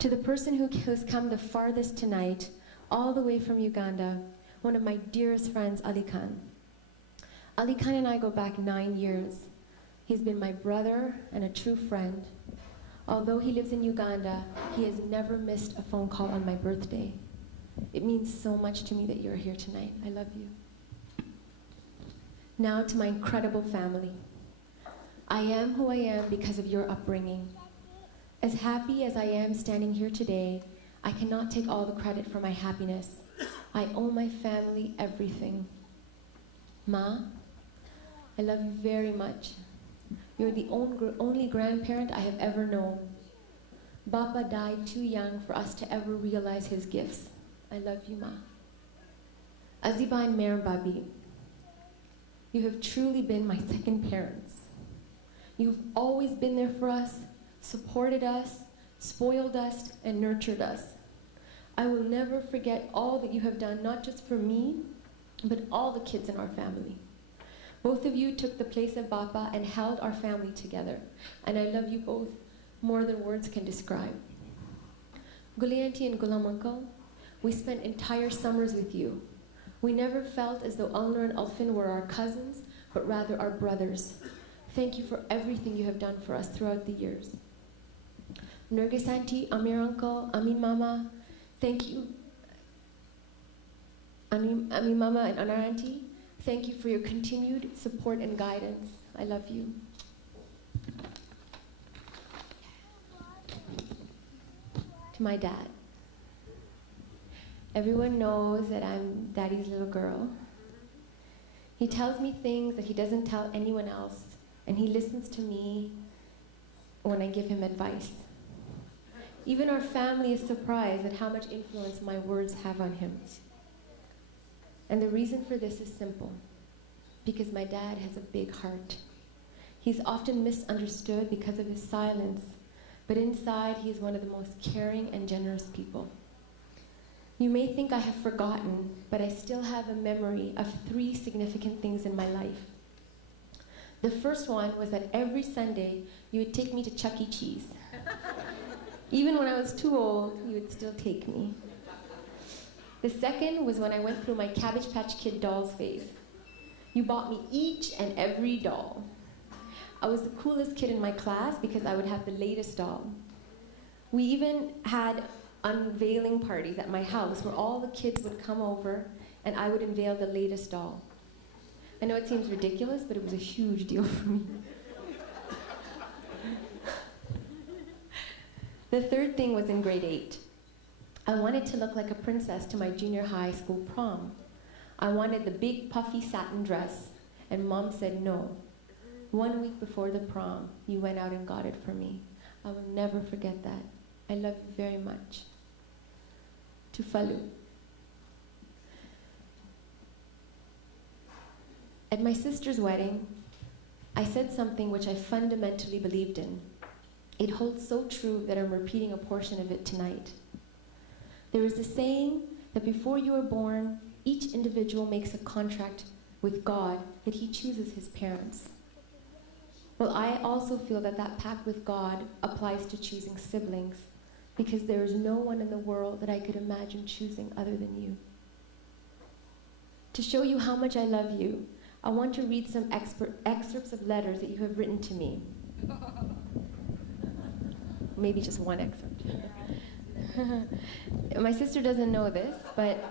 To the person who has come the farthest tonight, all the way from Uganda, one of my dearest friends, Ali Khan. Ali Khan and I go back 9 years. He's been my brother and a true friend. Although he lives in Uganda, he has never missed a phone call on my birthday. It means so much to me that you're here tonight. I love you. Now to my incredible family. I am who I am because of your upbringing. As happy as I am standing here today, I cannot take all the credit for my happiness. I owe my family everything. Ma, I love you very much. You're the only grandparent I have ever known. Bapa died too young for us to ever realize his gifts. I love you, Ma. Aziba and Mer Babi, you have truly been my second parents. You've always been there for us, supported us, spoiled us, and nurtured us. I will never forget all that you have done, not just for me, but all the kids in our family. Both of you took the place of Bapa and held our family together, and I love you both more than words can describe. Guli Auntie and Gulam Uncle, we spent entire summers with you. We never felt as though Ulner and Ulfin were our cousins, but rather our brothers. Thank you for everything you have done for us throughout the years. Nergis Auntie, Amir Uncle, Amin Mama, thank you. Amin Mama and Anar Auntie, thank you for your continued support and guidance. I love you. To my dad. Everyone knows that I'm Daddy's little girl. He tells me things that he doesn't tell anyone else, and he listens to me when I give him advice. Even our family is surprised at how much influence my words have on him. And the reason for this is simple, because my dad has a big heart. He's often misunderstood because of his silence, but inside he is one of the most caring and generous people. You may think I have forgotten, but I still have a memory of 3 significant things in my life. The first one was that every Sunday you would take me to Chuck E. Cheese. Even when I was too old, you would still take me. The second was when I went through my Cabbage Patch Kid dolls phase. You bought me each and every doll. I was the coolest kid in my class because I would have the latest doll. We even had unveiling parties at my house where all the kids would come over and I would unveil the latest doll. I know it seems ridiculous, but it was a huge deal for me. The third thing was in grade 8. I wanted to look like a princess to my junior high school prom. I wanted the big puffy satin dress, and Mom said no. 1 week before the prom, you went out and got it for me. I will never forget that. I love you very much. To Falu. At my sister's wedding, I said something which I fundamentally believed in. It holds so true that I'm repeating a portion of it tonight. There is a saying that before you are born, each individual makes a contract with God that he chooses his parents. Well, I also feel that that pact with God applies to choosing siblings, because there is no one in the world that I could imagine choosing other than you. To show you how much I love you, I want to read some excerpts of letters that you have written to me. Maybe just one excerpt. My sister doesn't know this, but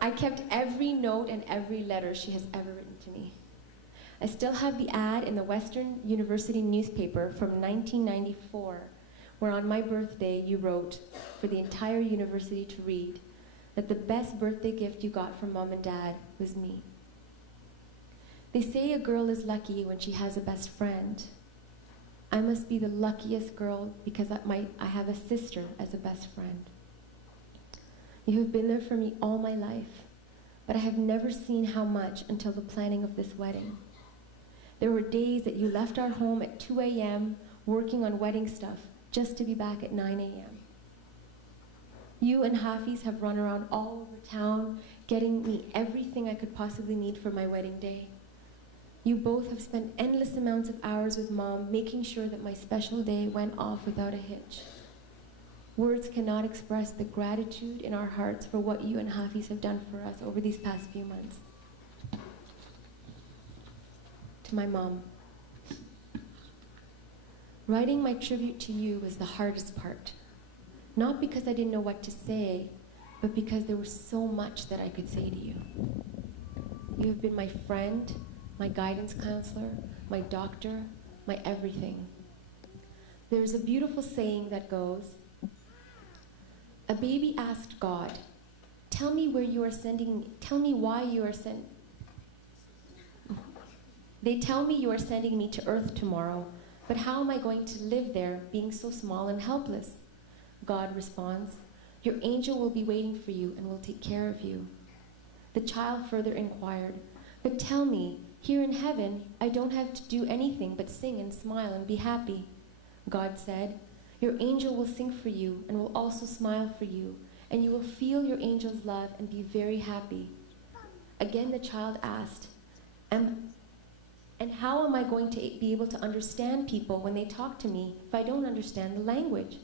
I kept every note and every letter she has ever written to me. I still have the ad in the Western University newspaper from 1994, where on my birthday you wrote for the entire university to read that the best birthday gift you got from Mom and Dad was me. They say a girl is lucky when she has a best friend. I must be the luckiest girl because I have a sister as a best friend. You have been there for me all my life, but I have never seen how much until the planning of this wedding. There were days that you left our home at 2 a.m. working on wedding stuff just to be back at 9 a.m. You and Hafiz have run around all over town getting me everything I could possibly need for my wedding day. You both have spent endless amounts of hours with Mom making sure that my special day went off without a hitch. Words cannot express the gratitude in our hearts for what you and Hafiz have done for us over these past few months. To my mom, writing my tribute to you was the hardest part. Not because I didn't know what to say, but because there was so much that I could say to you. You have been my friend, my guidance counselor, my doctor, my everything. There's a beautiful saying that goes, a baby asked God, tell me where you are sending me, tell me why you are They tell me you are sending me to Earth tomorrow, but how am I going to live there being so small and helpless? God responds, your angel will be waiting for you and will take care of you. The child further inquired, but tell me, here in heaven, I don't have to do anything but sing and smile and be happy. God said, your angel will sing for you and will also smile for you, and you will feel your angel's love and be very happy. Again, the child asked, and how am I going to be able to understand people when they talk to me if I don't understand the language?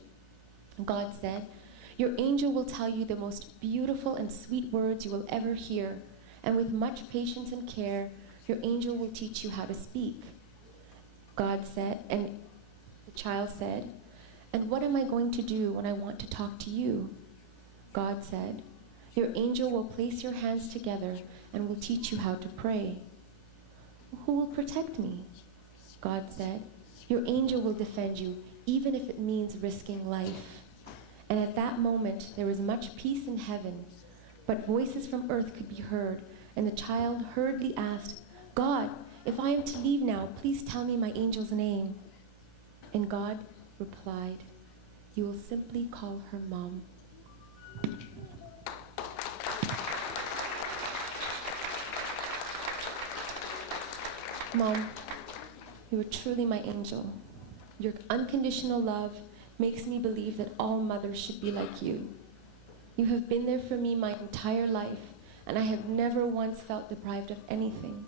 God said, your angel will tell you the most beautiful and sweet words you will ever hear, and with much patience and care, your angel will teach you how to speak. God said, and the child said, and what am I going to do when I want to talk to you? God said, your angel will place your hands together and will teach you how to pray. Who will protect me? God said, your angel will defend you, even if it means risking life. And at that moment, there was much peace in heaven, but voices from earth could be heard, and the child hurriedly asked, God, if I am to leave now, please tell me my angel's name. And God replied, you will simply call her Mom. Mom, you are truly my angel. Your unconditional love makes me believe that all mothers should be like you. You have been there for me my entire life, and I have never once felt deprived of anything.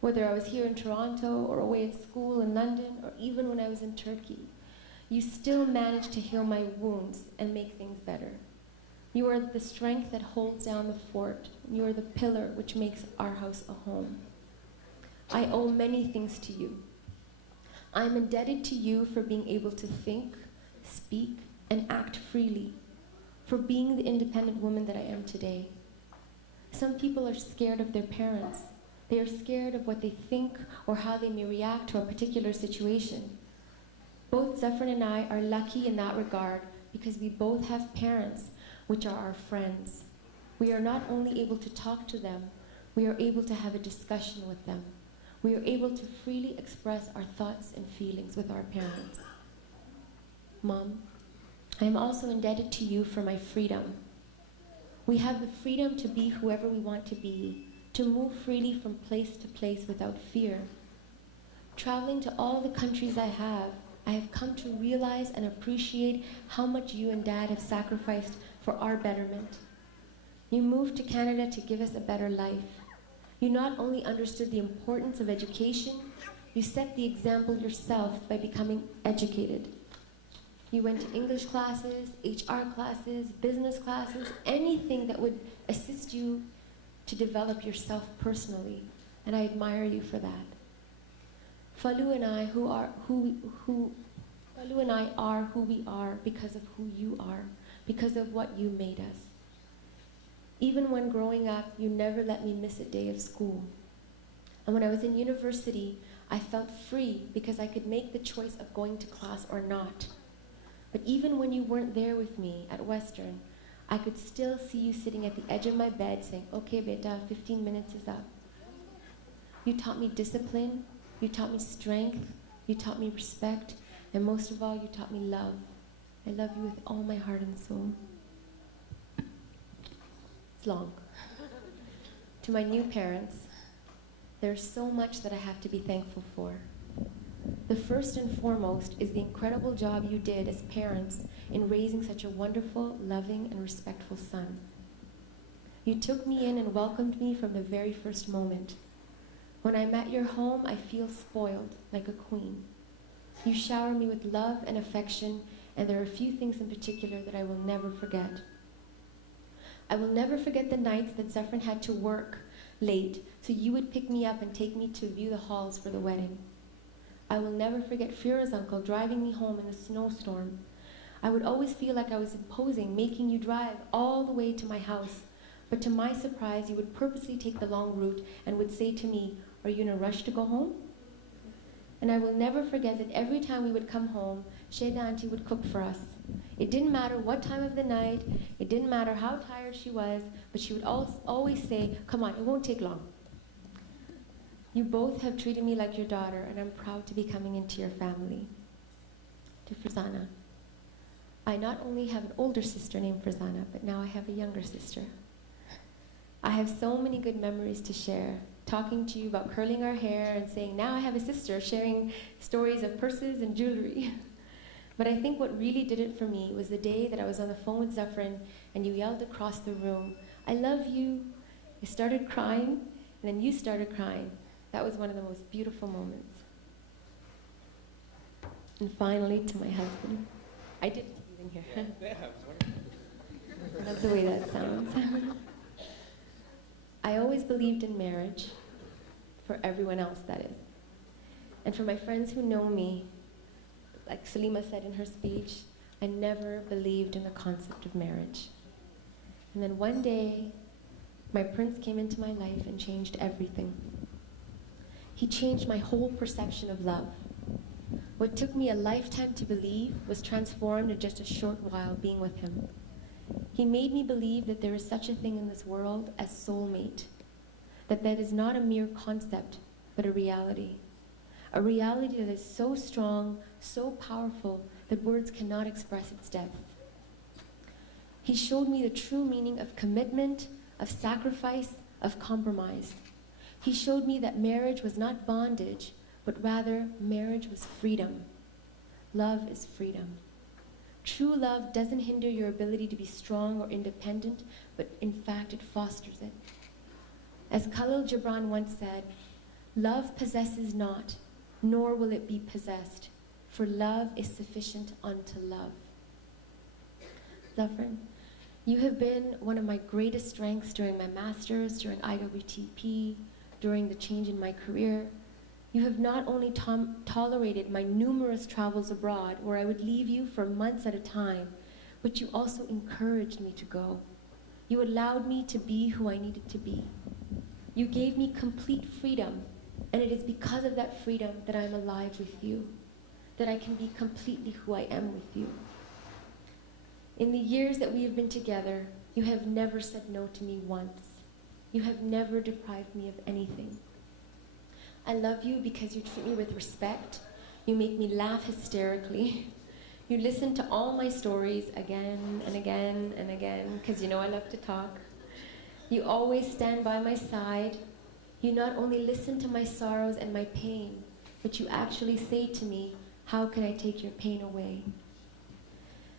Whether I was here in Toronto or away at school in London or even when I was in Turkey, you still managed to heal my wounds and make things better. You are the strength that holds down the fort. You are the pillar which makes our house a home. I owe many things to you. I am indebted to you for being able to think, speak, and act freely, for being the independent woman that I am today. Some people are scared of their parents. They are scared of what they think or how they may react to a particular situation. Both Zaffrin and I are lucky in that regard because we both have parents which are our friends. We are not only able to talk to them, we are able to have a discussion with them. We are able to freely express our thoughts and feelings with our parents. Mom, I am also indebted to you for my freedom. We have the freedom to be whoever we want to be, to move freely from place to place without fear. Traveling to all the countries I have come to realize and appreciate how much you and Dad have sacrificed for our betterment. You moved to Canada to give us a better life. You not only understood the importance of education, you set the example yourself by becoming educated. You went to English classes, HR classes, business classes, anything that would assist you to develop yourself personally, and I admire you for that. Falu and I are who we are because of who you are, because of what you made us. Even when growing up, you never let me miss a day of school. And when I was in university, I felt free because I could make the choice of going to class or not. But even when you weren't there with me at Western, I could still see you sitting at the edge of my bed saying, okay, beta, 15 minutes is up. You taught me discipline, you taught me strength, you taught me respect, and most of all, you taught me love. I love you with all my heart and soul. It's long. To my new parents, there's so much that I have to be thankful for. The first and foremost is the incredible job you did as parents in raising such a wonderful, loving, and respectful son. You took me in and welcomed me from the very first moment. When I'm at your home, I feel spoiled, like a queen. You shower me with love and affection and there are a few things in particular that I will never forget. I will never forget the nights that Zaffrin had to work late, so you would pick me up and take me to view the halls for the wedding. I will never forget Fira's uncle driving me home in a snowstorm. I would always feel like I was imposing, making you drive all the way to my house. But to my surprise, you would purposely take the long route and would say to me, "Are you in a rush to go home?" And I will never forget that every time we would come home, Shehzadi auntie would cook for us. It didn't matter what time of the night, it didn't matter how tired she was, but she would always say, "Come on, it won't take long." You both have treated me like your daughter, and I'm proud to be coming into your family. To Farzana. I not only have an older sister named Farzana, but now I have a younger sister. I have so many good memories to share, talking to you about curling our hair and saying, now I have a sister, sharing stories of purses and jewelry. But I think what really did it for me was the day that I was on the phone with Zaffrin and you yelled across the room, "I love you." I started crying, and then you started crying. That was one of the most beautiful moments. And finally, to my husband. I did even here. Yeah, I was wondering. I love the way that sounds. I always believed in marriage, for everyone else, that is. And for my friends who know me, like Salima said in her speech, I never believed in the concept of marriage. And then one day, my prince came into my life and changed everything. He changed my whole perception of love. What took me a lifetime to believe was transformed in just a short while being with him. He made me believe that there is such a thing in this world as soulmate, that is not a mere concept, but a reality. A reality that is so strong, so powerful, that words cannot express its depth. He showed me the true meaning of commitment, of sacrifice, of compromise. He showed me that marriage was not bondage, but rather marriage was freedom. Love is freedom. True love doesn't hinder your ability to be strong or independent, but in fact it fosters it. As Khalil Gibran once said, "Love possesses not, nor will it be possessed, for love is sufficient unto love." Zaffrin, you have been one of my greatest strengths during my master's, during IWTP, during the change in my career. You have not only tolerated my numerous travels abroad, where I would leave you for months at a time, but you also encouraged me to go. You allowed me to be who I needed to be. You gave me complete freedom, and it is because of that freedom that I'm alive with you, that I can be completely who I am with you. In the years that we have been together, you have never said no to me once. You have never deprived me of anything. I love you because you treat me with respect. You make me laugh hysterically. You listen to all my stories again and again and again, because you know I love to talk. You always stand by my side. You not only listen to my sorrows and my pain, but you actually say to me, "How can I take your pain away?"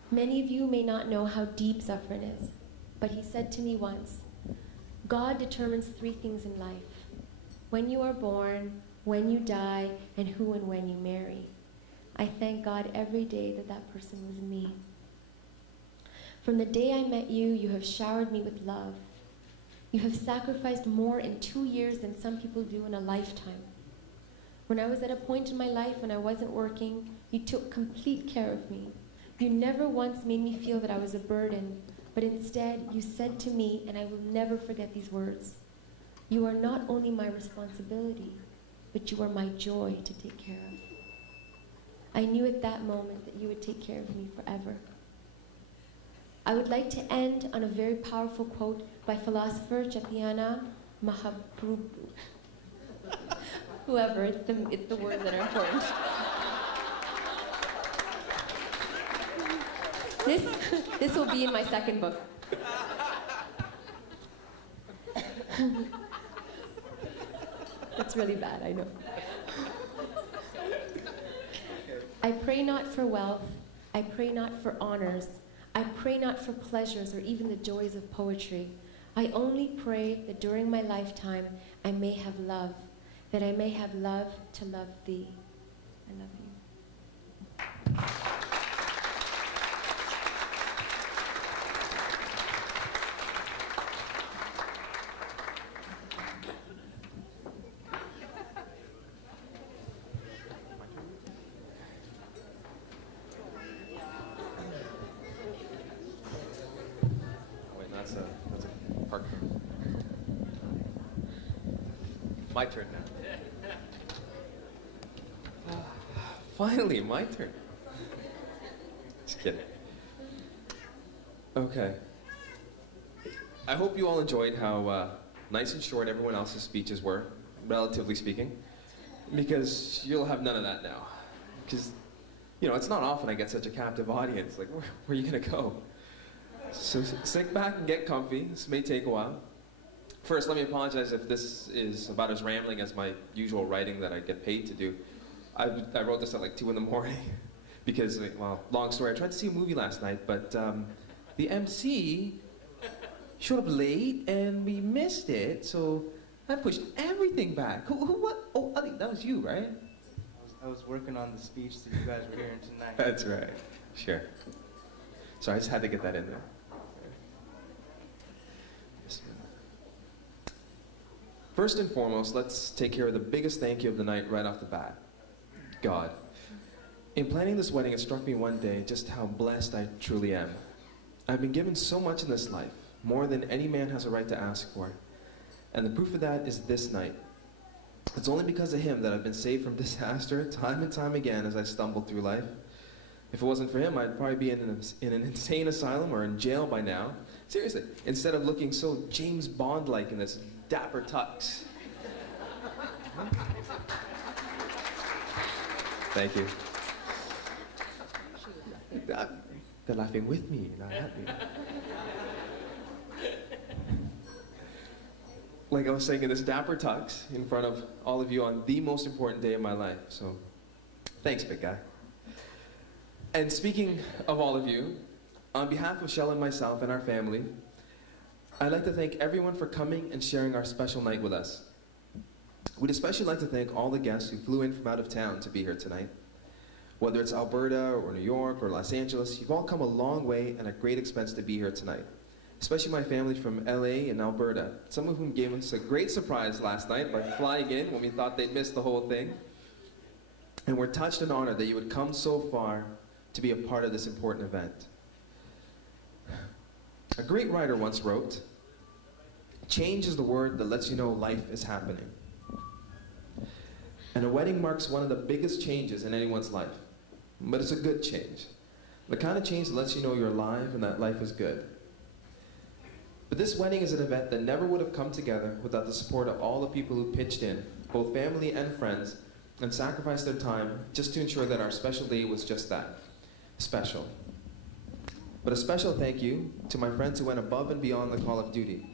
Many of you may not know how deep Zaffrin is, but he said to me once, God determines 3 things in life: when you are born, when you die, and who and when you marry. I thank God every day that that person was me. From the day I met you, you have showered me with love. You have sacrificed more in 2 years than some people do in a lifetime. When I was at a point in my life when I wasn't working, you took complete care of me. You never once made me feel that I was a burden, but instead you said to me, and I will never forget these words, "You are not only my responsibility, but you are my joy to take care of." I knew at that moment that you would take care of me forever. I would like to end on a very powerful quote by philosopher Chaitanya Mahaprabhu. Whoever, it's the words that are important. This will be in my second book. That's really bad, I know. I pray not for wealth, I pray not for honors, I pray not for pleasures or even the joys of poetry. I only pray that during my lifetime I may have love, that I may have love to love thee. I love you. My turn now. Finally, my turn. Just kidding. Okay. I hope you all enjoyed how nice and short everyone else's speeches were, relatively speaking, because you'll have none of that now. Because, you know, it's not often I get such a captive audience. Like, where are you going to go? So sit back and get comfy. This may take a while. First, let me apologize if this is about as rambling as my usual writing that I get paid to do. I wrote this at like 2 in the morning because, well, long story. I tried to see a movie last night, but the MC showed up late and we missed it, so I pushed everything back. What? Oh, I think that was you, right? I was working on the speech that you guys were hearing tonight. That's right. Sure. So I just had to get that in there. First and foremost, let's take care of the biggest thank you of the night right off the bat. God. In planning this wedding, it struck me one day just how blessed I truly am. I've been given so much in this life, more than any man has a right to ask for. And the proof of that is this night. It's only because of him that I've been saved from disaster time and time again as I stumbled through life. If it wasn't for him, I'd probably be in an insane asylum or in jail by now. Seriously, instead of looking so James Bond-like in this dapper tux. Thank you. They're laughing with me, not at me. Like I was saying, in this dapper tux in front of all of you on the most important day of my life. So, thanks, big guy. And speaking of all of you, on behalf of Shell and myself and our family, I'd like to thank everyone for coming and sharing our special night with us. We'd especially like to thank all the guests who flew in from out of town to be here tonight. Whether it's Alberta or New York or Los Angeles, you've all come a long way and at great expense to be here tonight. Especially my family from LA and Alberta, some of whom gave us a great surprise last night by flying in when we thought they'd missed the whole thing. And we're touched and honored that you would come so far to be a part of this important event. A great writer once wrote, "Change is the word that lets you know life is happening." And a wedding marks one of the biggest changes in anyone's life. But it's a good change. The kind of change that lets you know you're alive and that life is good. But this wedding is an event that never would have come together without the support of all the people who pitched in, both family and friends, and sacrificed their time just to ensure that our special day was just that, special. But a special thank you to my friends who went above and beyond the call of duty.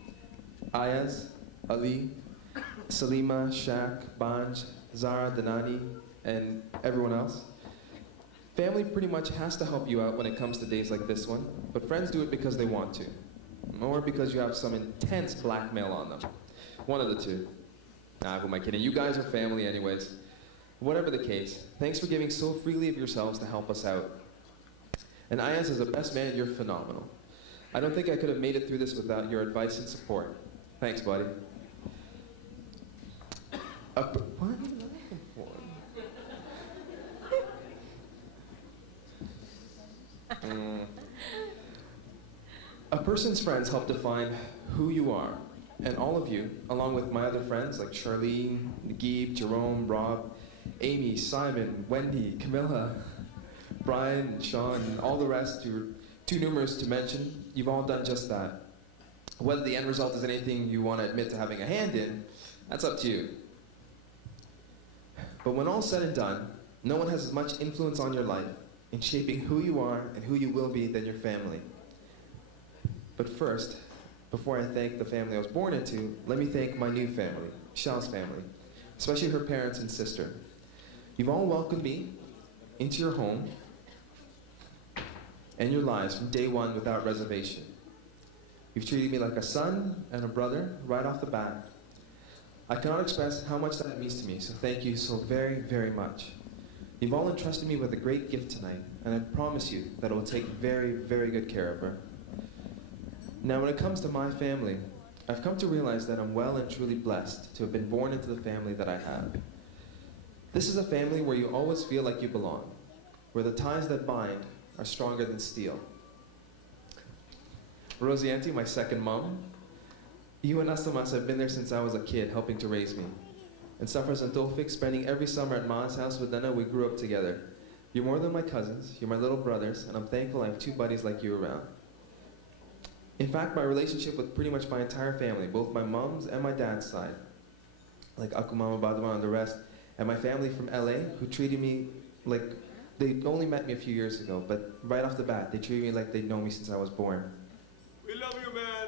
Ayaz, Ali, Salima, Shaq, Banj, Zara, Danani, and everyone else. Family pretty much has to help you out when it comes to days like this one, but friends do it because they want to, or because you have some intense blackmail on them. One of the two. Nah, who am I kidding? You guys are family anyways. Whatever the case, thanks for giving so freely of yourselves to help us out. And Ayaz, as a best man, you're phenomenal. I don't think I could have made it through this without your advice and support. Thanks, buddy. What? A person's friends help define who you are, and all of you, along with my other friends like Charlene, Naguib, Jerome, Rob, Amy, Simon, Wendy, Camilla, Brian, Sean, and all the rest who are too numerous to mention, you've all done just that. Whether the end result is anything you want to admit to having a hand in, that's up to you. But when all's said and done, no one has as much influence on your life in shaping who you are and who you will be than your family. But first, before I thank the family I was born into, let me thank my new family, Shell's family, especially her parents and sister. You've all welcomed me into your home and your lives from day one without reservation. You've treated me like a son and a brother right off the bat. I cannot express how much that means to me, so thank you so very, very much. You've all entrusted me with a great gift tonight, and I promise you that I will take very, very good care of her. Now, when it comes to my family, I've come to realize that I'm well and truly blessed to have been born into the family that I have. This is a family where you always feel like you belong, where the ties that bind are stronger than steel. Rosie Auntie, my second mom, you and Asamas have been there since I was a kid, helping to raise me. and Safras and Tawfiq, spending every summer at Ma's house with Nana, we grew up together. You're more than my cousins, you're my little brothers, and I'm thankful I have two buddies like you around. In fact, my relationship with pretty much my entire family, both my mom's and my dad's side, like Aku Mama Badma and the rest, and my family from LA, who treated me like, they only met me a few years ago, but right off the bat, they treated me like they'd known me since I was born. We love you, man.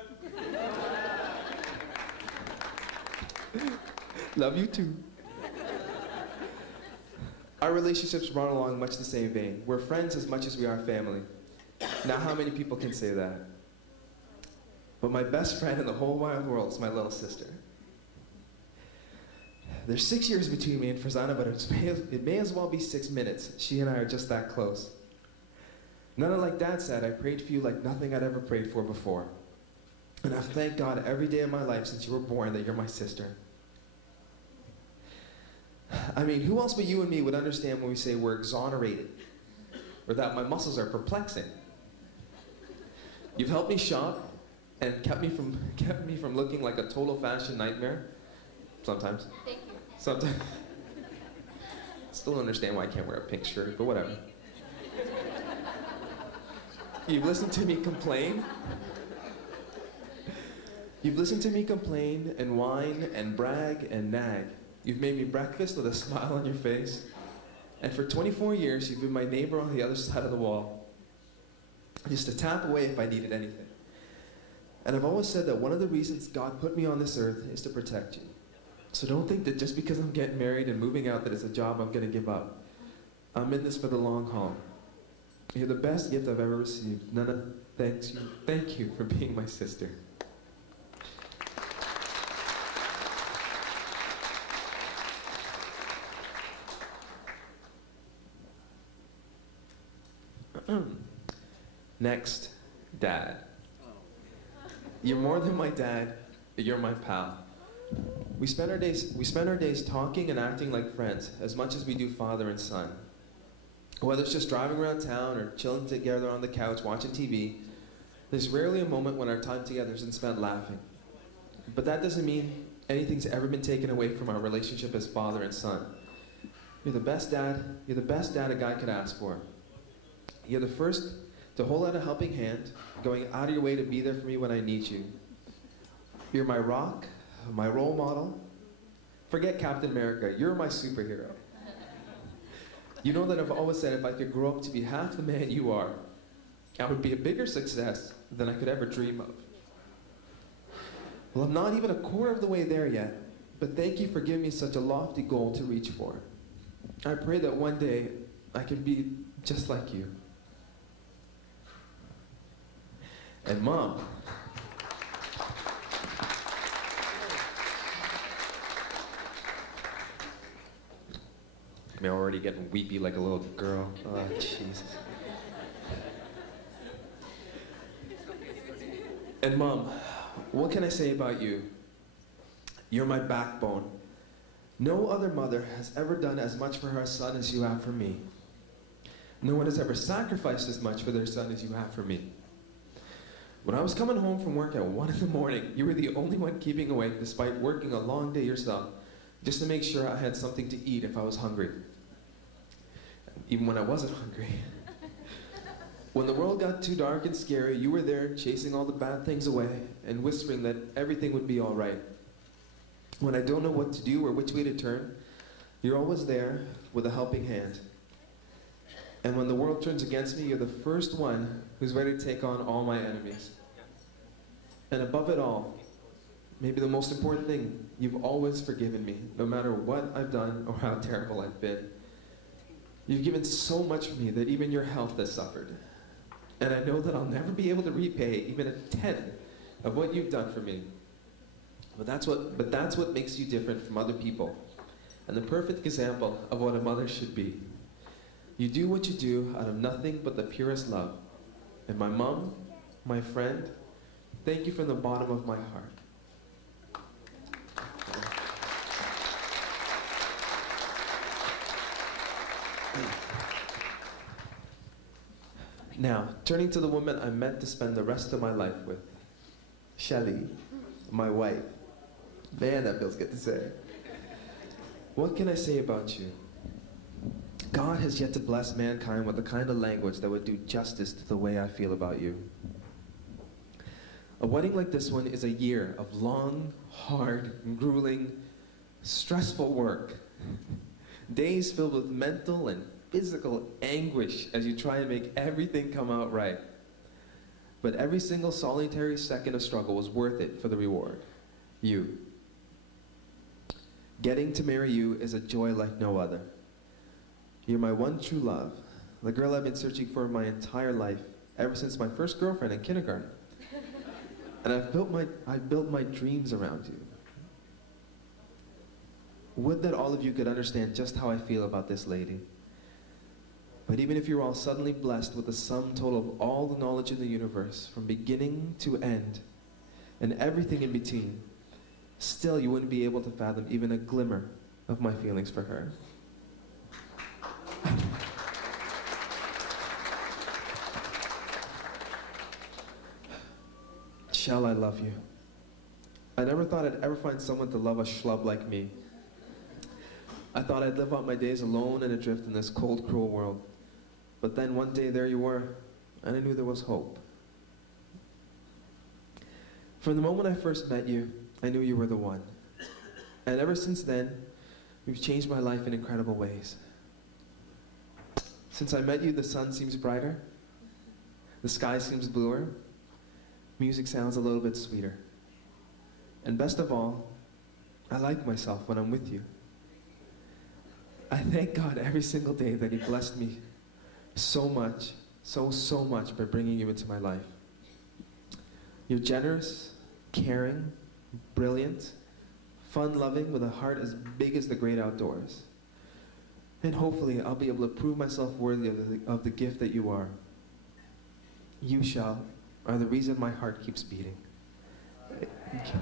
Love you too. Our relationships run along much the same vein. We're friends as much as we are family. Now, how many people can say that? But my best friend in the whole wide world is my little sister. There's 6 years between me and Farzana, but it may as well be 6 minutes. She and I are just that close. Nana, like Dad said, I prayed for you like nothing I'd ever prayed for before. And I've thanked God every day of my life since you were born that you're my sister. I mean, who else but you and me would understand when we say we're exonerated, or that my muscles are perplexing? You've helped me shop and kept me from looking like a total fashion nightmare. Sometimes. Thank you. Sometimes. Still don't understand why I can't wear a pink shirt, but whatever. You've listened to me complain. You've listened to me complain and whine and brag and nag. You've made me breakfast with a smile on your face. And for 24 years, you've been my neighbor on the other side of the wall. Just to tap away if I needed anything. And I've always said that one of the reasons God put me on this earth is to protect you. So don't think that just because I'm getting married and moving out that it's a job I'm going to give up. I'm in this for the long haul. You're the best gift I've ever received. Nana, thank you for being my sister. Next, Dad. You're more than my dad, you're my pal. We spend our days talking and acting like friends, as much as we do father and son. Whether it's just driving around town or chilling together on the couch watching TV, there's rarely a moment when our time together isn't spent laughing. But that doesn't mean anything's ever been taken away from our relationship as father and son. You're the best dad a guy could ask for. You're the first to hold out a helping hand, going out of your way to be there for me when I need you. You're my rock, my role model. Forget Captain America, you're my superhero. You know that I've always said if I could grow up to be half the man you are, I would be a bigger success than I could ever dream of. Well, I'm not even a quarter of the way there yet, but thank you for giving me such a lofty goal to reach for. I pray that one day I can be just like you. And Mom, I'm already getting weepy like a little girl. Oh, Jesus. And Mom, what can I say about you? You're my backbone. No other mother has ever done as much for her son as you have for me. No one has ever sacrificed as much for their son as you have for me. When I was coming home from work at 1 in the morning, you were the only one keeping awake despite working a long day yourself, just to make sure I had something to eat if I was hungry. Even when I wasn't hungry. When the world got too dark and scary, you were there chasing all the bad things away and whispering that everything would be all right. When I don't know what to do or which way to turn, you're always there with a helping hand. And when the world turns against me, you're the first one who's ready to take on all my enemies. And above it all, maybe the most important thing, you've always forgiven me, no matter what I've done or how terrible I've been. You've given so much for me that even your health has suffered. And I know that I'll never be able to repay even a tenth of what you've done for me. But that's what makes you different from other people, and the perfect example of what a mother should be. You do what you do out of nothing but the purest love. And my mom, my friend, thank you from the bottom of my heart. Now, turning to the woman I'm meant to spend the rest of my life with, Shelly, my wife. Man, that feels good to say. What can I say about you? God has yet to bless mankind with the kind of language that would do justice to the way I feel about you. A wedding like this one is a year of long, hard, grueling, stressful work. Days filled with mental and physical anguish as you try and make everything come out right. But every single solitary second of struggle was worth it for the reward. You. Getting to marry you is a joy like no other. You're my one true love, the girl I've been searching for my entire life, ever since my first girlfriend in kindergarten. And I've built my dreams around you. Would that all of you could understand just how I feel about this lady. But even if you're all suddenly blessed with the sum total of all the knowledge in the universe, from beginning to end, and everything in between, still you wouldn't be able to fathom even a glimmer of my feelings for her. Shall I love you? I never thought I'd ever find someone to love a schlub like me. I thought I'd live out my days alone and adrift in this cold, cruel world. But then one day there you were, and I knew there was hope. From the moment I first met you, I knew you were the one. And ever since then, you've changed my life in incredible ways. Since I met you, the sun seems brighter, the sky seems bluer, music sounds a little bit sweeter. And best of all, I like myself when I'm with you. I thank God every single day that He blessed me so much, so much by bringing you into my life. You're generous, caring, brilliant, fun-loving, with a heart as big as the great outdoors. And hopefully I'll be able to prove myself worthy of the gift that you are. You, Shell, are the reason my heart keeps beating. Thank you.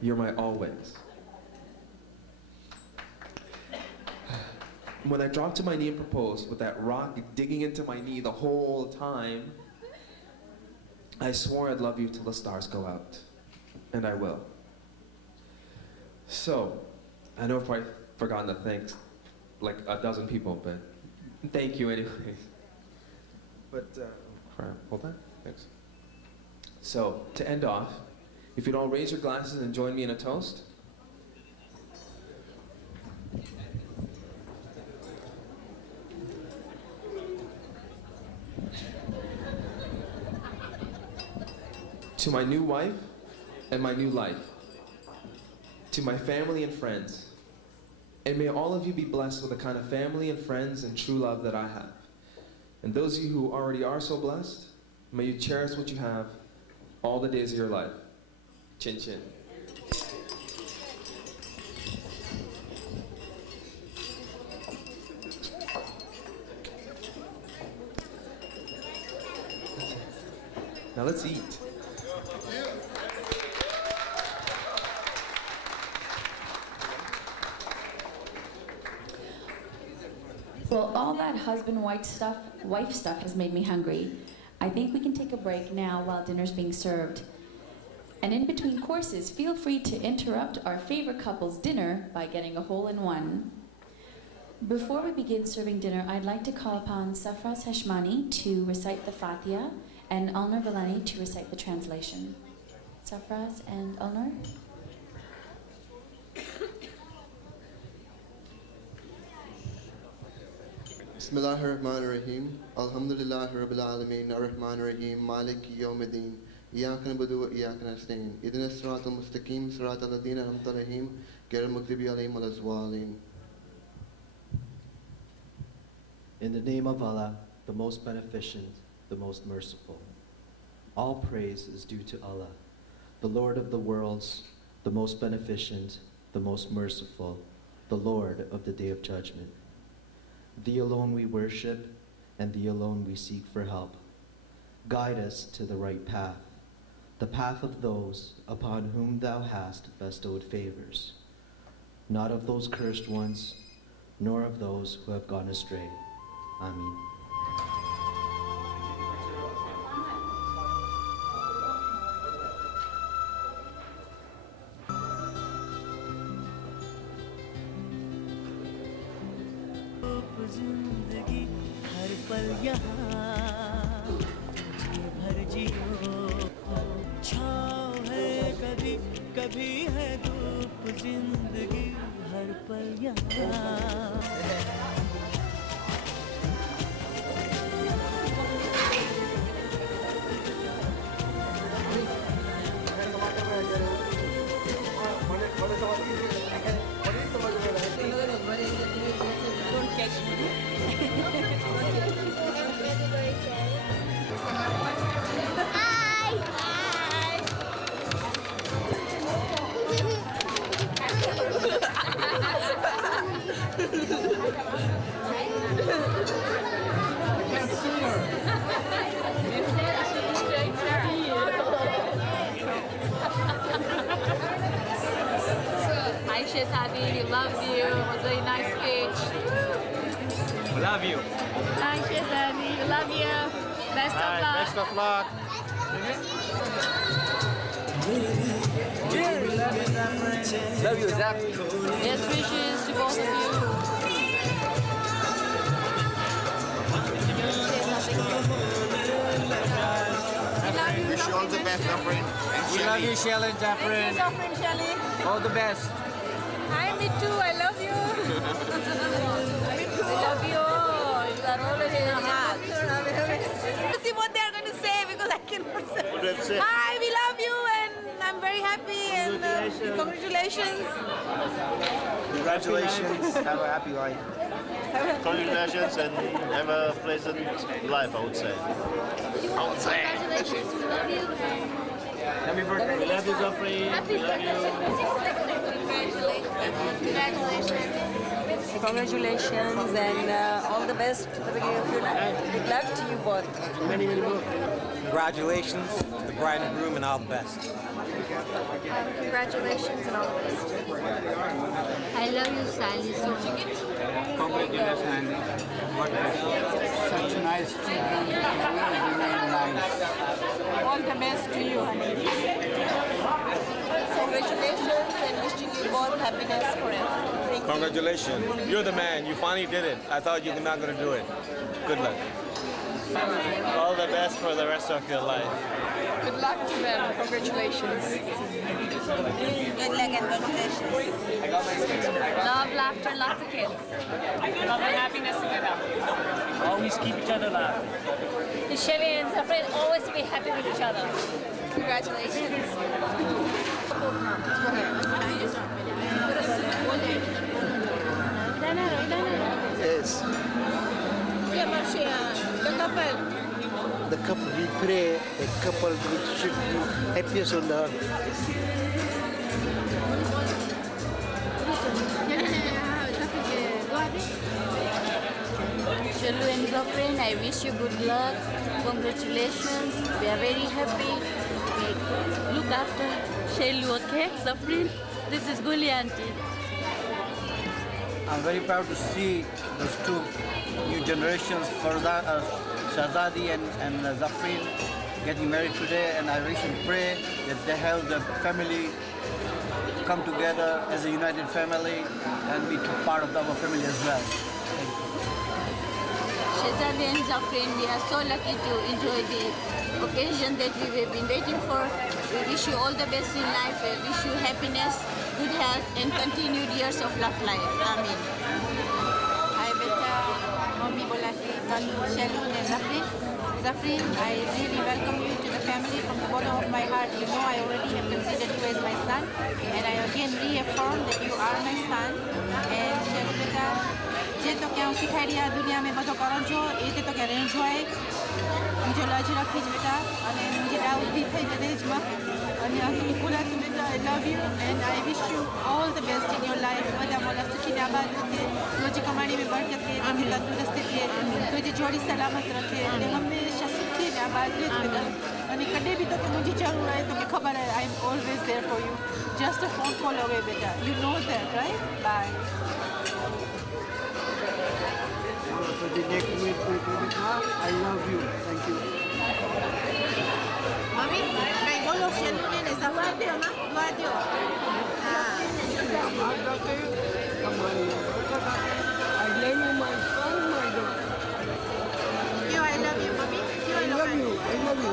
You're my always. When I dropped to my knee and proposed, with that rock digging into my knee the whole time, I swore I'd love you till the stars go out. And I will. So, I know I've probably forgotten to thank like a dozen people, but thank you anyway. But, hold on, thanks. So, to end off, if you'd all raise your glasses and join me in a toast. To my new wife and my new life. To my family and friends. And may all of you be blessed with the kind of family and friends and true love that I have. And those of you who already are so blessed, may you cherish what you have all the days of your life. Chin chin. Now let's eat. Well, all that wife stuff has made me hungry. I think we can take a break now while dinner's being served. And in between courses, feel free to interrupt our favorite couple's dinner by getting a hole-in-one. Before we begin serving dinner, I'd like to call upon Safraz Heshmani to recite the Fatiha and Ulnar Villani to recite the translation. Safraz and Ulnar. Bismillahirrahmanirrahim. Alhamdulillahi Rabbil Alameen. Ar-Rahmanir-Rahim. Maliki Yawmiddin. Iyyaka na'budu wa iyyaka nasta'in. Ihdina as-siratal mustaqim. Siratal ladhina an'amta alaihim. Ghayril maghdubi alaihim waladdallin. In the name of Allah, the most beneficent, the most merciful. All praise is due to Allah, the Lord of the worlds, the most beneficent, the most merciful, the Lord of the Day of Judgment. Thee alone we worship, and Thee alone we seek for help. Guide us to the right path, the path of those upon whom Thou hast bestowed favors, not of those cursed ones, nor of those who have gone astray. Amen. जिंदगी हर पल यहाँ जी भर जियो छाँव है कभी कभी है धूप जिंदगी हर पल यहाँ Don't catch me. Hi Shehzadi, we love you. It was a very nice speech. Love you. Hi Shehzadi, we love you. Best of luck. Best of luck. Love you, Zach. Best wishes to both of you. Wish you all the best, Zaffrin. We love you, Shell and Zaffrin. Zaffrin, Shelly. All the best. Hi, me too. I love you. I love you. You are always in our hearts. Let's see what they are going to say because I cannot say. What did they say? Hi, we love you and I'm very happy and congratulations. Congratulations. Have a happy life. Congratulations and have a pleasant life, I would say. Congratulations. We love you. Happy birthday. We love you, Zaffrin. Happy birthday. Congratulations. Congratulations and all the best for the beginning of your life. Good luck to you both. Many, many more. Congratulations to the bride and groom and all the best. Congratulations and all the best. I love you, Sally, so much. Congratulations. What such nice children. Really nice. All the best to you, honey. Congratulations and wishing you both happiness forever. Thank you. Congratulations. You're the man. You finally did it. I thought you were not going to do it. Good luck. All the best for the rest of your life. Good luck to them. Congratulations. Good luck and congratulations. Love, laughter, lots of kids. Love and happiness together. Always keep each other alive. Shelly and Zaffrin always be happy with each other. Congratulations. Yes. The couple, we pray a couple which should be happiest on the earth. Shelu and Zaffrin, I wish you good luck. Congratulations. We are very happy. Look after Shelu, okay? Zaffrin, this is Guli auntie. I'm very proud to see those two new generations, Shehzadi and Zaffrin, getting married today, and I wish and pray that they have the family come together as a united family and be part of our family as well. Shehzadi and Zaffrin, we are so lucky to enjoy the occasion that we have been waiting for. We wish you all the best in life. We wish you happiness, good health, and continued years of love life. Amen. Hi, beta. Mommy bola ki Shelu and Zaffrin. Zaffrin, I really welcome you to the family from the bottom of my heart. You know I already have considered you as my son, and I again reaffirm that you are my son. And Shelu beta, જે તો ક્યાં શીખાઈ રહ્યા દુનિયા મેં બધો કરો છો એ તે તો ક્યાં રેન્જ હોય બીજો લજ રાખીશ બેટા અને મુझे डाउट भी થઈ જદેજમાં અને આખી પૂરા બેટા I love you and I wish you all the best in your life. બધા મોલા સુખી આબાદ રખે રોજી કમાણી में बरकत दे तुम्हें तंदुरुस्ती दे तुझे जोड़ी सलामत रखे અને હંમેશા સુખી ને આબાદ રહે બેટા અને કદે भी તો मुझे જરૂર હોય તો ખબર है I am always there for you. Just a phone call away બેટા. You know that, right? Bye. I love you. Thank you. Mami, kay Bolo Shelunin is a radio, na? Radio. I love you, my son, my daughter. You, I love you, Mami. You, I love you. I love you.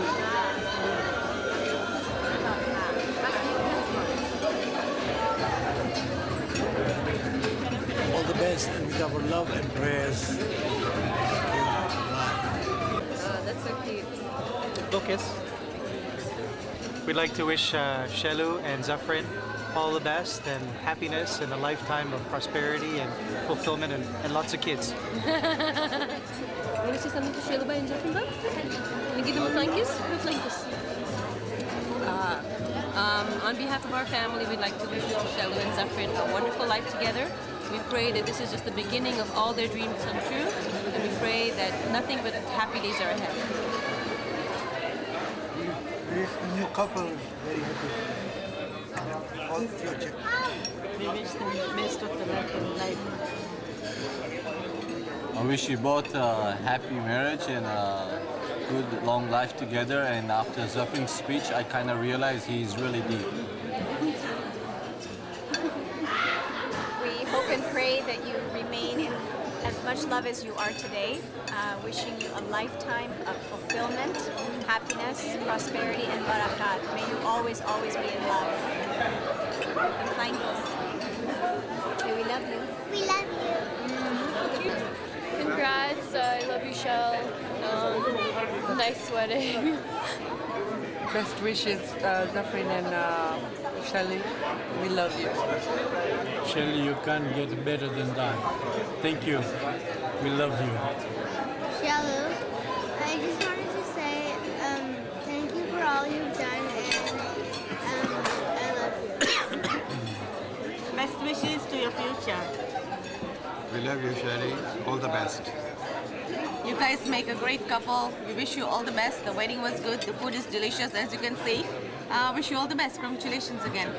All the best and with our love and prayers. That's so cute. Lucas, we'd like to wish Shelu and Zaffrin all the best and happiness and a lifetime of prosperity and fulfillment and lots of kids. Want to say something to Shehzadi and Zaffrin? Can you give them a thank yous? Thank yous. On behalf of our family, we'd like to wish Shehzadi and Zaffrin a wonderful life together. We pray that this is just the beginning of all their dreams come true, and we pray that nothing but happy days are ahead. This new couple very happy for the future. We wish them the best of the luck in life. I wish you both a happy marriage and a good long life together. And after Zaffrin's speech, I kind of realized he's really deep. We hope and pray that you remain in as much love as you are today. Wishing you a lifetime of fulfillment, happiness, prosperity, and barakat. May you always, always be in love. And thank us. Okay, we love you. We love you. Congrats, I love you, Shell. Nice wedding. Best wishes, Zaffrin and Shelly. We love you. Shelly, you can't get better than that. Thank you. We love you. Shelu, I just wanted to say thank you for all you've done, and I love you. Best wishes to your future. We love you, Shelly. All the best. You guys make a great couple. We wish you all the best. The wedding was good. The food is delicious, as you can see. Wish you all the best. Congratulations again.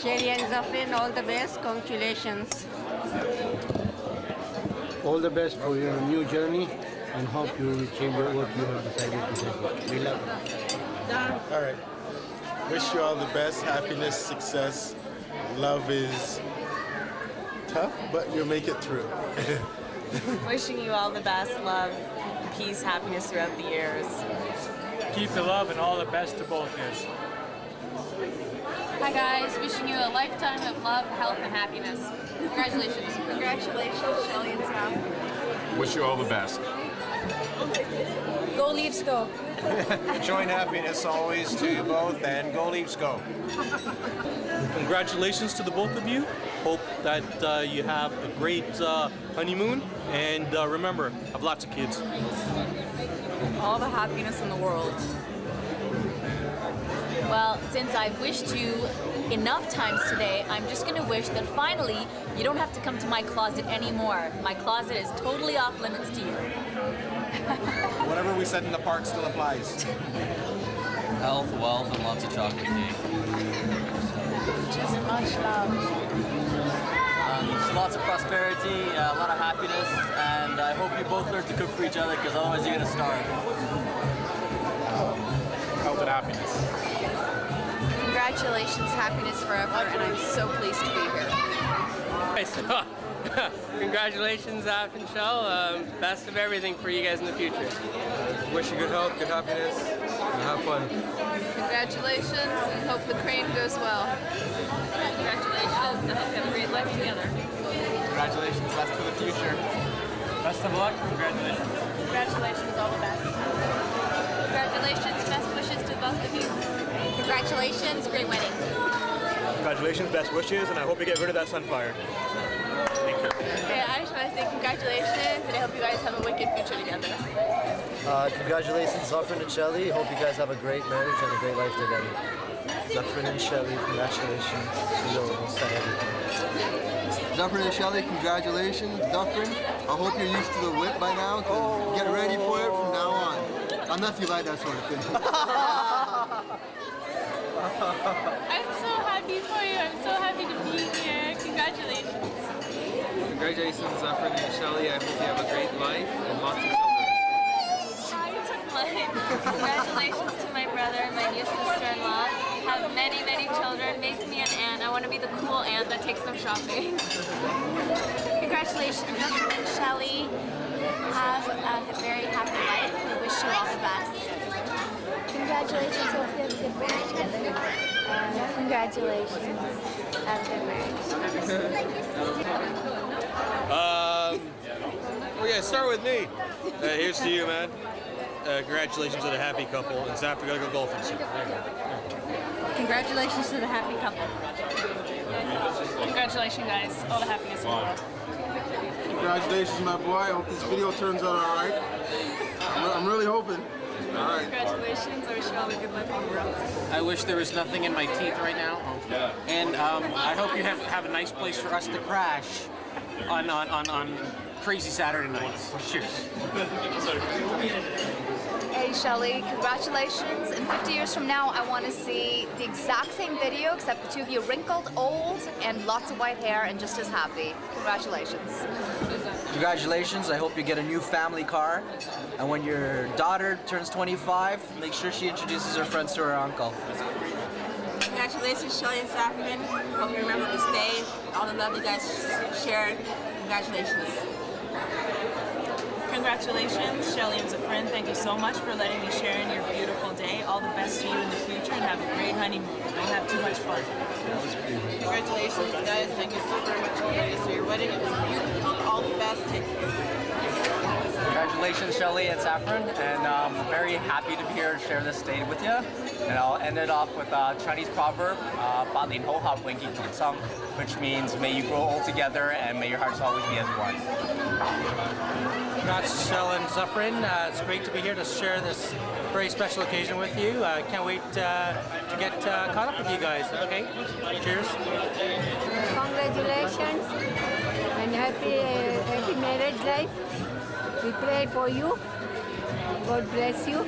Shelly and Zaffrin, all the best. Congratulations. All the best for your new journey and hope you achieve what you have decided to do. We love you. All right. Wish you all the best, happiness, success. Love is tough, but you'll make it through. Wishing you all the best, love, peace, happiness throughout the years. Keep the love and all the best to both of you. Hi guys, wishing you a lifetime of love, health, and happiness. Congratulations. Congratulations, Shelly and Sam. Wish you all the best. Go Leafs, go. Joy and happiness always to you both, and go Leafs go. Congratulations to the both of you. Hope that you have a great honeymoon, and remember, have lots of kids. All the happiness in the world. Well, since I've wished you enough times today, I'm just going to wish that finally you don't have to come to my closet anymore. My closet is totally off limits to you. Whatever we said in the park still applies. Health, wealth, and lots of chocolate cake. Just much love. Just lots of prosperity, a lot of happiness, and I hope you both learn to cook for each other, because otherwise you're going to starve. Health and happiness. Congratulations, happiness forever, and I'm so pleased to be here. Congratulations, Zaf and Shell. Best of everything for you guys in the future. Wish you good health, good happiness, and have fun. Congratulations, and hope the crane goes well. Congratulations, I hope you have a great life together. Congratulations, best for the future. Best of luck. Congratulations. Congratulations, all the best. Congratulations, best wishes to both of you. Congratulations, great wedding. Congratulations, best wishes, and I hope you get rid of that sunfire. Thank you. Okay, I just want to say congratulations, and I hope you guys have a wicked future together. Congratulations, Zaffrin and Shelly. Hope you guys have a great marriage and a great life together. Zaffrin and Shelly, congratulations. You'll say everything. Zaffrin and Shelly, congratulations. Zaffrin, I hope you're used to the whip by now. Get ready for it from now on. Unless you like that sort of thing. I'm so happy for you. I'm so happy to be here. Congratulations. Congratulations, Zaffrin and Shelly. I hope you have a great life and lots of children. Congratulations to my brother and my new sister-in-law. Have many, many children. Make me an aunt. I want to be the cool aunt that takes them shopping. Congratulations, Shelly. Have a very happy life. We wish you all the best. Congratulations, hope you have a good marriage together. Congratulations, have a good marriage. Okay, start with me. Here's to you, man. Congratulations to the happy couple. And Zaffrin, we gotta go golfing soon. Congratulations to the happy couple. Congratulations, guys. All the happiness in the world. Congratulations, my boy. I hope this video turns out all right. I'm really hoping. All right. Congratulations. I wish you all the good luck in the world. I wish there was nothing in my teeth right now. And I hope you have a nice place for us to crash on crazy Saturday nights. Cheers. Hey Shelly, congratulations. And 50 years from now, I want to see the exact same video, except the two of you wrinkled, old, and lots of white hair, and just as happy. Congratulations. Congratulations. I hope you get a new family car. And when your daughter turns 25, make sure she introduces her friends to her uncle. Congratulations, Shelly and Zaffrin. Hope you remember this day. All the love you guys shared. Congratulations. Congratulations, Shelly and Zaffrin. Thank you so much for letting me share in your beautiful day. All the best to you in the future and have a great honeymoon. Don't have too much fun. Congratulations, guys. Thank you so very much for your wedding. It was beautiful. All the best. Take care. Congratulations, Shelly and Zaffrin, and I'm very happy to be here to share this day with you. And I'll end it off with a Chinese proverb, "Ba lin ho ha wen ki tong song," which means may you grow old together and may your hearts always be as one. Congrats, Shell and Zaffrin. It's great to be here to share this very special occasion with you. I can't wait to get caught up with you guys. Okay, cheers. Congratulations and happy marriage life. We pray for you. God bless you.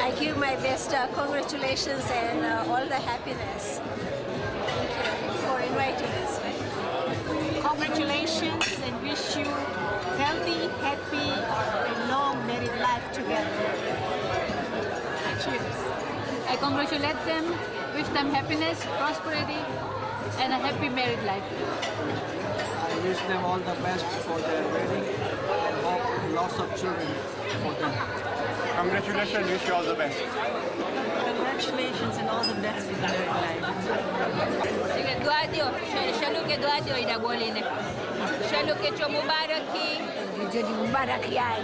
I give my best congratulations and all the happiness. Thank you for inviting us. Congratulations and wish you healthy, happy, and long married life together. Cheers. I congratulate them, wish them happiness, prosperity, and a happy married life. I wish them all the best for their wedding and hope lots of children for them. Congratulations, wish you all the best. Congratulations and all the best in married life. Shalu ke dua dia ida boleh ni. Shalu ke cho mubarak ki. Jadi mubarak yai.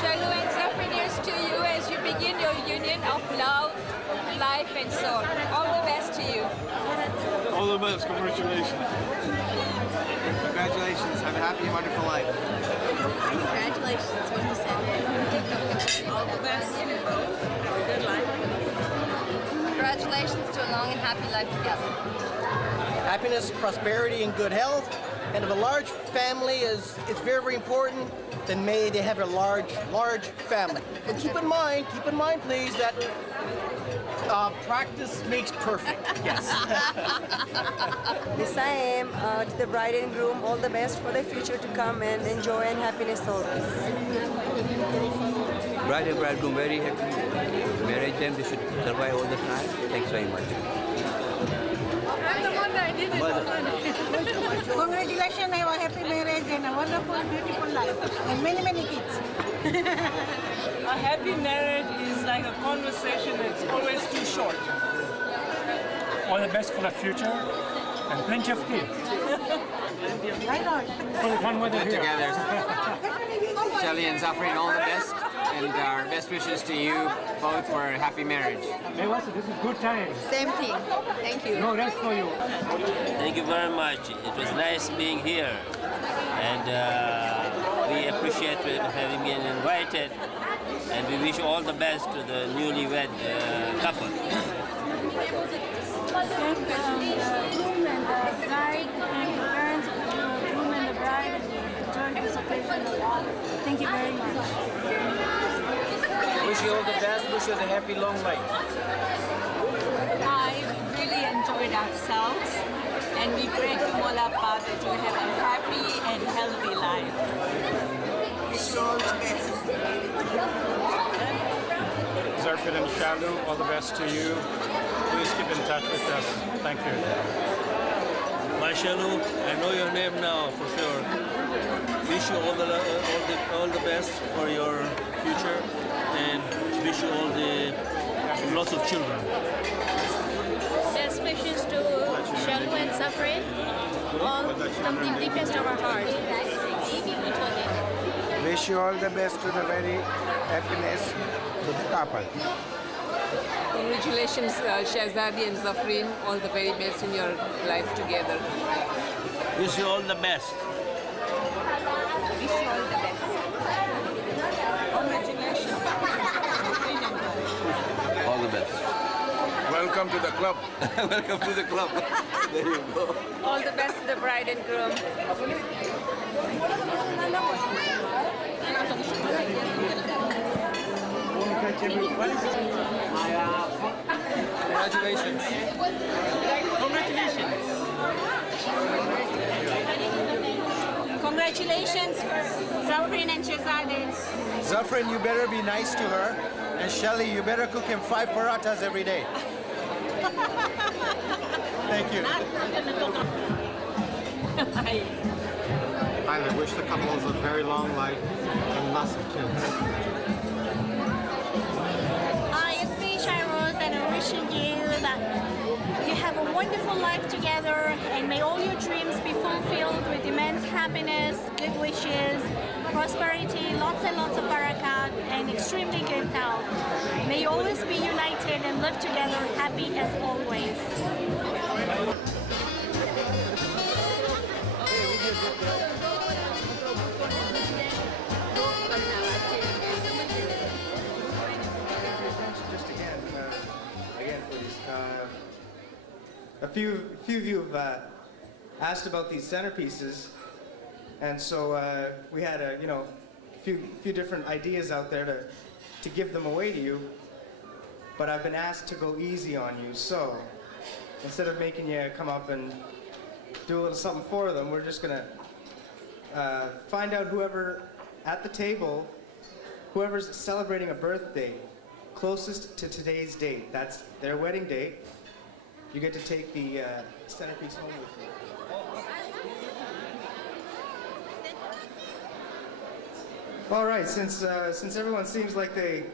Shalu and Zaffrin, here's to you as you begin your union of love, life and soul. All the best to you. All the best. Congratulations. Congratulations. Have a happy and wonderful life. Congratulations, what you said. All the best. Good life. Congratulations to a long and happy life together. Happiness, prosperity, and good health. And if a large family is very, very important, then may they have a large family. But keep in mind, please, that practice makes perfect. Yes. The same to the bride and groom, all the best for the future to come and enjoy and happiness always. Bride and bridegroom, very happy marriage, them they should survive all the time. Thanks very much. I'm the one that did it. Congratulations, have a happy marriage and a wonderful, beautiful life. And many, many kids. A happy marriage is like a conversation that's always too short. All the best for the future and plenty of kids. Right on. One way Good together. Shelly and Zaffrin, all the best. And our best wishes to you both for a happy marriage. This is good time. Same thing. Thank you. No, that's for you. Thank you very much. It was nice being here. And we appreciate having been invited. And we wish all the best to the newlywed couple. Thank the groom and the bride, thank the parents of the groom and the bride, and enjoy this occasion a lot. Thank you very much. We Wish you all the best. Wish you a happy, long life. I really enjoyed ourselves, and we pray to Mola Pa that you have a happy and healthy life. Wish you all the best. Zaffrin and Shalu, all the best to you. Please keep in touch with us. Thank you. My Shalu, I know your name now for sure. Wish you all the best for your future, and wish you all the lots of children. Best wishes to Shalu and Zaffrin, all from the deepest of our heart. Wish you all the best to the very happiness to the couple. Congratulations, Shehzadi and Zaffrin. All the very best in your life together. Wish you all the best. Wish you all the best. Congratulations. All the best. Welcome to the club. Welcome to the club. There you go. All the best to the bride and groom. Congratulations. Congratulations. Congratulations for Zaffrin and Shehzadi. Zaffrin, you better be nice to her. And Shelly, you better cook him 5 parathas every day. Thank you. I wish the couples a very long life and lots of kids. Hi, it's me, Rose, and I'm wishing you that you have a wonderful life together, and may all your dreams be fulfilled with immense happiness, good wishes, prosperity, lots and lots of barakat, and extremely good health. May you always be united and live together happy as always. A few of you have asked about these centerpieces, and so we had a few different ideas out there to give them away to you. But I've been asked to go easy on you, so instead of making you come up and do a little something for them, we're just gonna find out whoever at the table, whoever's celebrating a birthday closest to today's date. That's their wedding date. You get to take the centerpiece home with you. All right, since everyone seems like they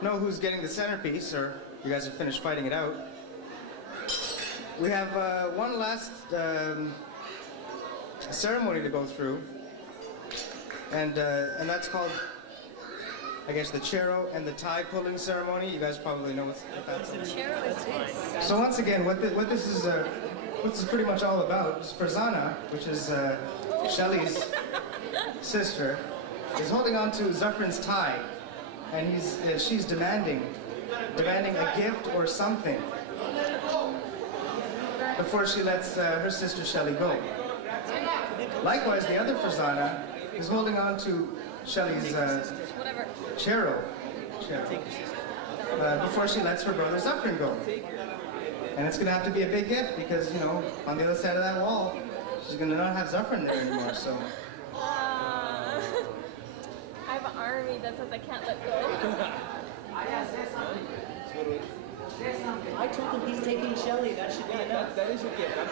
know who's getting the centerpiece, or you guys have finished fighting it out, we have one last ceremony to go through, and that's called, I guess, the chero and the tie pulling ceremony. You guys probably know what that's about. Chero is this. So once again, what this is pretty much all about is Farzana, which is Shelly's sister, is holding on to Zaffrin's tie, and she's demanding a gift or something before she lets her sister Shelly go. Likewise, the other Farzana is holding on to Shelly's chero before she lets her brother Zaffrin go. And it's going to have to be a big gift because, on the other side of that wall, she's going to not have Zaffrin there anymore, so. I have an army that says I can't let go. I told him he's taking Shelly. That should be enough. That is your gift. I'm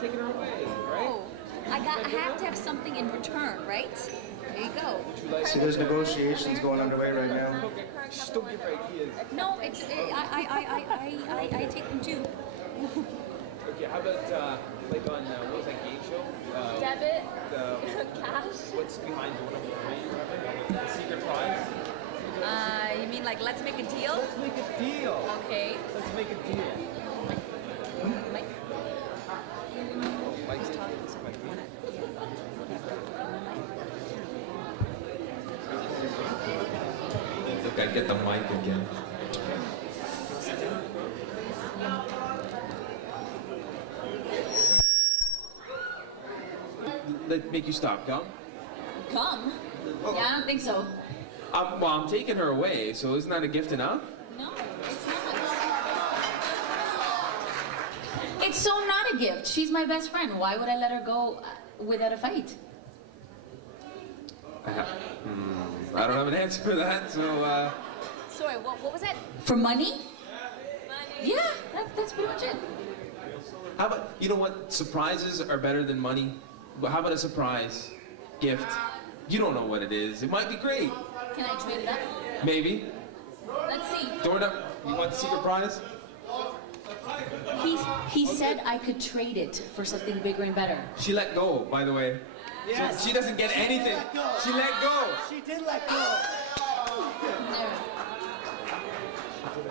taking her away, right? Oh, I have to have something in return, right? There you go. See, there's negotiations going underway right now. Just don't give her ideas. No, I take them too. Okay, how about like on what was that game show? Debit, cash. What's behind the one the secret prize? You mean like let's make a deal? Let's make a deal. Okay. Let's make a deal. Mike. Mike's talking. Look, I get the mic again. That make you stop, come? Come? Yeah, I don't think so. Well, I'm taking her away, so isn't that a gift enough? No, it's not. It's so not a gift. She's my best friend. Why would I let her go without a fight? I don't have an answer for that, so Sorry, what was it? For money? Yeah, that's pretty much it. how about, you know what, surprises are better than money? But how about a surprise gift? You don't know what it is. It might be great. Can I trade it up? Maybe. Let's see. Throw it up. You want the secret prize? He said I could trade it for something bigger and better. She let go, by the way. Yes. So she doesn't get anything. She let go. She did let go.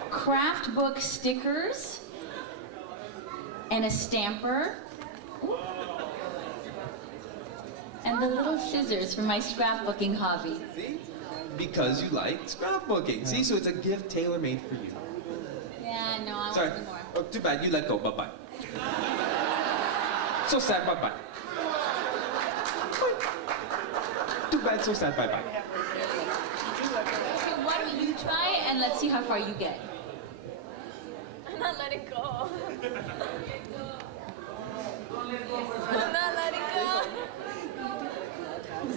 Craft book stickers and a stamper. And the little scissors for my scrapbooking hobby. See? Because you like scrapbooking. See, so it's a gift tailor-made for you. Yeah, no, I Sorry. want to do more. Oh, too bad. You let go. Bye-bye. So sad. Bye-bye. Too bad. So sad. Bye-bye. So why don't you try and let's see how far you get. I'm not letting go. I'm not letting go.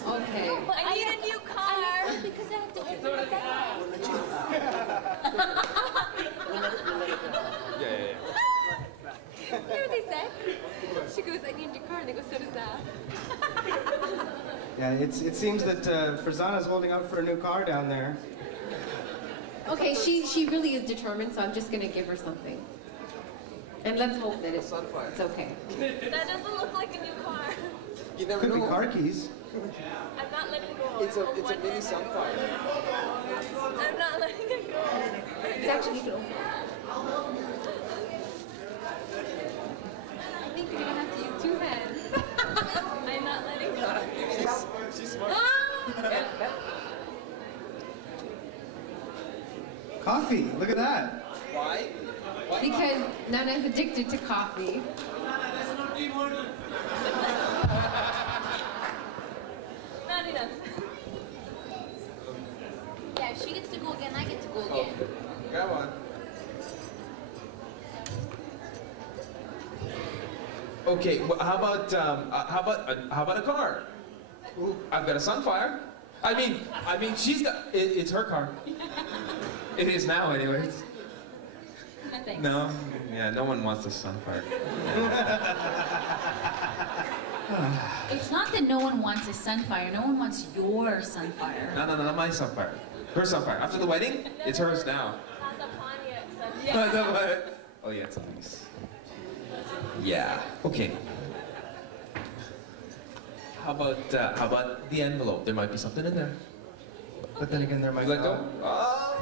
Okay. I need a new car. Because I have to open it up. Yeah. You know what they say? She goes, I need a new car, and they go, so does that. Yeah, it seems that Farzana's holding out for a new car down there. Okay, she really is determined, so I'm just gonna give her something. And let's hope that it's okay. That doesn't look like a new car. You never Could know. be car keys. I'm not letting go. It's a mini sunfire. I'm not letting it go. It's actually, you can open it. I think you're gonna have to use 2 hands. I'm not letting go. She's smart. Coffee, look at that. Why? Because Nana's addicted to coffee. Not enough. Yeah, if she gets to go again, I get to go again. Grab one. Okay, well, how about a car? Ooh, I've got a Sunfire. I mean, she's got. It's her car. It is now, anyways. Thanks. No, yeah, no one wants a Sunfire. It's not that no one wants a Sunfire. No one wants your Sunfire. No, not my Sunfire. Her Sunfire. After the wedding, it's hers now. Oh yeah, it's nice. Yeah. Okay. How about the envelope? There might be something in there. But then again, there might Let not. go. Oh.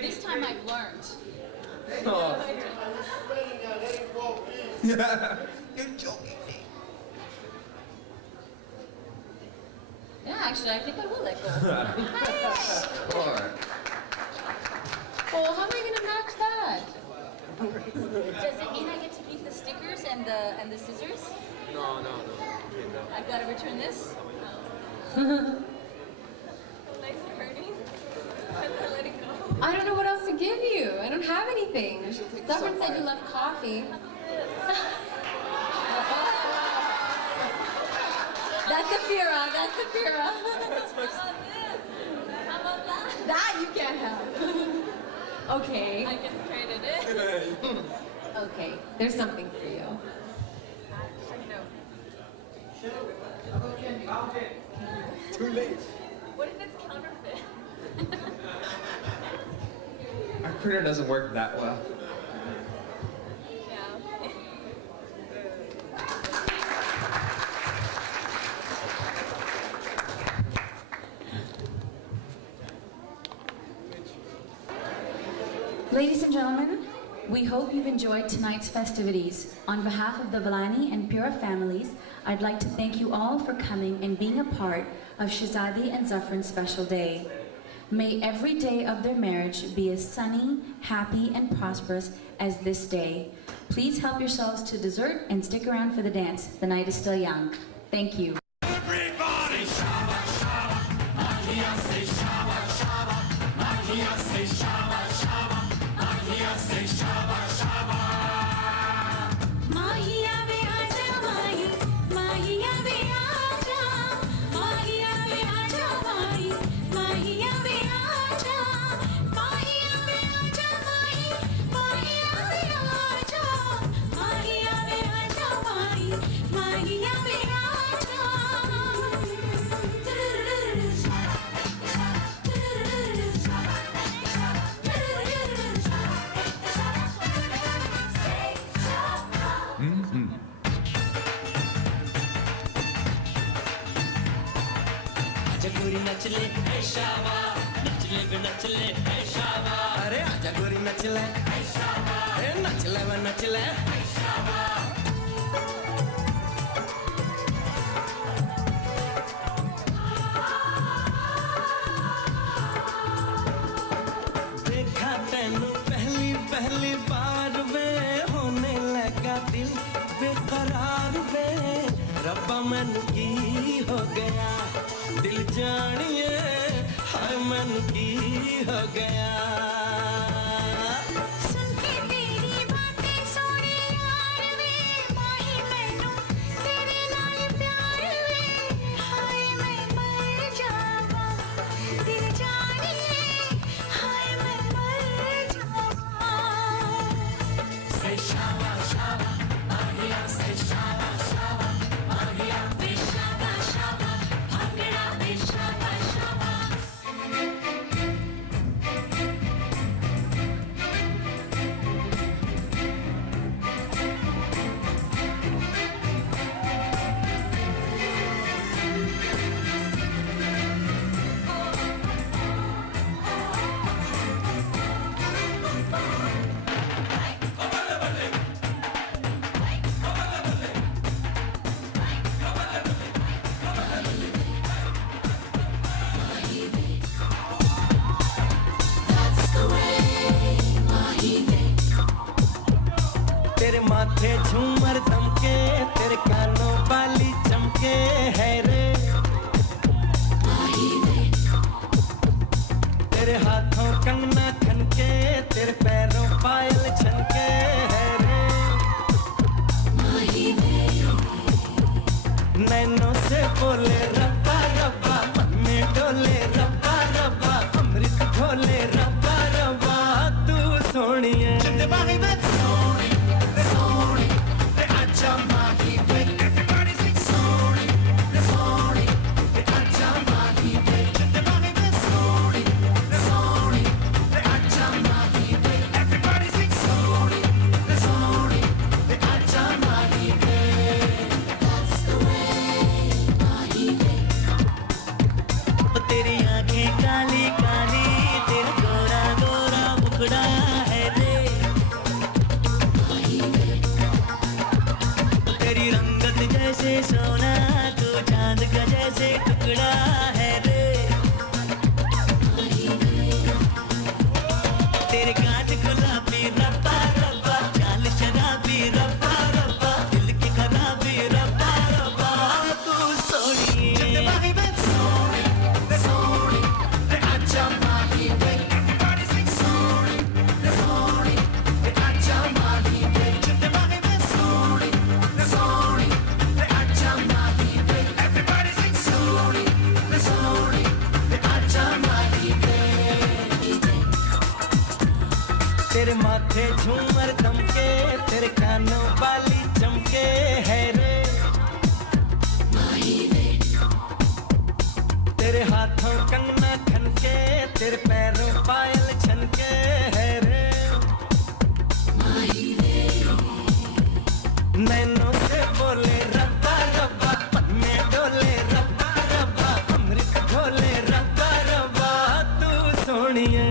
This time I've learned. Oh. Yeah. You're joking me. Yeah, actually, I think I will let go. Score. Oh, how am I gonna match that? Does it mean I get to keep the stickers and the scissors? No. I've got to return this? Legs are hurting. I'm not letting go. I don't know what else to give you. I don't have anything. Zaffrin said you love coffee. That's a Fira. That's a Fira. How about this? How about that? That you can't have. Okay. I can trade it in. Okay. There's something for you. Too late. What if it's counterfeit? Our printer doesn't work that well. Yeah. Ladies and gentlemen, we hope you've enjoyed tonight's festivities. On behalf of the Villani and Pura families, I'd like to thank you all for coming and being a part of Shehzadi and Zaffrin's special day. May every day of their marriage be as sunny, happy, and prosperous as this day. Please help yourselves to dessert and stick around for the dance. The night is still young. Thank you. Everybody, shabba, shabba. Say shabba, shabba. Mahia say shaba shaba, Mahia say shaba shaba. Mahia ve aaja mahi, Mahia ve aaja, Mahia ve aaja mahi, Mahia ve aaja, Mahia ve aaja mahi, Mahia ve aaja, Mahia ve aaja mahi, Mahia ve aaja. आजा गोरी नच ले हे शाबा नच ले वे नच ले हे शाबा अरे आजा गोरी नच ले हे शाबा हे नच ले वे नच ले हे शाबा देखा तैनू पहली पहली बार वे होने लगा दिल बेकरार वे रब्बा मैनू की हो गया दिल जानिए हाय मन की हो गया सुन के तेरी बातें सोनी यार वे माही मैनू तेरे नाल प्यार वे हाय मैं मर जावा दिल जानिए हाय मैं मर जावा say shaba shaba Mahia say shaba shaba Mahia be shaba shaba bhangra be shaba shaba तेरे माथे झूमर दमके तेरे कानों वाली चमके है रे तेरे हाथों कंगना खनके तेरे पैरों पायल छनके है रे नैनों से बोले रब्बा रब्बा मन में डोले रब्बा रब्बा अमृत घोले रब्बा रब्बा तू सोनिए तेरी आंखें काली काली तेरा गोरा गोरा मुखड़ा है रे तेरी रंगत जैसे सोना तू चांद का जैसे टुकड़ा है रे तेरे गांठ गुलाबी रब्बा रब्बा चाल शराबी रब्बा रब्बा दिल की खराबी रब्बा रब्बा तू सोनिए तेरे माथे झूमर दमके तेरे कानों वाली चमके है रे तेरे हाथों कंगना खनके तेरे पैरों पायल छनके है रे नैनों से बोले रब्बा रब्बा मन में डोले रब्बा रब्बा अमृत घोले रब्बा रब्बा तू सोनिए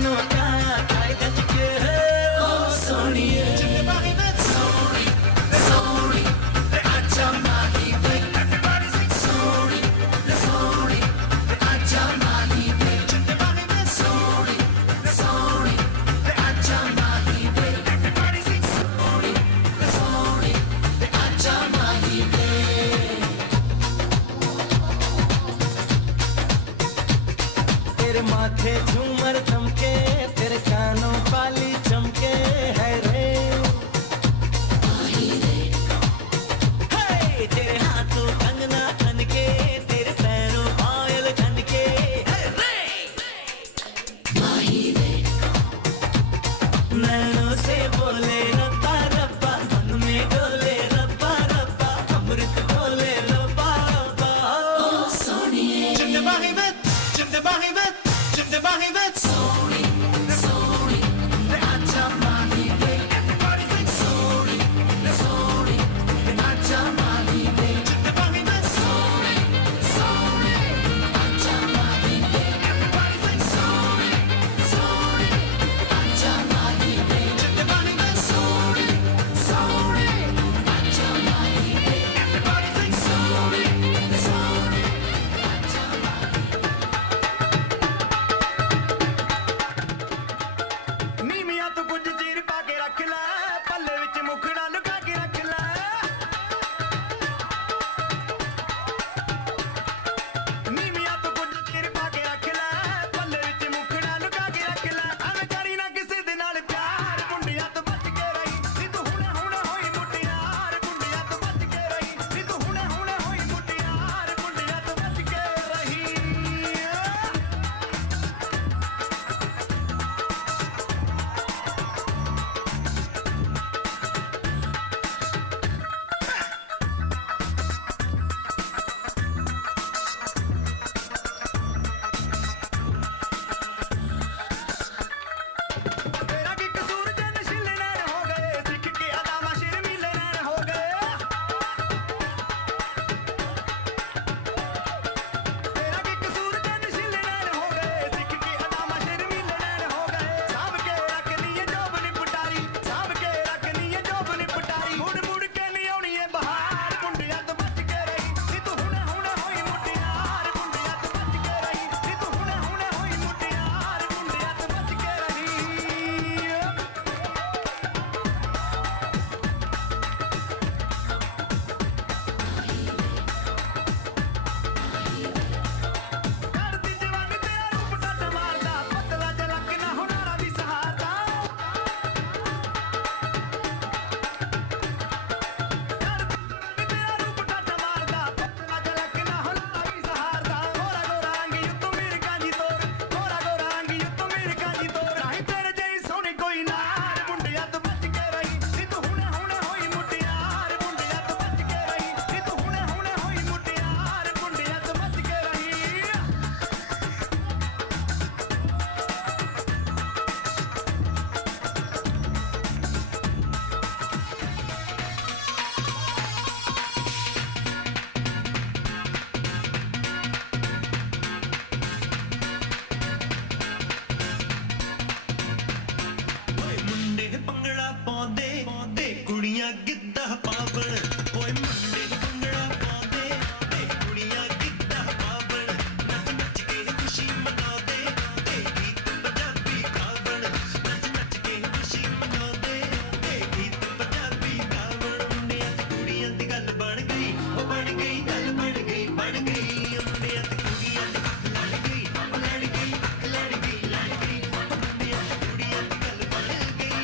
मैनू ताई दच के ओ सोनिए जिंदे बागी में सोनी सोनी ते आजा माही वे everybody sing सोनी सोनी ते आजा माही वे जिंदे बागी में सोनी सोनी ते आजा माही वे everybody sing सोनी सोनी ते आजा माही वे तेरे माथे झूमर चमके तेरे कानों पाली चमके है रे हे तेरे हाथों कंगना खनके तेरे पैरों पायल खनके है रे माही रे नैनों से बोले रब्बा रब्बा मन में डोले रब्बा रब्बा अमृत बोले रब्बा रब्बा ओ सोनिए जिंदे बागी में Sorry, sorry, the acha mahi ve. Everybody sing sorry, sorry, the acha mahi ve. Jitte bahi ve. Sorry, sorry, acha mahi ve. Everybody sing sorry, sorry, acha mahi ve. Jitte bahi ve. Sorry, sorry, acha mahi ve. Everybody sing sorry, sorry, acha mahi ve. नीमिया तो कुछ चीर पाके रख ले पल्ले विच मुखड़ा लुका के रख ले नीमिया तो कुछ चीर पाके रख ले पल्ले विच मुखड़ा लुका के रख ले एवें करी ना किसे दे नाल प्यार मुंडिया तो बच के रही नी तू हुणे हुणे होई मुटियार मुंडिया तो बच के रही नी तू हुणे हुणे होई मुटियार मुंडिया तो बच के रही तेरा की कसूर जे नशीले नैन हो गए सिख के अदामा शर्मीले नैन हो गए तेरा की कसूर जे नशीले नैन हो गए सिख के अदामा शर्मीले नैन हो गए सांभ के रख लिए जोब निपटारी सांभ के रख लिए जोब निपटारी मुड़ मुड़ के नहीं आउणी है बहार मुंडिया तो बच के रही नी तू हुणे हुणे होई मुटियार मुंडिया तो बच के रही नी तू हुणे हुणे होई मुटियार मुंडिया तो बच के रही करदी जवानी तेरा रूप टट मारदा पतला जलक ना हुनारा भी सहारदा करदी तेरा रूप टट मारदा पतला जलक ना हुनारा भी सहारदा गोरा गोरा रंग युत्तु मेरे कांजी तोर गोरा गोरा रंग युत्तु मेरे कांजी तोर नहीं तेरे जई सोनी कोई नार मुंडिया तो बच के रही नी तू हुणे हुणे होई मुटियार मुंडिया तो बच के रही नी तू हुणे हुणे होई मुटियार मुंडिया तो बच के रही ਓਏ ਮੁੰਡੇ ਭੰਗੜਾ ਪਾਉਂਦੇ ਤੇ ਕੁੜੀਆਂ ਗਿੱਧਾ ਪਾਵਣ ਓਏ ਮੁੰਡੇ ਭੰਗੜਾ ਪਾਉਂਦੇ ਤੇ ਕੁੜੀਆਂ ਗਿੱਧਾ ਪਾਵਣ ਨੱਚ ਨੱਚ ਕੇ ਖੁਸ਼ੀ ਮਨਾਉਂਦੇ ਤੇ ਗੀਤ ਪੰਜਾਬੀ ਗਾਵਣ ਨੱਚ ਨੱਚ ਕੇ ਖੁਸ਼ੀ ਮਨਾਉਂਦੇ ਤੇ ਗੀਤ ਪੰਜਾਬੀ ਗਾਵਣ ਮੁੰਡਿਆਂ ਤੇ ਕੁੜੀਆਂ ਦੀ ਗੱਲ ਬਣ ਗਈ ਉਹ ਬਣ ਗਈ ਗੱਲ ਬਣ ਗਈ ਮੁੰਡਿਆਂ ਤੇ ਕੁੜੀਆਂ ਦੀ ਲੜ ਗਈ ਲੜ ਗਈ ਲੜ ਗਈ ਲੜ ਗਈ ਮੁੰਡਿਆਂ ਤੇ ਕੁੜੀਆਂ ਦੀ ਗੱਲ ਬਣ ਗਈ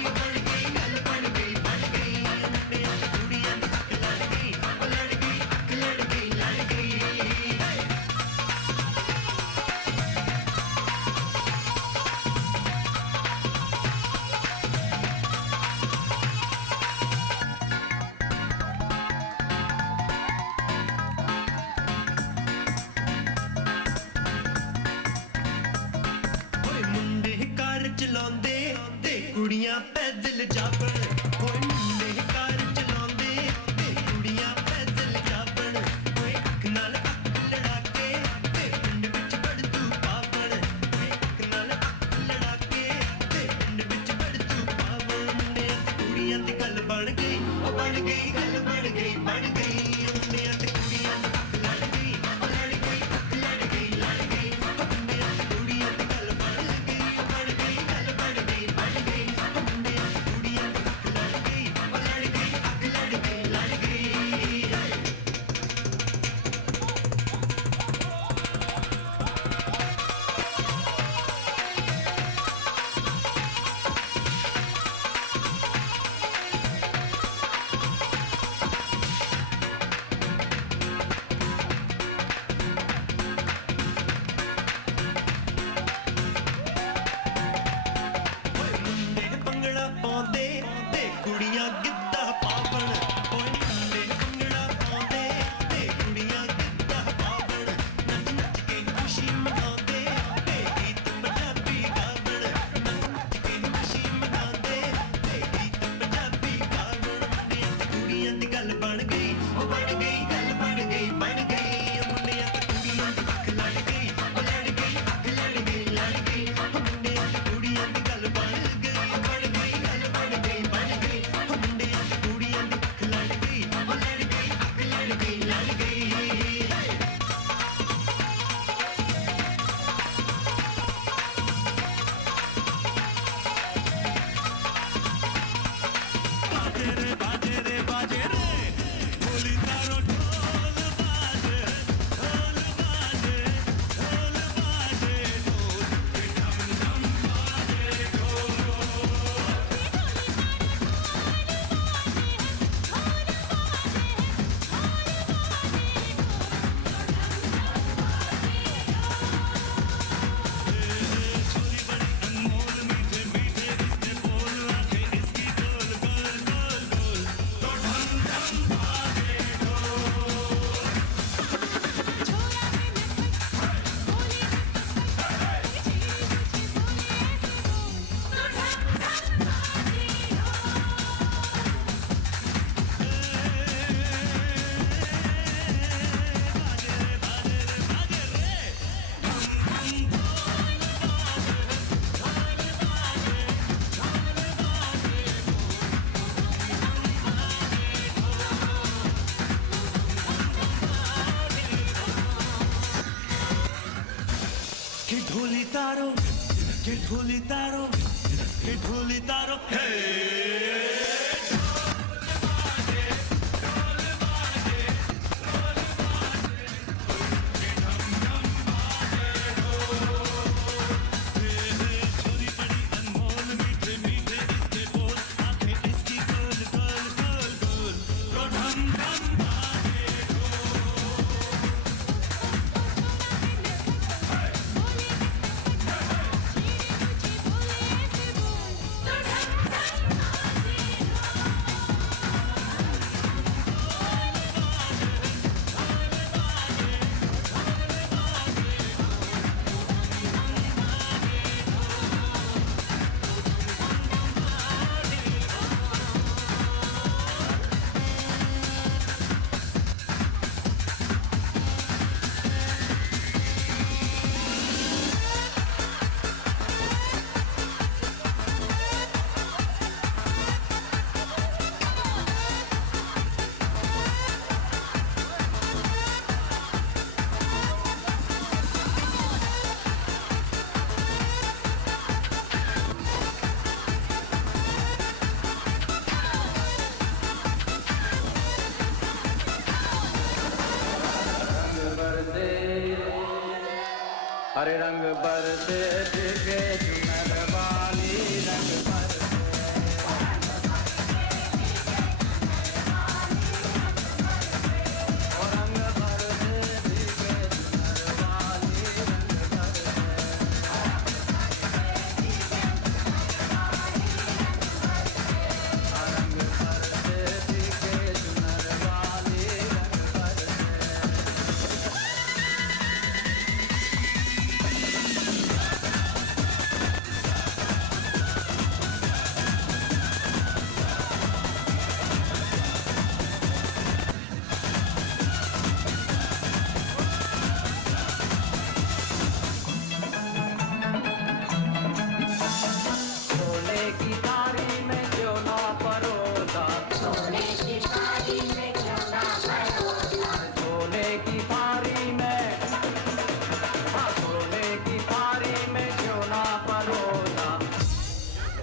ਗੱਲ ਬਣ ਗਈ ਮੁੰਡਿਆਂ ਤੇ ਕੁੜੀਆਂ ਦੀ ਲੜ ਗਈ ਲੜ ਗਈ ਲੜ ਗਈ ਲੜ ਗਈ ਓਏ ਮੁੰਡੇ ਕਾਰ ਚਲਾਉਂਦੇ ਤੇ ਕੁੜੀਆਂ ਪੈਦਲ ਜਾਵਣ ਓਏ ਮੁੰਡੇ ਕਾਰ ਚਲਾਉਂਦੇ ਤੇ ਕੁੜੀਆਂ ਪੈਦਲ ਜਾਵਣ ਓਏ ਅੱਖ ਨਾਲ ਅੱਖ ਲੜਾ ਕੇ ਤੇ ਪਿੰਡ ਵਿੱਚ ਵੜ ਤੂੰ ਪਾਵਣ ਓਏ ਅੱਖ ਨਾਲ ਅੱਖ ਲੜਾ ਕੇ ढोली तारो हरे रंग बरसे दिखे चुनर वाली रंग बरसे और रंग बरसे दिखे चुनर वाली रंग बरसे रंग बरसे दिखे चुनर वाली रंग बरसे सोने की थाली में क्यों ना परोसा सोने की थाली में क्यों ना परोसा सोने की थाली में सोने की थाली में क्यों ना परोसा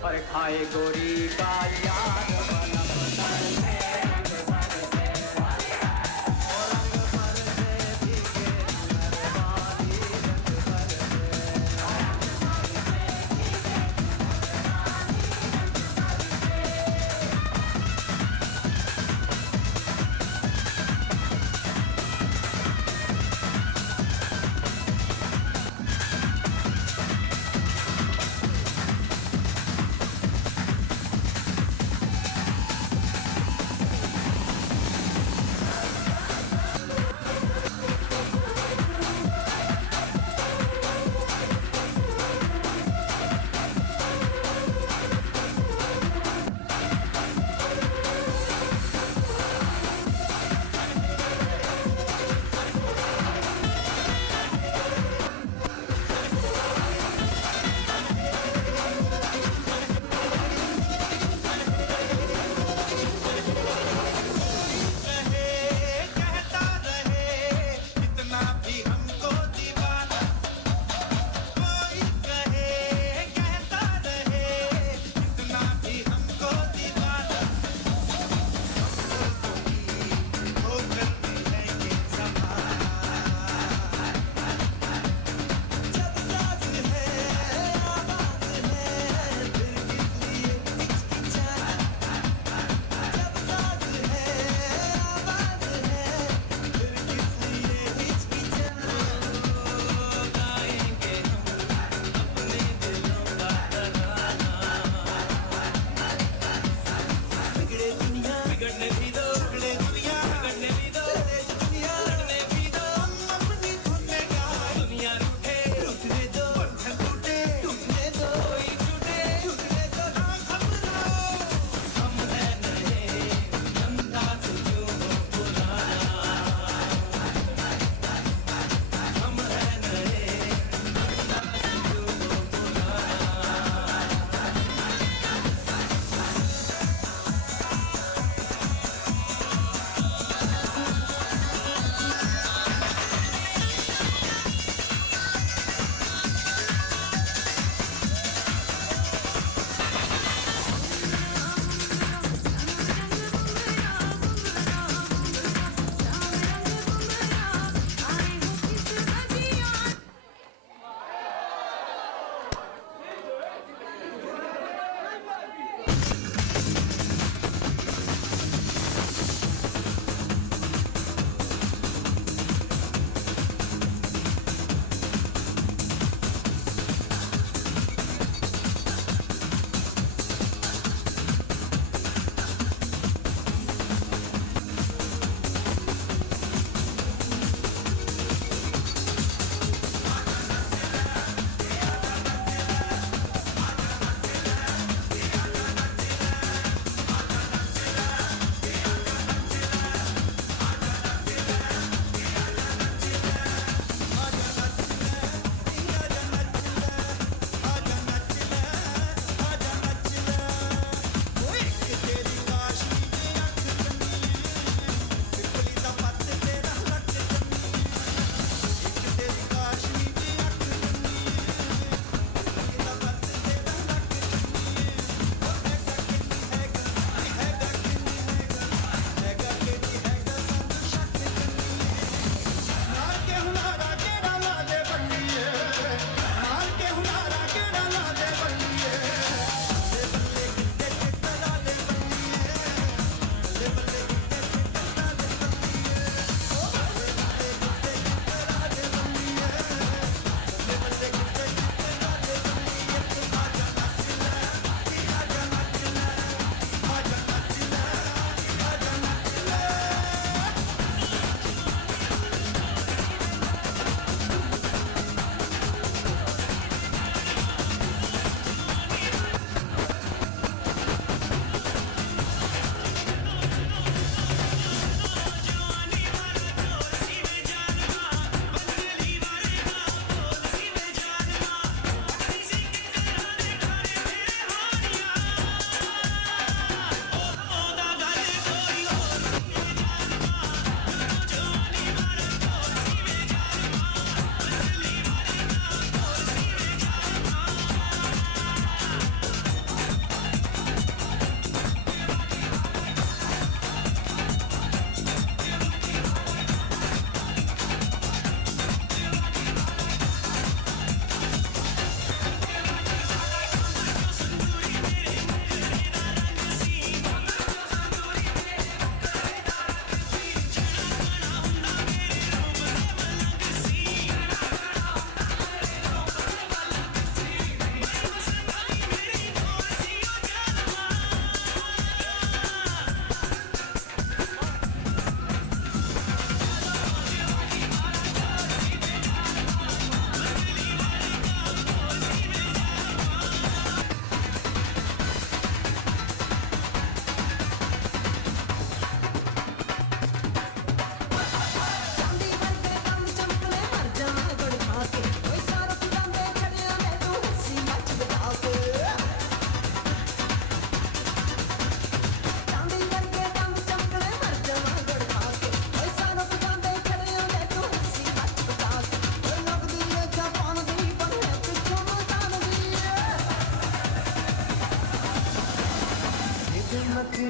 और खाए गोरी का याद बनम तन में रंग बरसे और रंग बरसे भीगे चुनर वाली रंग बरसे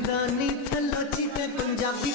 रानी थलोची ते Punjabi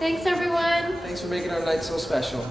Thanks, everyone. Thanks for making our night so special.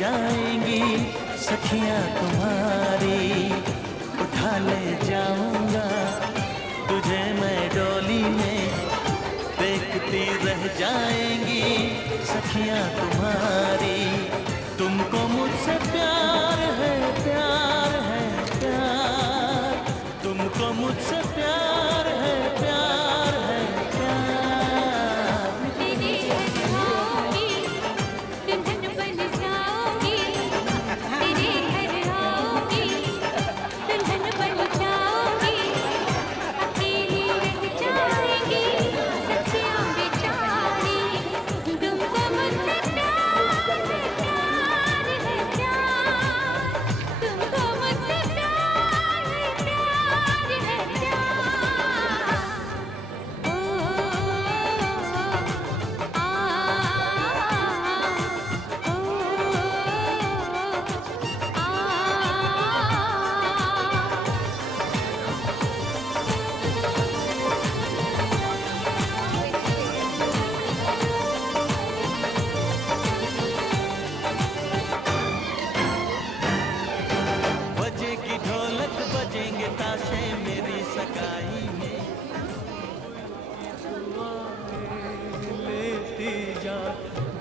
जाएंगी सखियां तुम्हारी उठा ले जाऊंगा तुझे मैं डोली में देखती रह जाएंगी सखियां तुम्हारी तुमको मुझसे प्यार है प्यार है प्यार तुमको मुझसे प्यार है प्यार है प्यार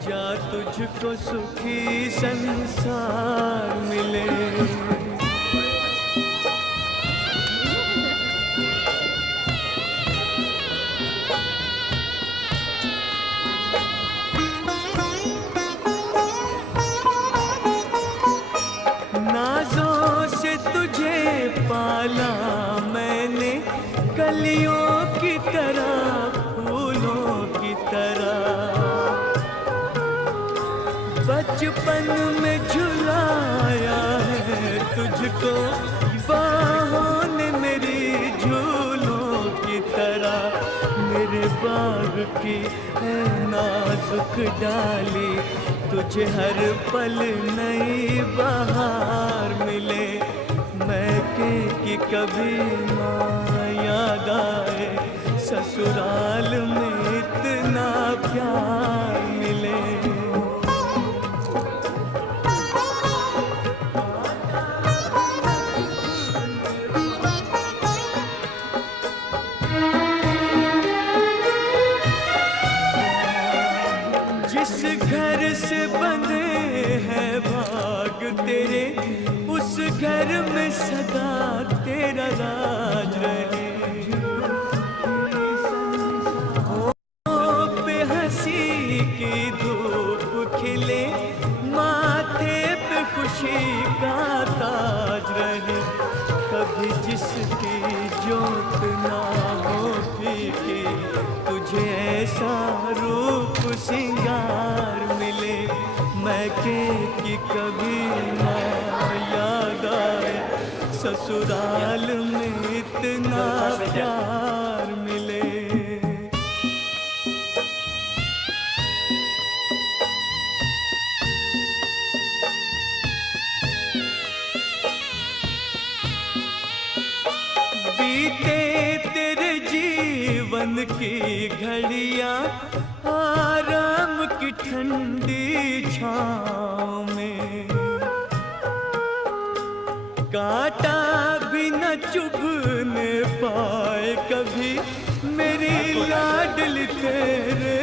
जा तुझको सुखी संसार मिले नाज़ों से तुझे पाला मैंने कलियों की तरह फूलों की तरह बचपन में झुलाया है तुझको बाहों ने मेरी झूलों की तरह बाग की है नाजुक डाली, तुझे हर पल नई बहार मिले। मैके की कभी ना याद आए, ससुराल में इतना प्यार मिले। जिस घर से बंधे हैं भाग तेरे, उस घर में सदा तेरा राज रहे। होठों पे हंसी की धूप खिले, माथे पे खुशी का ताज रहे। कभी जिसकी जोत ना हो फीकी, तुझे ऐसा रूप सिंगार मिले। मैके की कभी ना याद आए, ससुराल में इतना प्यार मिले। बीते तेरे जीवन की घड़ियां आराम की ठंडी छाँव में, कांटा भी न चुभने पाए कभी मेरी लाडली तेरे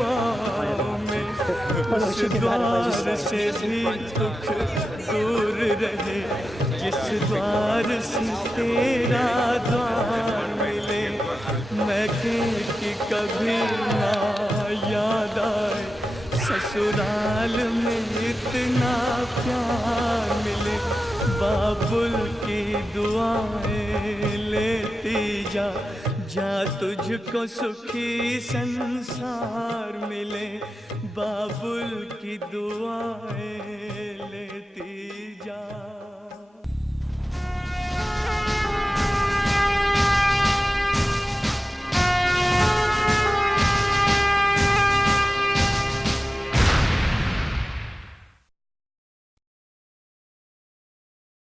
पाँव में। उस द्वार से भी दुख दूर रहे, जिस द्वार से तेरा द्वार मिले। मैके की कभी ना याद आए, ससुराल में इतना प्यार मिले। बाबुल की दुआएं लेती जा, जा तुझको सुखी संसार मिले। बाबुल की दुआएं लेती जा।